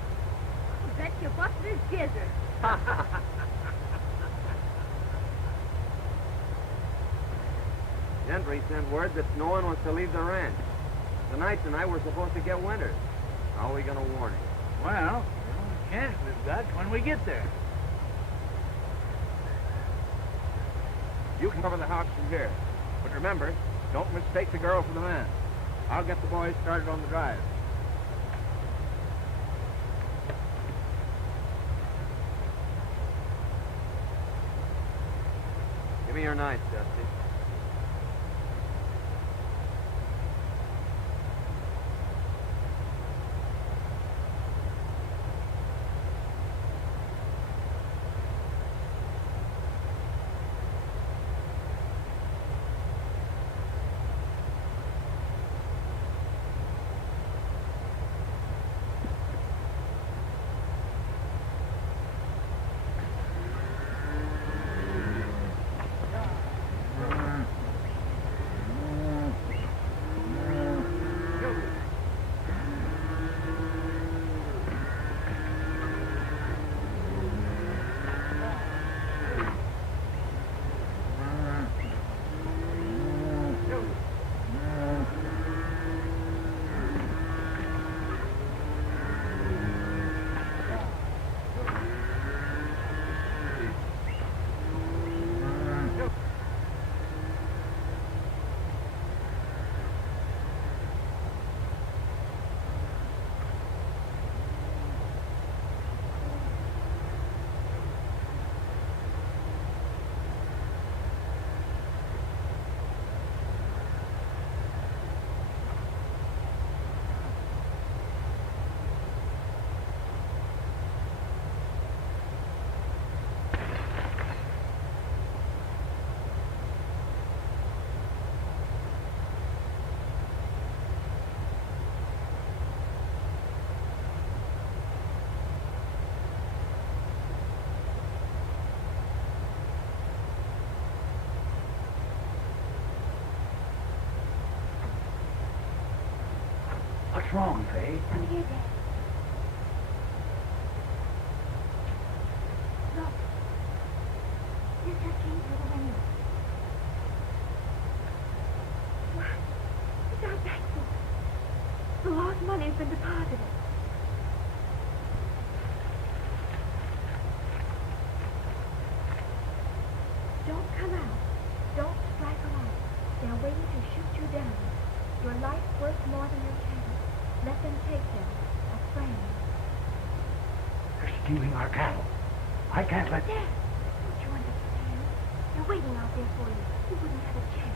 I'll bet you busted his gizzard. Gentry sent word that no one was to leave the ranch. Tonight we're supposed to get winter. How are we gonna warn him? Well, the only chance we've got when we get there. You can cover the house from here. But remember, don't mistake the girl for the man. I'll get the boys started on the drive. Give me your knife, Dusty. What's wrong, Faye? I'm here, Dad. Look. money has been deposited. Don't come out. Don't strike a light. They're waiting to shoot you down. Your life's worth more than your cattle. Let them take them. A friend. They're stealing our cattle. I can't let... Dad, don't you understand? They're waiting out there for you. You wouldn't have a chance.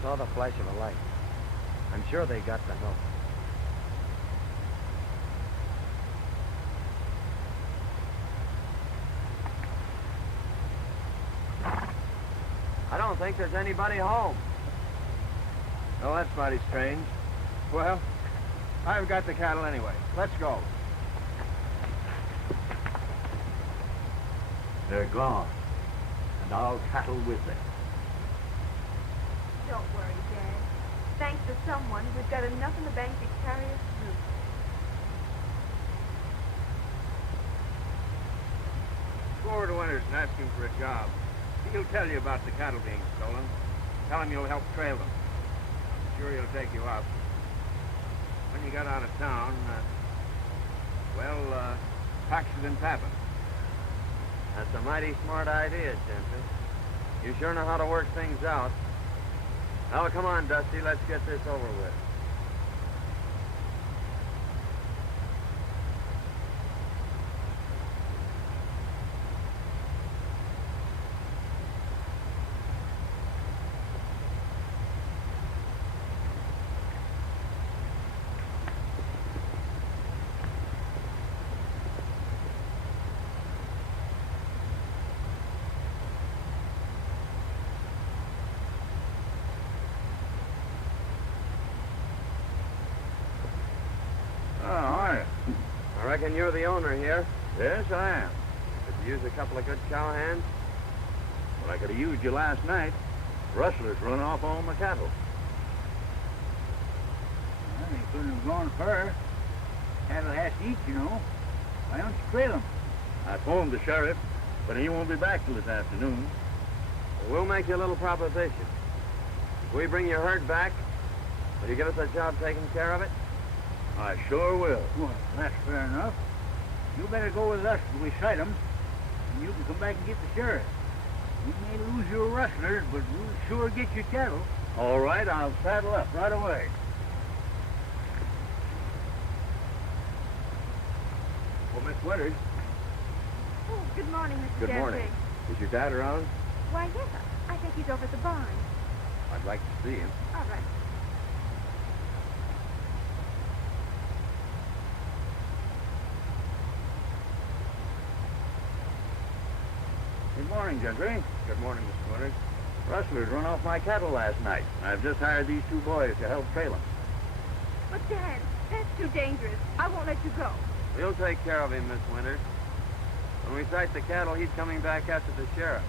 Saw the flash of a light. I'm sure they got the help. I don't think there's anybody home. Oh, that's mighty strange. Well, I've got the cattle anyway. Let's go. They're gone. And our cattle with them. Don't worry, Dad. Thanks to someone, we've got enough in the bank to carry us through. Go over to Winters and ask him for a job. He'll tell you about the cattle being stolen. Tell him you'll help trail them. I'm sure he'll take you up. When you got out of town, packs it in Papin. That's a mighty smart idea, Gentry. You sure know how to work things out. Now, come on, Dusty. Let's get this over with. I reckon you're the owner here. Yes, I am. Could you use a couple of good cow hands? Well, I could have used you last night. Rustlers run off all my cattle. Well, they couldn't have gone far. Cattle has to eat, you know. Why don't you trail them? I phoned the sheriff, but he won't be back till this afternoon. Well, we'll make you a little proposition. If we bring your herd back, will you give us a job taking care of it? I sure will. Well, that's fair enough. You better go with us till we sight them, and you can come back and get the sheriff. We may lose your rustlers, but we'll sure get your cattle. All right, I'll saddle up right away. Well, Miss Winters. Oh, good morning, Mr. Good Gentry. morning. Is your dad around? Why, yes, I think he's over at the barn. I'd like to see him. All right. Good morning, Gentry. Good morning, Mr. Winters. Rustlers run off my cattle last night. I've just hired these two boys to help trail them. But, Dad, that's too dangerous. I won't let you go. We'll take care of him, Miss Winters. When we sight the cattle, he's coming back after the sheriff.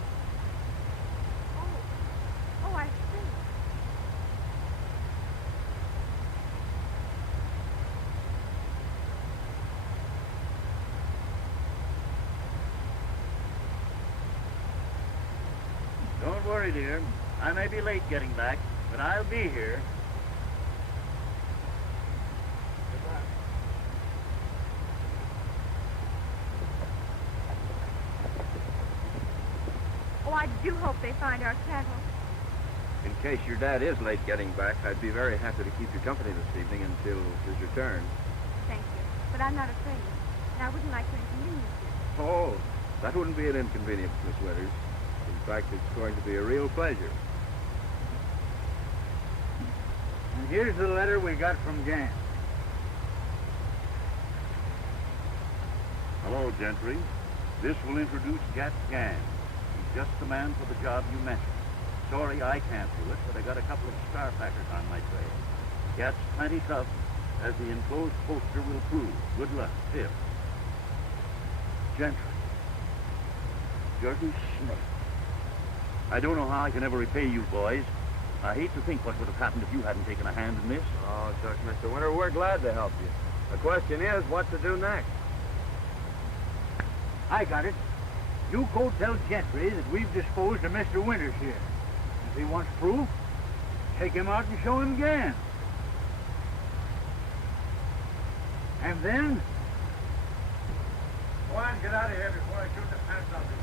Oh, I see. Don't worry, dear. I may be late getting back, but I'll be here. Oh, I do hope they find our cattle. In case your dad is late getting back, I'd be very happy to keep you company this evening until his return. Thank you, but I'm not afraid. And I wouldn't like to inconvenience you. Oh, that wouldn't be an inconvenience, Miss Winters. In fact, it's going to be a real pleasure. And here's the letter we got from Jan. Hello, Gentry. This will introduce Gat Gan. He's just the man for the job you mentioned. Sorry I can't do it, but I got a couple of star packers on my trail. Gat's plenty tough, as the enclosed poster will prove. Good luck, Tim. Gentry. Dirty snake. I don't know how I can ever repay you boys. I hate to think what would have happened if you hadn't taken a hand in this. Oh, Chuck, Mr. Winter, we're glad to help you. The question is, what to do next? I got it. You go tell Gentry that we've disposed of Mr. Winters here. If he wants proof, take him out and show him again. And then... Go on, get out of here before I shoot the pants off you.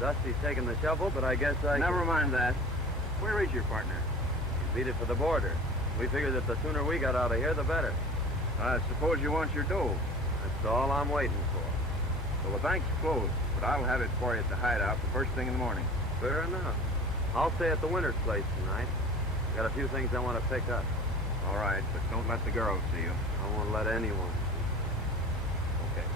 Dusty's taking the shovel, but I guess Never mind that. Where is your partner? He beat it for the border. We figured that the sooner we got out of here, the better. I suppose you want your dough. That's all I'm waiting for. Well, the bank's closed, but I'll have it for you at the hideout the first thing in the morning. Fair enough. I'll stay at the Winters place tonight. Got a few things I want to pick up. All right, but don't let the girls see you. I won't let anyone. Okay.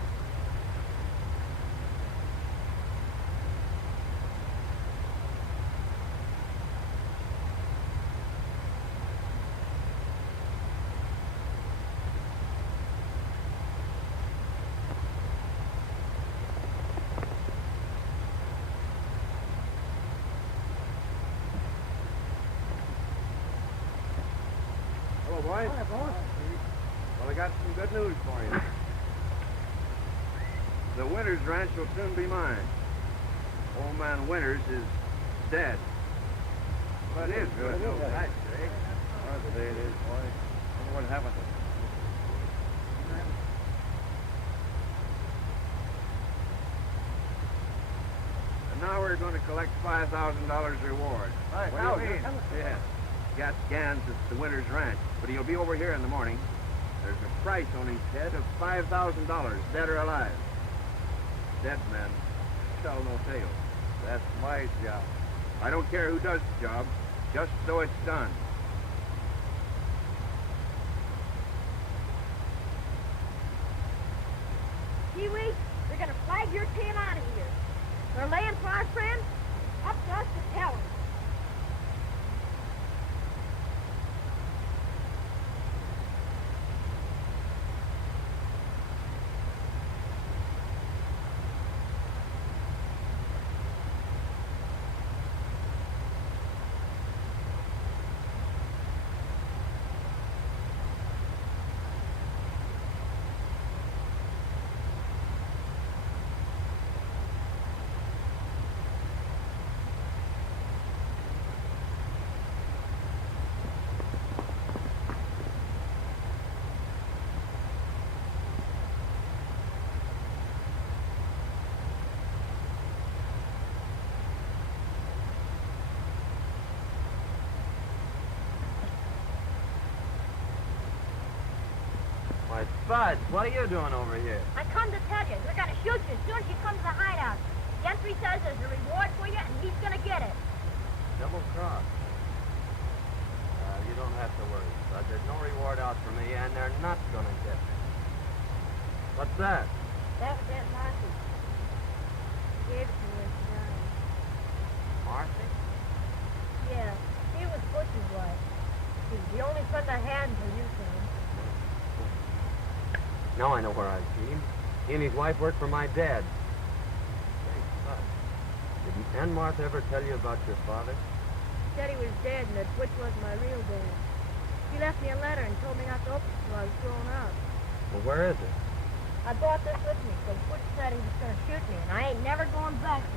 Boys? Hi, boss. Well, I got some good news for you. The Winters ranch will soon be mine. Old man Winters is dead. Well, it is good. No fact, eh? I'll say it is, boy. I wonder what happened to him. And now we're going to collect $5,000 reward. $5,000? What do you mean? Yeah. Got Gans at the Winters Ranch, but he'll be over here in the morning. There's a price on his head of $5,000, dead or alive. Dead men tell no tales. That's my job. I don't care who does the job, just so it's done. Kiwi, they're gonna flag your team out of here. They're laying for our friend. Up to us to tell them. Spud, what are you doing over here? I come to tell you, they're gonna shoot you as soon as you come to the hideout. Gentry says there's a reward for you, and he's gonna get it. Double cross. You don't have to worry, Spud. There's no reward out for me, and they're not gonna get me. What's that? That was Aunt Marcy. She gave it to me when she died. Marcy? Yeah, she was Butch's wife. She was the only friend I had until you came. Now I know where I've seen him. He and his wife worked for my dad. Say, Spud, didn't Aunt Martha ever tell you about your father? She said he was dead and that Butch was my real dad. She left me a letter and told me not to open it till I was grown up. Well, where is it? I brought this with me because Butch said he was going to shoot me, and I ain't never going back to it.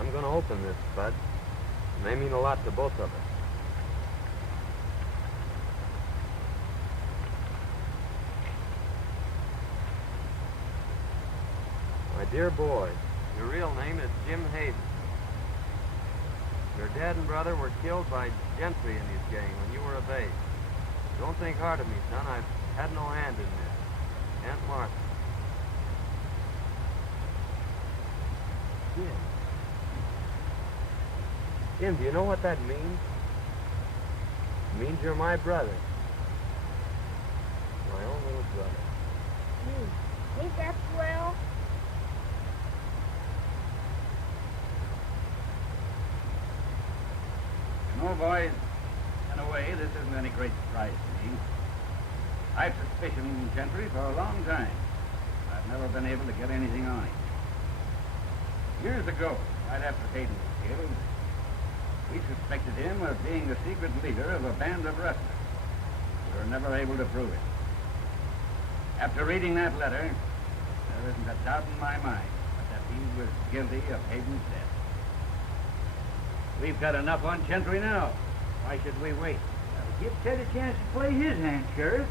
I'm going to open this, Spud. It may mean a lot to both of us. My dear boy, your real name is Jim Hayden. Your dad and brother were killed by Gentry and his gang when you were a babe. Don't think hard of me, son. I've had no hand in this. Aunt Martha. Jim. Jim, do you know what that means? It means you're my brother. My own little brother. Ain't that swell? No, boys, in a way, this isn't any great surprise to me. I've suspicioned Gentry for a long time. I've never been able to get anything on him. Years ago, right after Hayden was killed, we suspected him of being the secret leader of a band of rustlers. We were never able to prove it. After reading that letter, there isn't a doubt in my mind but that he was guilty of Hayden's death. We've got enough on Gentry now. Why should we wait? Give Ted a chance to play his hand, Sheriff.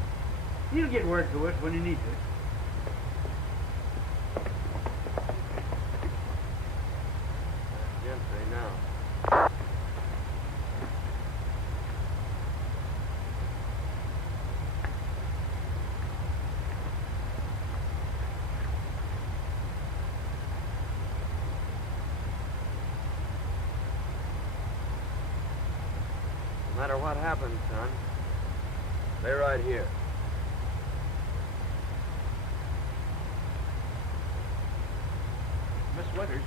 He'll get word to us when he needs it. Gentry now. No matter what happens, son, stay right here. Miss Withers.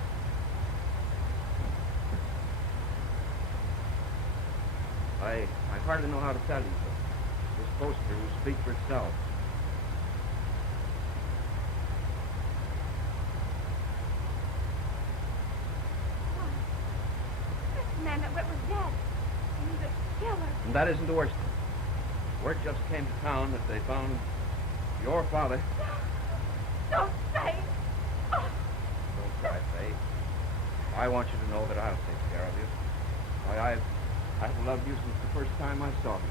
I hardly know how to tell you, but this poster will speak for itself. The man that went was dead. He's a killer. And that isn't the worst. Word just came to town that they found your father. Don't say. Oh. Don't cry, Faye. I want you to know that I'll take care of you. Why, I've loved you since the first time I saw you.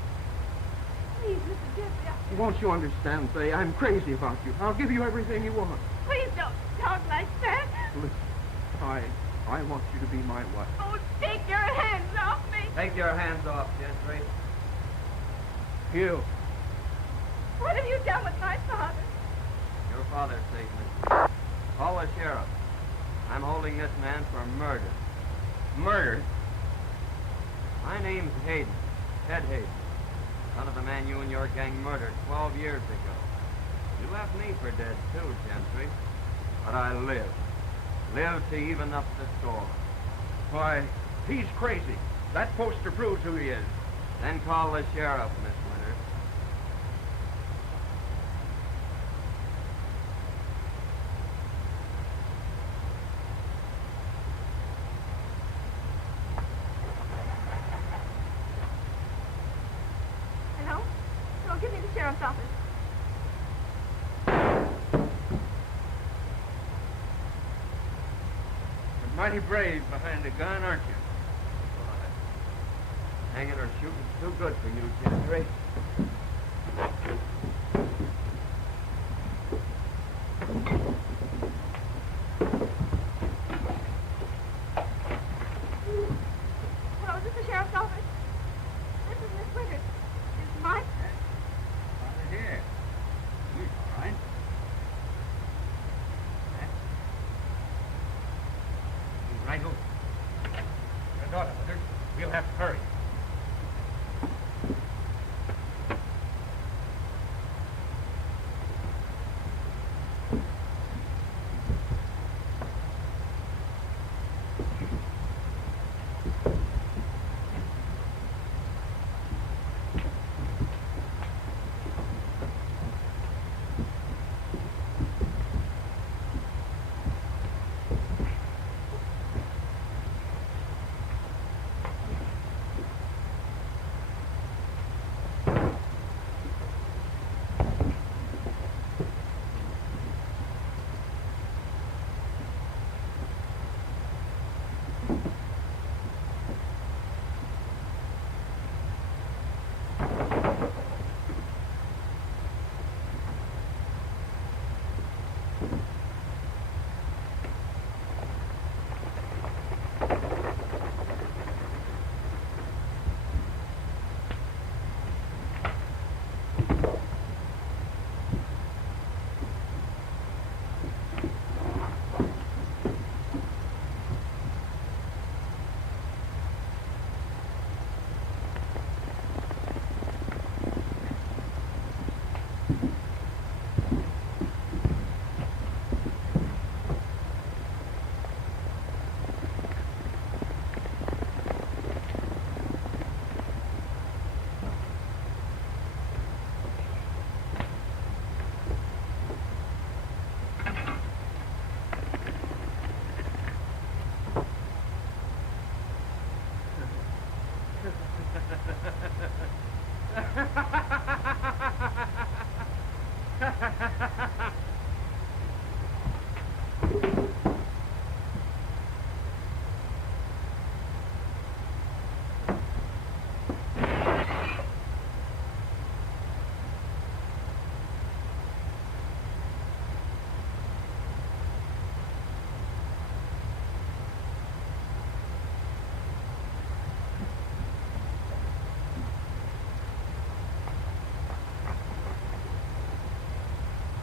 Please, Mr. Jeffrey. Won't you understand, Faye? I'm crazy about you. I'll give you everything you want. Please don't talk like that. Listen, I want you to be my wife. Oh, take your hands off me. Take your hands off, Gentry. Hugh. What have you done with my father? Your father's safe. Call the sheriff. I'm holding this man for murder. Murder? My name's Hayden. Ted Hayden. Son of the man you and your gang murdered 12 years ago. You left me for dead, too, Gentry. But I live. Live to even up the score. Why, he's crazy. That poster proves who he is. Then call the sheriff, Miss Winters. Hello? Oh, give me the sheriff's office. You're mighty brave behind a gun, aren't you? Hanging or shooting's too good for you, Gentry. Hello, is this the sheriff's office? Nigel. Your daughter, Rudder. We'll have to hurry.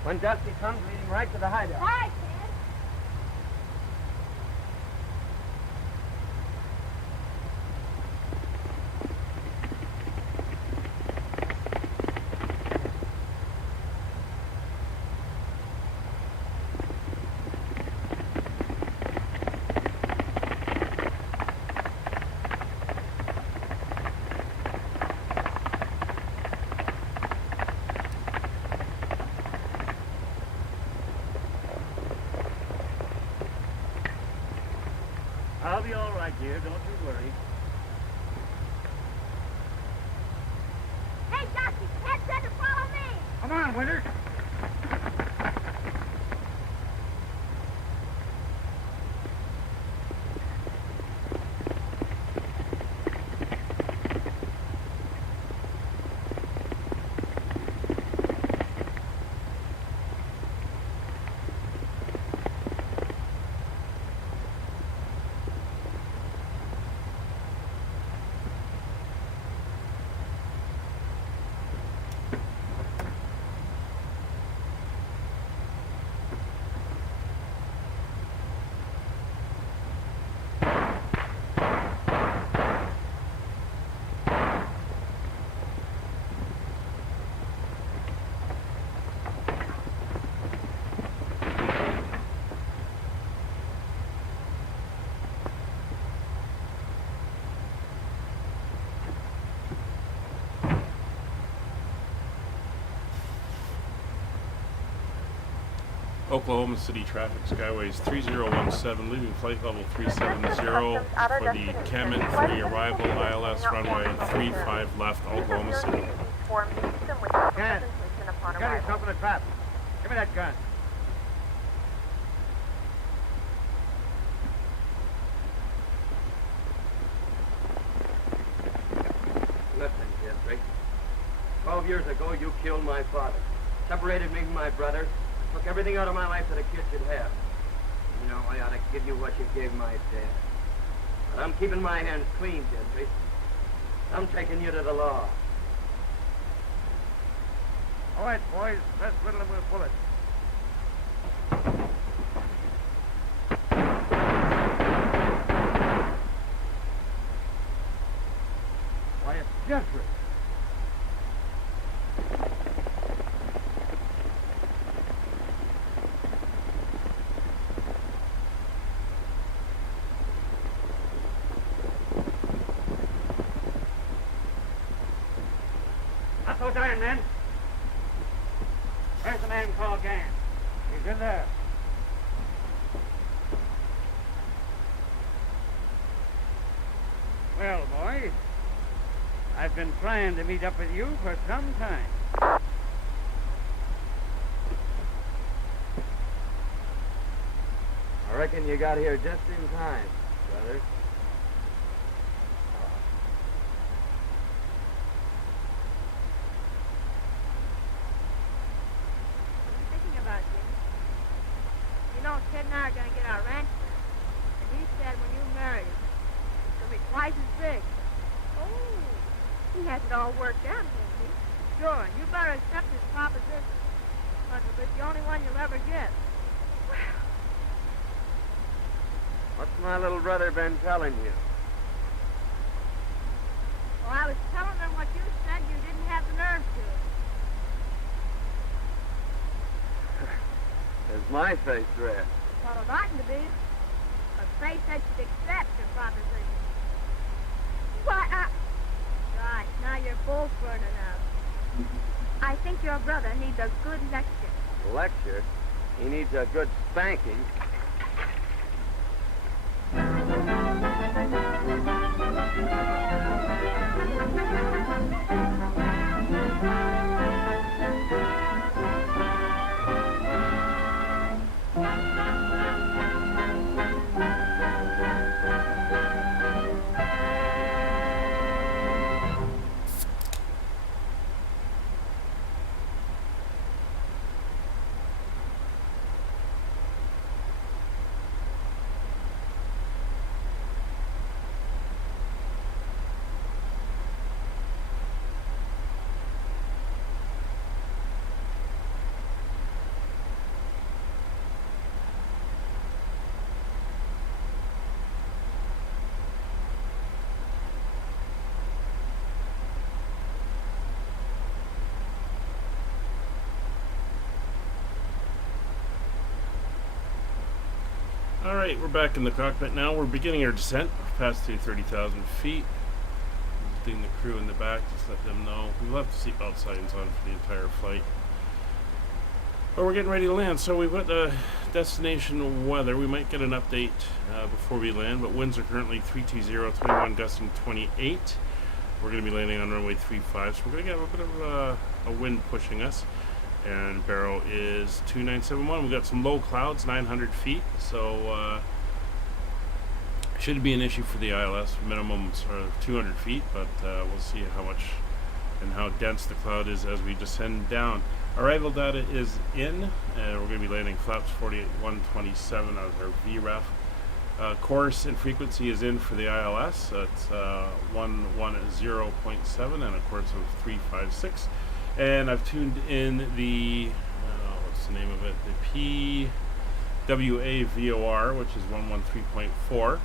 When Dusty comes, lead him right to the hideout. Hi, I'll be all right, dear. Don't you worry. Hey, Dusty, Ted said to follow me. Come on, Winter. Oklahoma City traffic, Skyways 3017, leaving flight level 370 for the Camet 3 arrival, ILS runway 35 left, Oklahoma City. Ken, you got yourself in a trap. Give me that gun. Listen, Jeffrey. 12 years ago, you killed my father. Separated me from my brother. Took everything out of my life that a kid should have. You know, I ought to give you what you gave my dad. But I'm keeping my hands clean, Gentry. I'm taking you to the law. All right, boys, let's riddle him with bullets. Gentry. Up those iron men. Where's the man called Gan? He's in there. Well, boys, I've been trying to meet up with you for some time. I reckon you got here just in time, brother. What are you thinking about, Jim? You know, Ted and I are going to get our ranch back. And he said when you marry him, it's going to be twice as big. Oh, he has it all worked out, hasn't he? Sure, and you better accept his proposition. Because it'll be the only one you'll ever get. What's my little brother been telling you? Well, I was telling them what you said you didn't have the nerve to. Is my face red? Well, it oughtn't to be. But Faye said she'd accept your proposition. Why, Right, now you're both burning up. I think your brother needs a good lecture. Lecture? He needs a good spanking. Alright, we're back in the cockpit now. We're beginning our descent. We've passed through 30,000 feet. Visiting the crew in the back, just let them know. We left the seatbelt signs on for the entire flight. But we're getting ready to land, so we've got the destination weather. We might get an update before we land, but winds are currently 320, 21 gusting 28. We're going to be landing on runway 35, so we're going to get a bit of a wind pushing us. And barrel is 2971. We've got some low clouds, 900 feet, so shouldn't be an issue for the ILS. Minimums are 200 feet, but we'll see how much and how dense the cloud is as we descend down. Arrival data is in, and we're going to be landing flaps 48-127 out of our VREF. Course and frequency is in for the ILS. It's 110.7 and a course of 356. And I've tuned in the, what's the name of it? The PWA VOR, which is 113.4,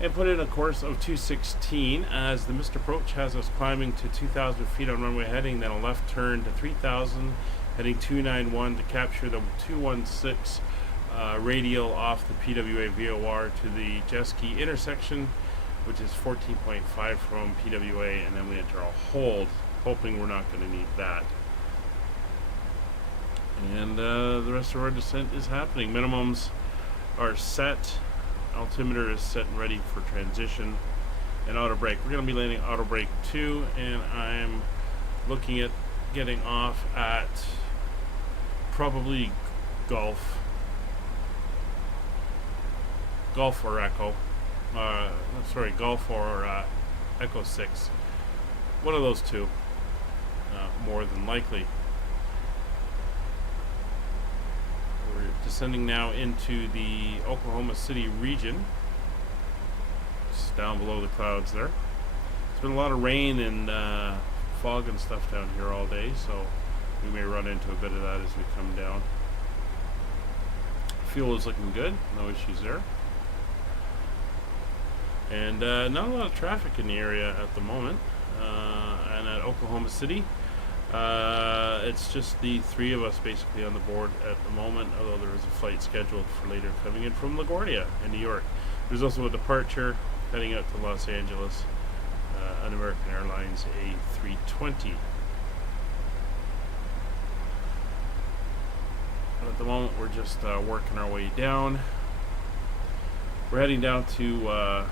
and put in a course of 216 as the missed approach has us climbing to 2,000 feet on runway heading, then a left turn to 3,000, heading 291 to capture the 216 radial off the PWA VOR to the Jeski intersection, which is 14.5 from PWA, and then we enter a hold, hoping we're not going to need that. And the rest of our descent is happening. Minimums are set. Altimeter is set and ready for transition. And auto brake. We're going to be landing auto brake 2, and I'm looking at getting off at probably Golf or Echo. Sorry, Golf or Echo 6. One of those two. More than likely. We're descending now into the Oklahoma City region, just down below the clouds there. It's been a lot of rain and fog and stuff down here all day, so we may run into a bit of that as we come down. Fuel is looking good, no issues there. And not a lot of traffic in the area at the moment. and at Oklahoma City. It's just the three of us basically on the board at the moment, although there is a flight scheduled for later coming in from LaGuardia in New York. There's also a departure heading out to Los Angeles, an American Airlines A320. At the moment, we're just working our way down. We're heading down to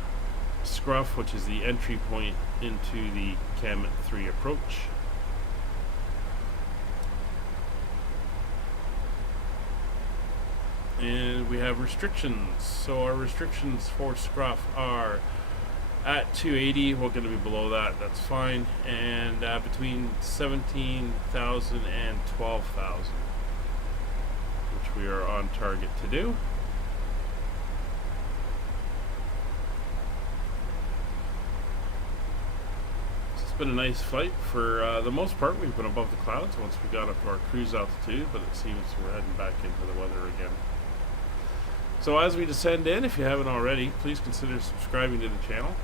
Scruff, which is the entry point into the Camet 3 approach. And we have restrictions. So our restrictions for Scruff are at 280. We're going to be below that. That's fine. And between 17,000 and 12,000, which we are on target to do. It's been a nice flight for the most part. We've been above the clouds once we got up to our cruise altitude, but it seems we're heading back into the weather again. So as we descend in, if you haven't already, please consider subscribing to the channel,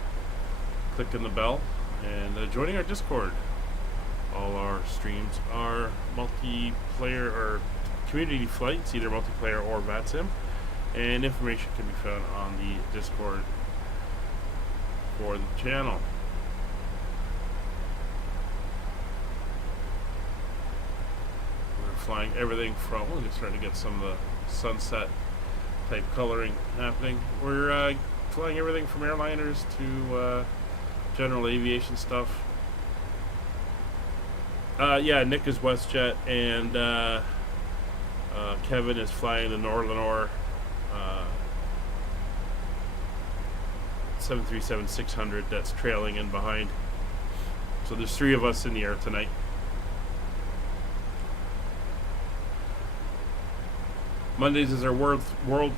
clicking the bell, and joining our Discord. All our streams are multiplayer or community flights, either multiplayer or VATSIM, and information can be found on the Discord for the channel. We're flying everything from, we're just starting to get some of the sunset type coloring happening. We're flying everything from airliners to general aviation stuff. Yeah, Nick is WestJet, and Kevin is flying the Norlanor 737-600 that's trailing in behind. So there's three of us in the air tonight. Mondays is our world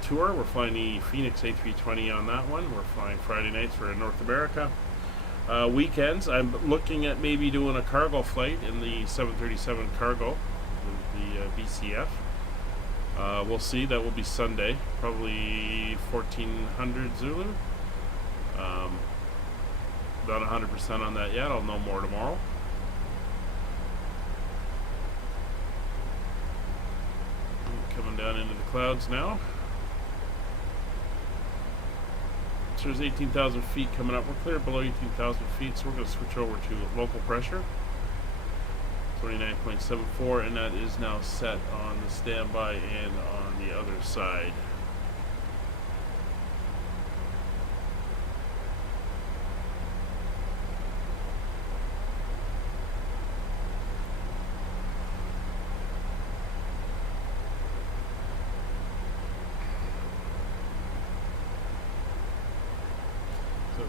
tour. We're flying the Phoenix A320 on that one. We're flying Friday nights for North America. Weekends, I'm looking at maybe doing a cargo flight in the 737 cargo with the BCF. We'll see. That will be Sunday, probably 1400 Zulu. Not 100% on that yet. I'll know more tomorrow. Coming down into the clouds now. So there's 18,000 feet coming up. We're clear below 18,000 feet, so we're going to switch over to local pressure. 29.74, and that is now set on the standby and on the other side.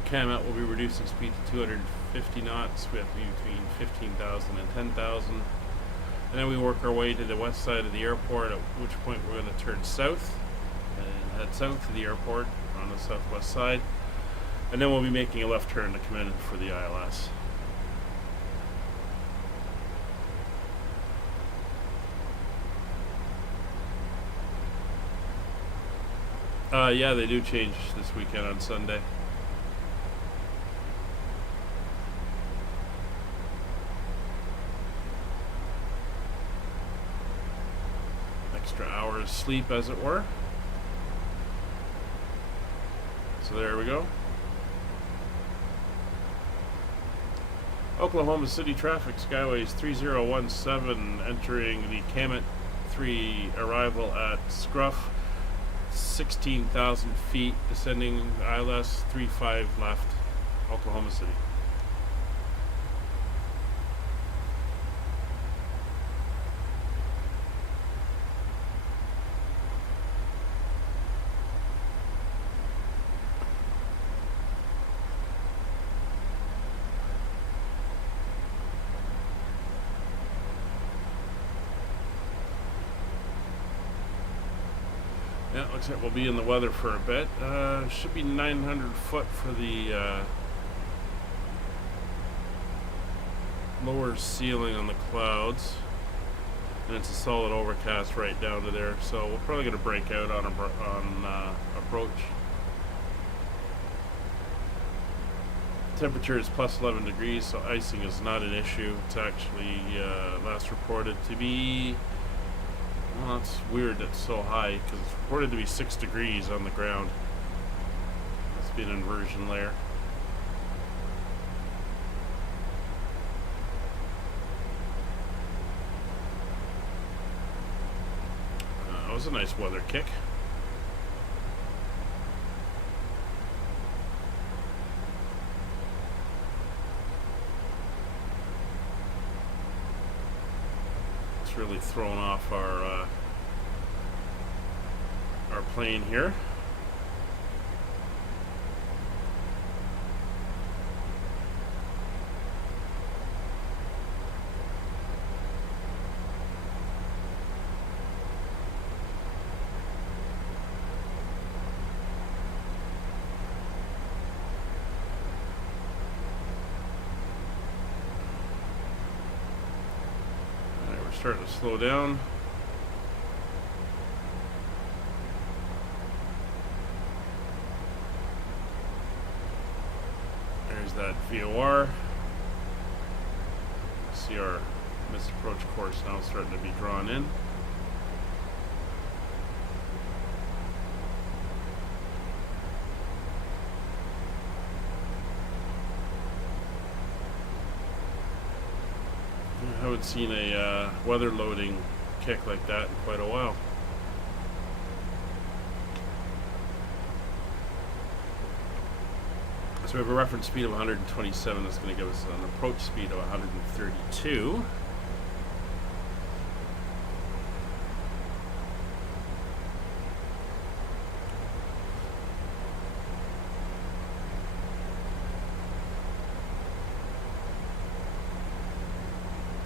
Camet will be reducing speed to 250 knots. We have to be between 15,000 and 10,000. And then we work our way to the west side of the airport, at which point we're going to turn south and head south to the airport on the southwest side. And then we'll be making a left turn to come in for the ILS. Yeah, they do change this weekend on Sunday. Hours sleep, as it were. So there we go. Oklahoma City traffic, Skyways 3017 entering the Camet 3, arrival at Scruff, 16,000 feet, descending ILS 35 left, Oklahoma City. Yeah, looks like we'll be in the weather for a bit. Should be 900 foot for the lower ceiling on the clouds. And it's a solid overcast right down to there. So we're probably going to break out on approach. Temperature is plus 11 degrees, so icing is not an issue. It's actually last reported to be, well, it's weird it's so high because it's reported to be 6 degrees on the ground. Must be an inversion layer. That was a nice weather kick. Really thrown off our plane here. Starting to slow down. There's that VOR. See our missed approach course now starting to be drawn in. I haven't seen a weather loading kick like that in quite a while. So we have a reference speed of 127. That's going to give us an approach speed of 132.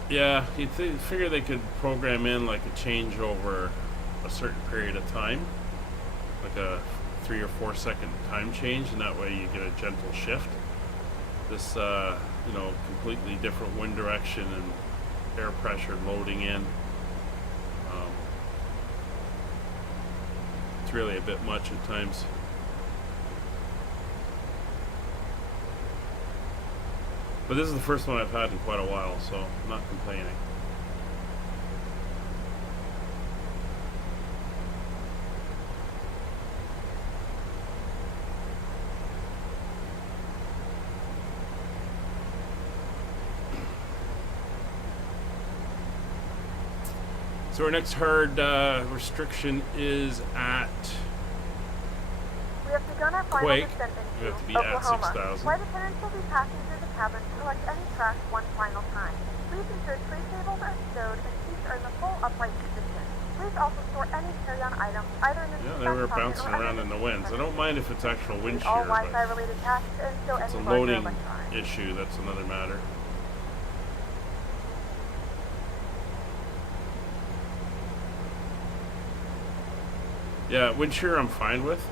Yeah, you'd figure they could program in like a change over a certain period of time, like a 3 or 4 second time change, and that way you get a gentle shift. This, you know, completely different wind direction and air pressure loading in. It's really a bit much at times. But this is the first one I've had in quite a while, so I'm not complaining. So our next hard restriction is at We have begun our final Quake. descent We have to be into at Oklahoma. 6,000. Flight attendants will be passing through the cabin to collect any trash one final time. Please ensure tray tables are stowed and seats are in the full upright position. Please also store any carry-on items either in the Yeah, seat they back were pocket bouncing or under around in the winds. I don't mind if it's actual wind shear, all but Wi-Fi related tasks and stow it's a any larger loading electronics. issue. That's another matter. Yeah, wind shear I'm fine with.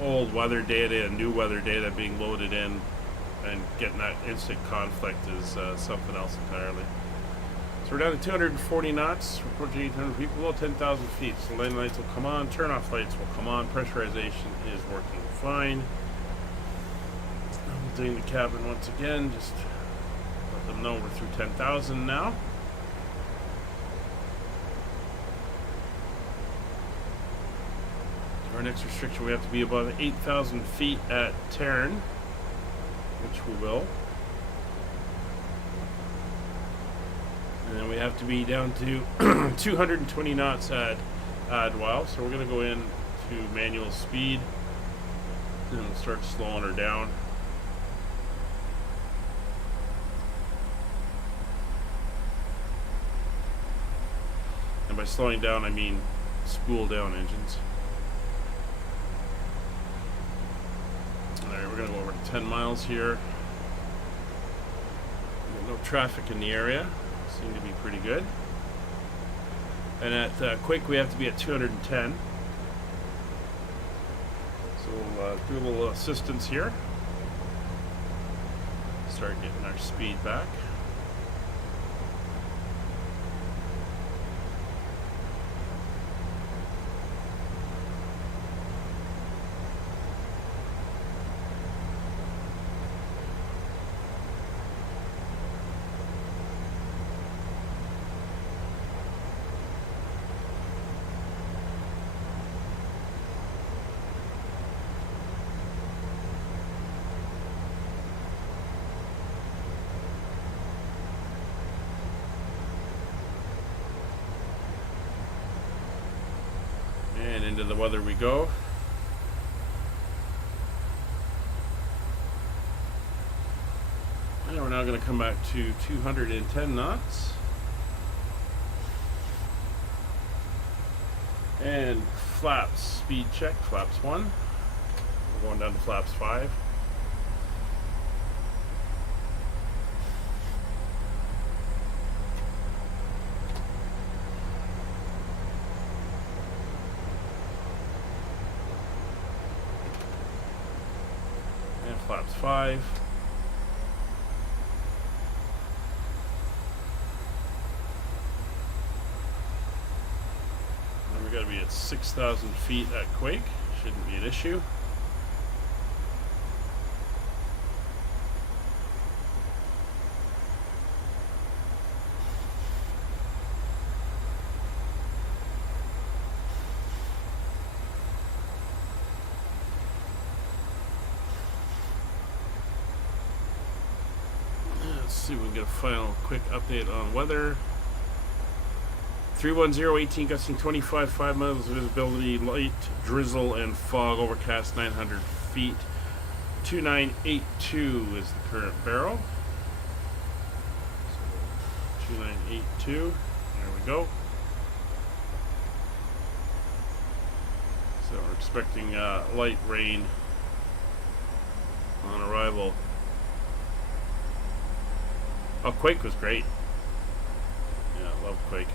Old weather data and new weather data being loaded in and getting that instant conflict is something else entirely. So we're down to 240 knots. We're approaching 800 feet, below 10,000 feet. So landing lights will come on, turn-off lights will come on. Pressurization is working fine. I'm doing the cabin once again. Just let them know we're through 10,000 now. Our next restriction, we have to be above 8,000 feet at Terran, which we will. And then we have to be down to 220 knots at Adwell. So we're going to go in to manual speed and we'll start slowing her down. And by slowing down, I mean spool down engines. Alright, we're going to go over to 10 miles here. No traffic in the area. Seem to be pretty good. And at Quake, we have to be at 210. So we'll do a little assistance here. Start getting our speed back. into the weather we go. And we're now going to come back to 210 knots. And flaps, speed check, flaps 1. We're going down to flaps 5. And flaps 5. We got to be at 6,000 feet at quake. Shouldn't be an issue. Let's see if we can get a final quick update on weather. 310-18 gusting 25, 5 miles of visibility, light drizzle and fog, overcast 900 feet. 2982 is the current barrel. So 2982, there we go. So we're expecting light rain on arrival. Oh, quake was great. Yeah, I love quake.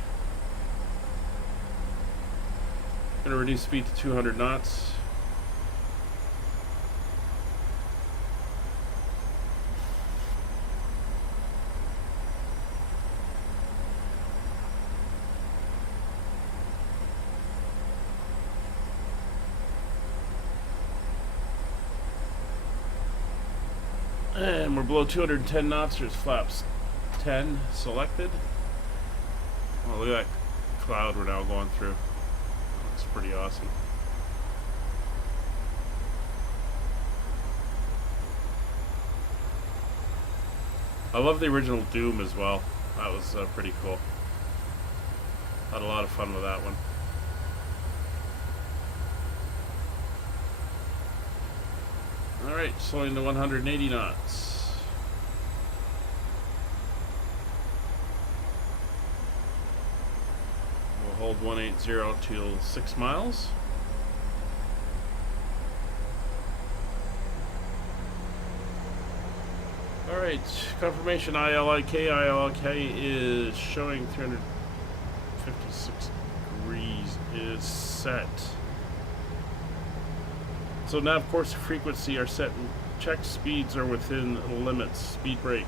Gonna reduce speed to 200 knots. And we're below 210 knots. There's flaps 10 selected. Oh, look at that cloud we're now going through. It's pretty awesome. I love the original Doom as well. That was pretty cool. Had a lot of fun with that one. Alright, slowing to 180 knots. Hold 180 till 6 miles. Alright, confirmation ILIK is showing 356 degrees is set. So now of course frequency are set and check speeds are within the limits. Speed brake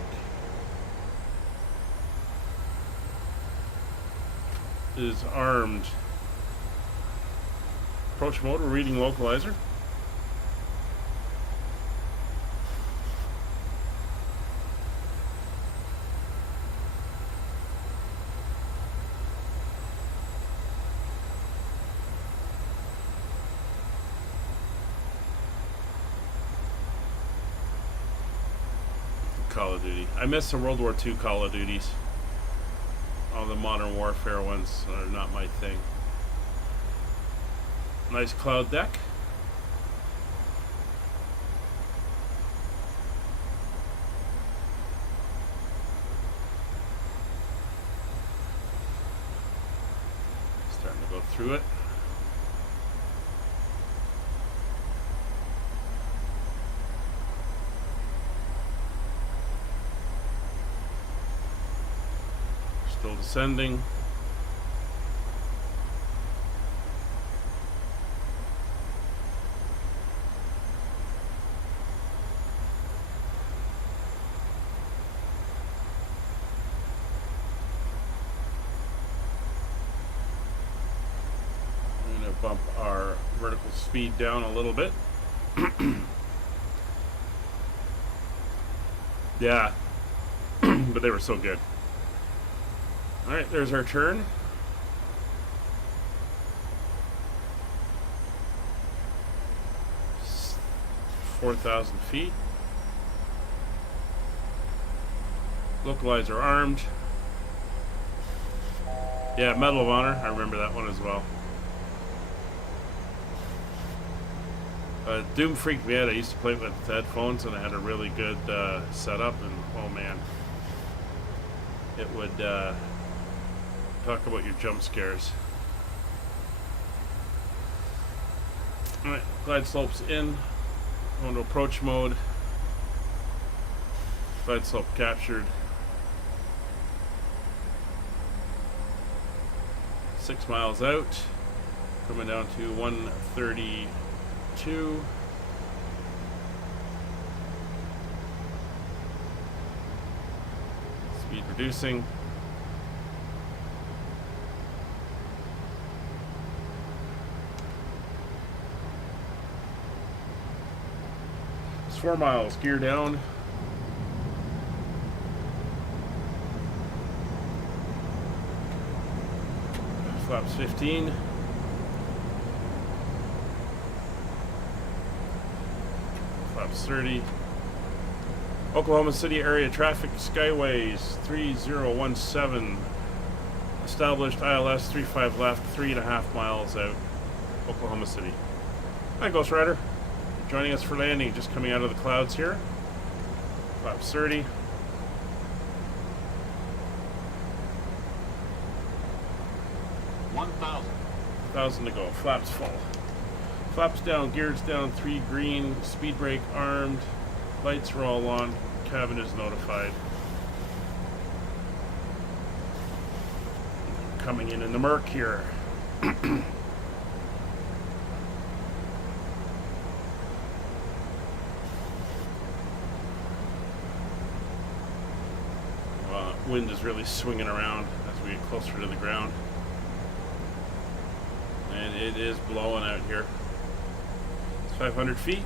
is armed. Approach mode, we're reading localizer. Call of Duty. I miss the World War II Call of Duties. All the Modern Warfare ones are not my thing. Nice cloud deck. Starting to go through it. Still descending. I'm going to bump our vertical speed down a little bit. Yeah, but they were so good. Alright, there's our turn. It's 4,000 feet. Localizer armed. Yeah, Medal of Honor. I remember that one as well. Doom freaked me out. I used to play it with headphones, and I had a really good setup, and oh man, it would talk about your jump scares. Alright, glide slopes in. Going to approach mode. Glide slope captured. 6 miles out. Coming down to 132. Speed reducing. It's 4 miles. Gear down. Flaps 15. Flaps 30. Oklahoma City area traffic skyways 3017. Established ILS 35 left, 3.5 miles out. Oklahoma City. Hi, Ghost Rider. Joining us for landing, just coming out of the clouds here. Flaps 30. 1,000 to go. Flaps full. Flaps down, gears down, 3 green, speed brake armed, lights are all on, cabin is notified. Coming in the murk here. Wind is really swinging around as we get closer to the ground. And it is blowing out here. It's 500 feet.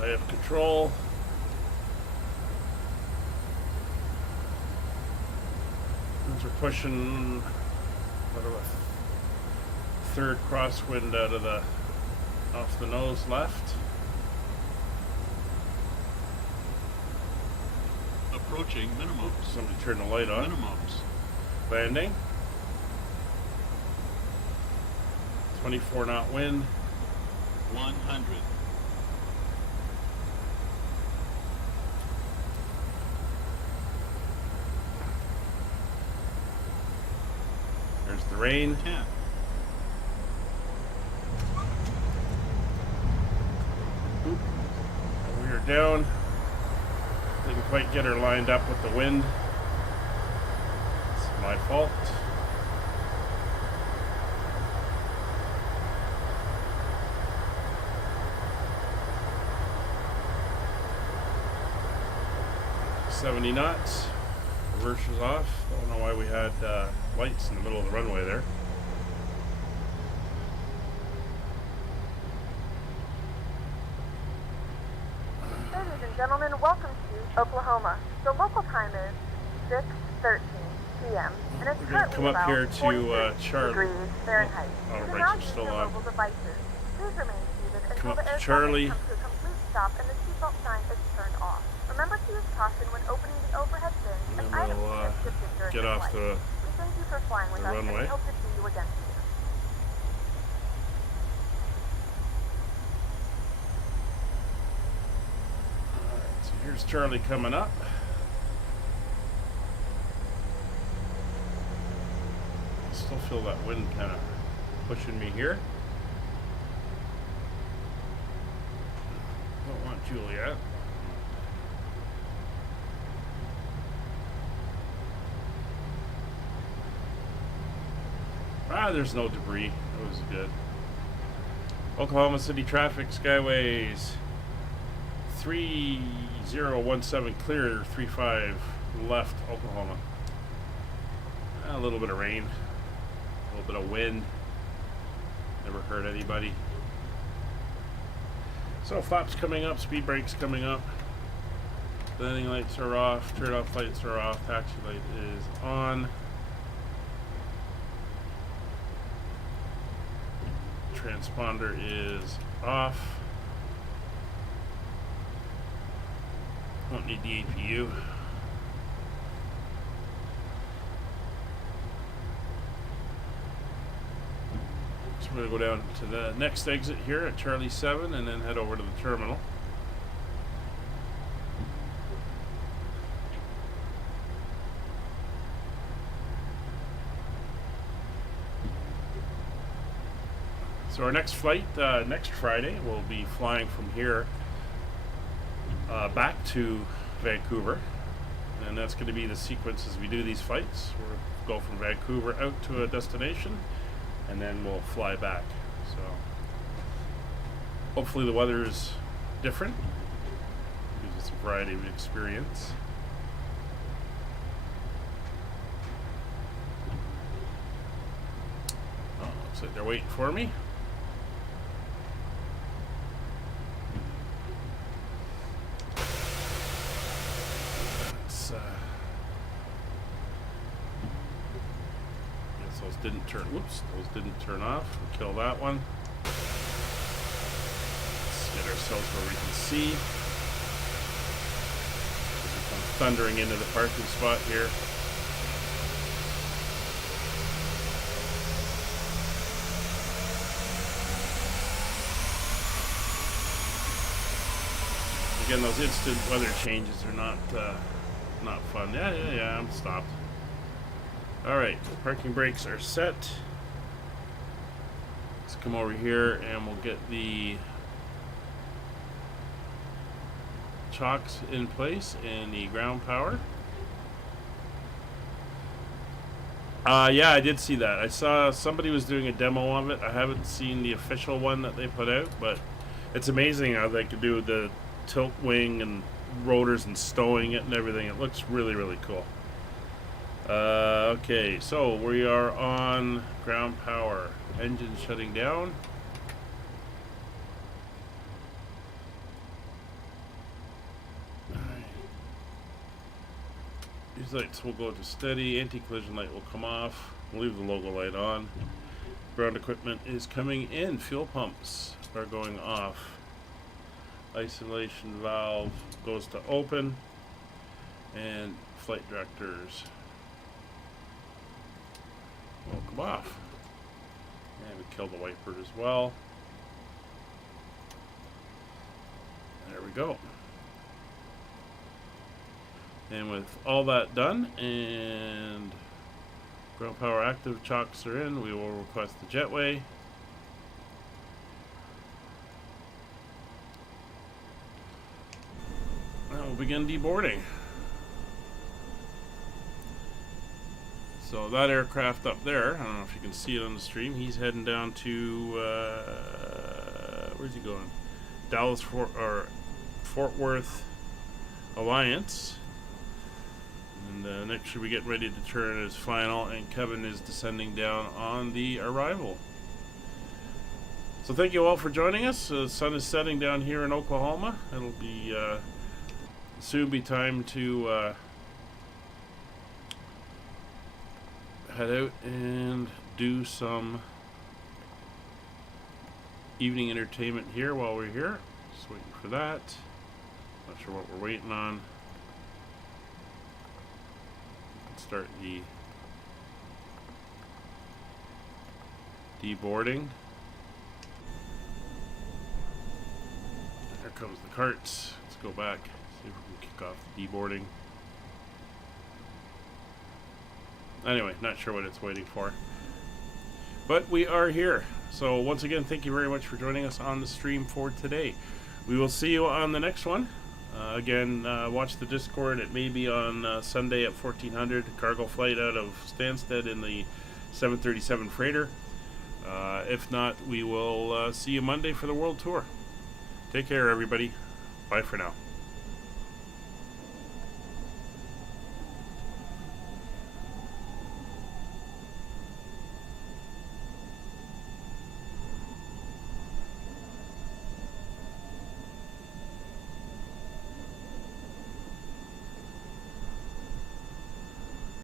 I have control. As we're pushing about a third crosswind out of the off the nose left. Approaching minimums. Somebody turn the light on. Minimums. Landing. 24 knot wind. 100. There's the rain. 10. We are down. Didn't quite get her lined up with the wind. It's my fault. $70 knots. Reverse is off. Don't know why we had lights in the middle of the runway there. Ladies and gentlemen, welcome to Oklahoma. The local time is 6:13 p.m. and it's We're going to come up here to Charlie. degrees Fahrenheit. Oh, You can brakes now are use still your on. mobile devices. Please remain seated Come until up the to air Charlie. traffic comes to a complete stop and the seatbelt sign is turned off. Remember to use caution when opening the overhead bins And and then items we'll that shifted during get the off flight. the We thank you for flying with us and runway. we hope to see you again soon. So here's Charlie coming up. Still feel that wind kind of pushing me here. Don't want Juliet. There's no debris. That was good. Oklahoma City traffic skyways 3017 clear, 35 left Oklahoma. A little bit of rain, a little bit of wind. Never hurt anybody. So flaps coming up, speed brakes coming up. Landing lights are off, turn off lights are off, taxi light is on. Transponder is off. Won't need the APU. I'm going to go down to the next exit here at Charlie 7 and then head over to the terminal. So our next flight, next Friday, we'll be flying from here back to Vancouver. And that's going to be the sequence as we do these flights. We'll go from Vancouver out to a destination, and then we'll fly back. So hopefully the weather is different. Gives us a variety of experience. Oh, looks like they're waiting for me. Those didn't turn off. We'll kill that one. Let's get ourselves where we can see. We're kind of thundering into the parking spot here. Again, those instant weather changes are not fun. Yeah, I'm stopped. Alright, parking brakes are set. Let's come over here and we'll get the chocks in place and the ground power. Yeah, I did see that. I saw somebody was doing a demo of it. I haven't seen the official one that they put out, but it's amazing how they could do the tilt wing and rotors and stowing it and everything. It looks really, really cool. Okay, so we are on ground power. Engine shutting down. Alright. These lights will go to steady. Anti-collision light will come off. We'll leave the logo light on. Ground equipment is coming in. Fuel pumps are going off. Isolation valve goes to open. And flight directors will come off. And we kill the wiper as well. There we go. And with all that done and ground power active, chocks are in, we will request the jetway. And we'll begin deboarding. So that aircraft up there, I don't know if you can see it on the stream, he's heading down to, where's he going? Dallas Fort Worth Alliance. And next should be getting ready to turn his final, and Kevin is descending down on the arrival. So thank you all for joining us. The sun is setting down here in Oklahoma. It'll be soon be time to head out and do some evening entertainment here while we're here. Just waiting for that. Not sure what we're waiting on. Let's start the deboarding. There comes the carts. Let's go back, see if we can kick off the deboarding. Anyway, not sure what it's waiting for. But we are here. So once again, thank you very much for joining us on the stream for today. We will see you on the next one. Again, watch the Discord. It may be on Sunday at 1400. Cargo flight out of Stansted in the 737 freighter. If not, we will see you Monday for the world tour. Take care, everybody. Bye for now.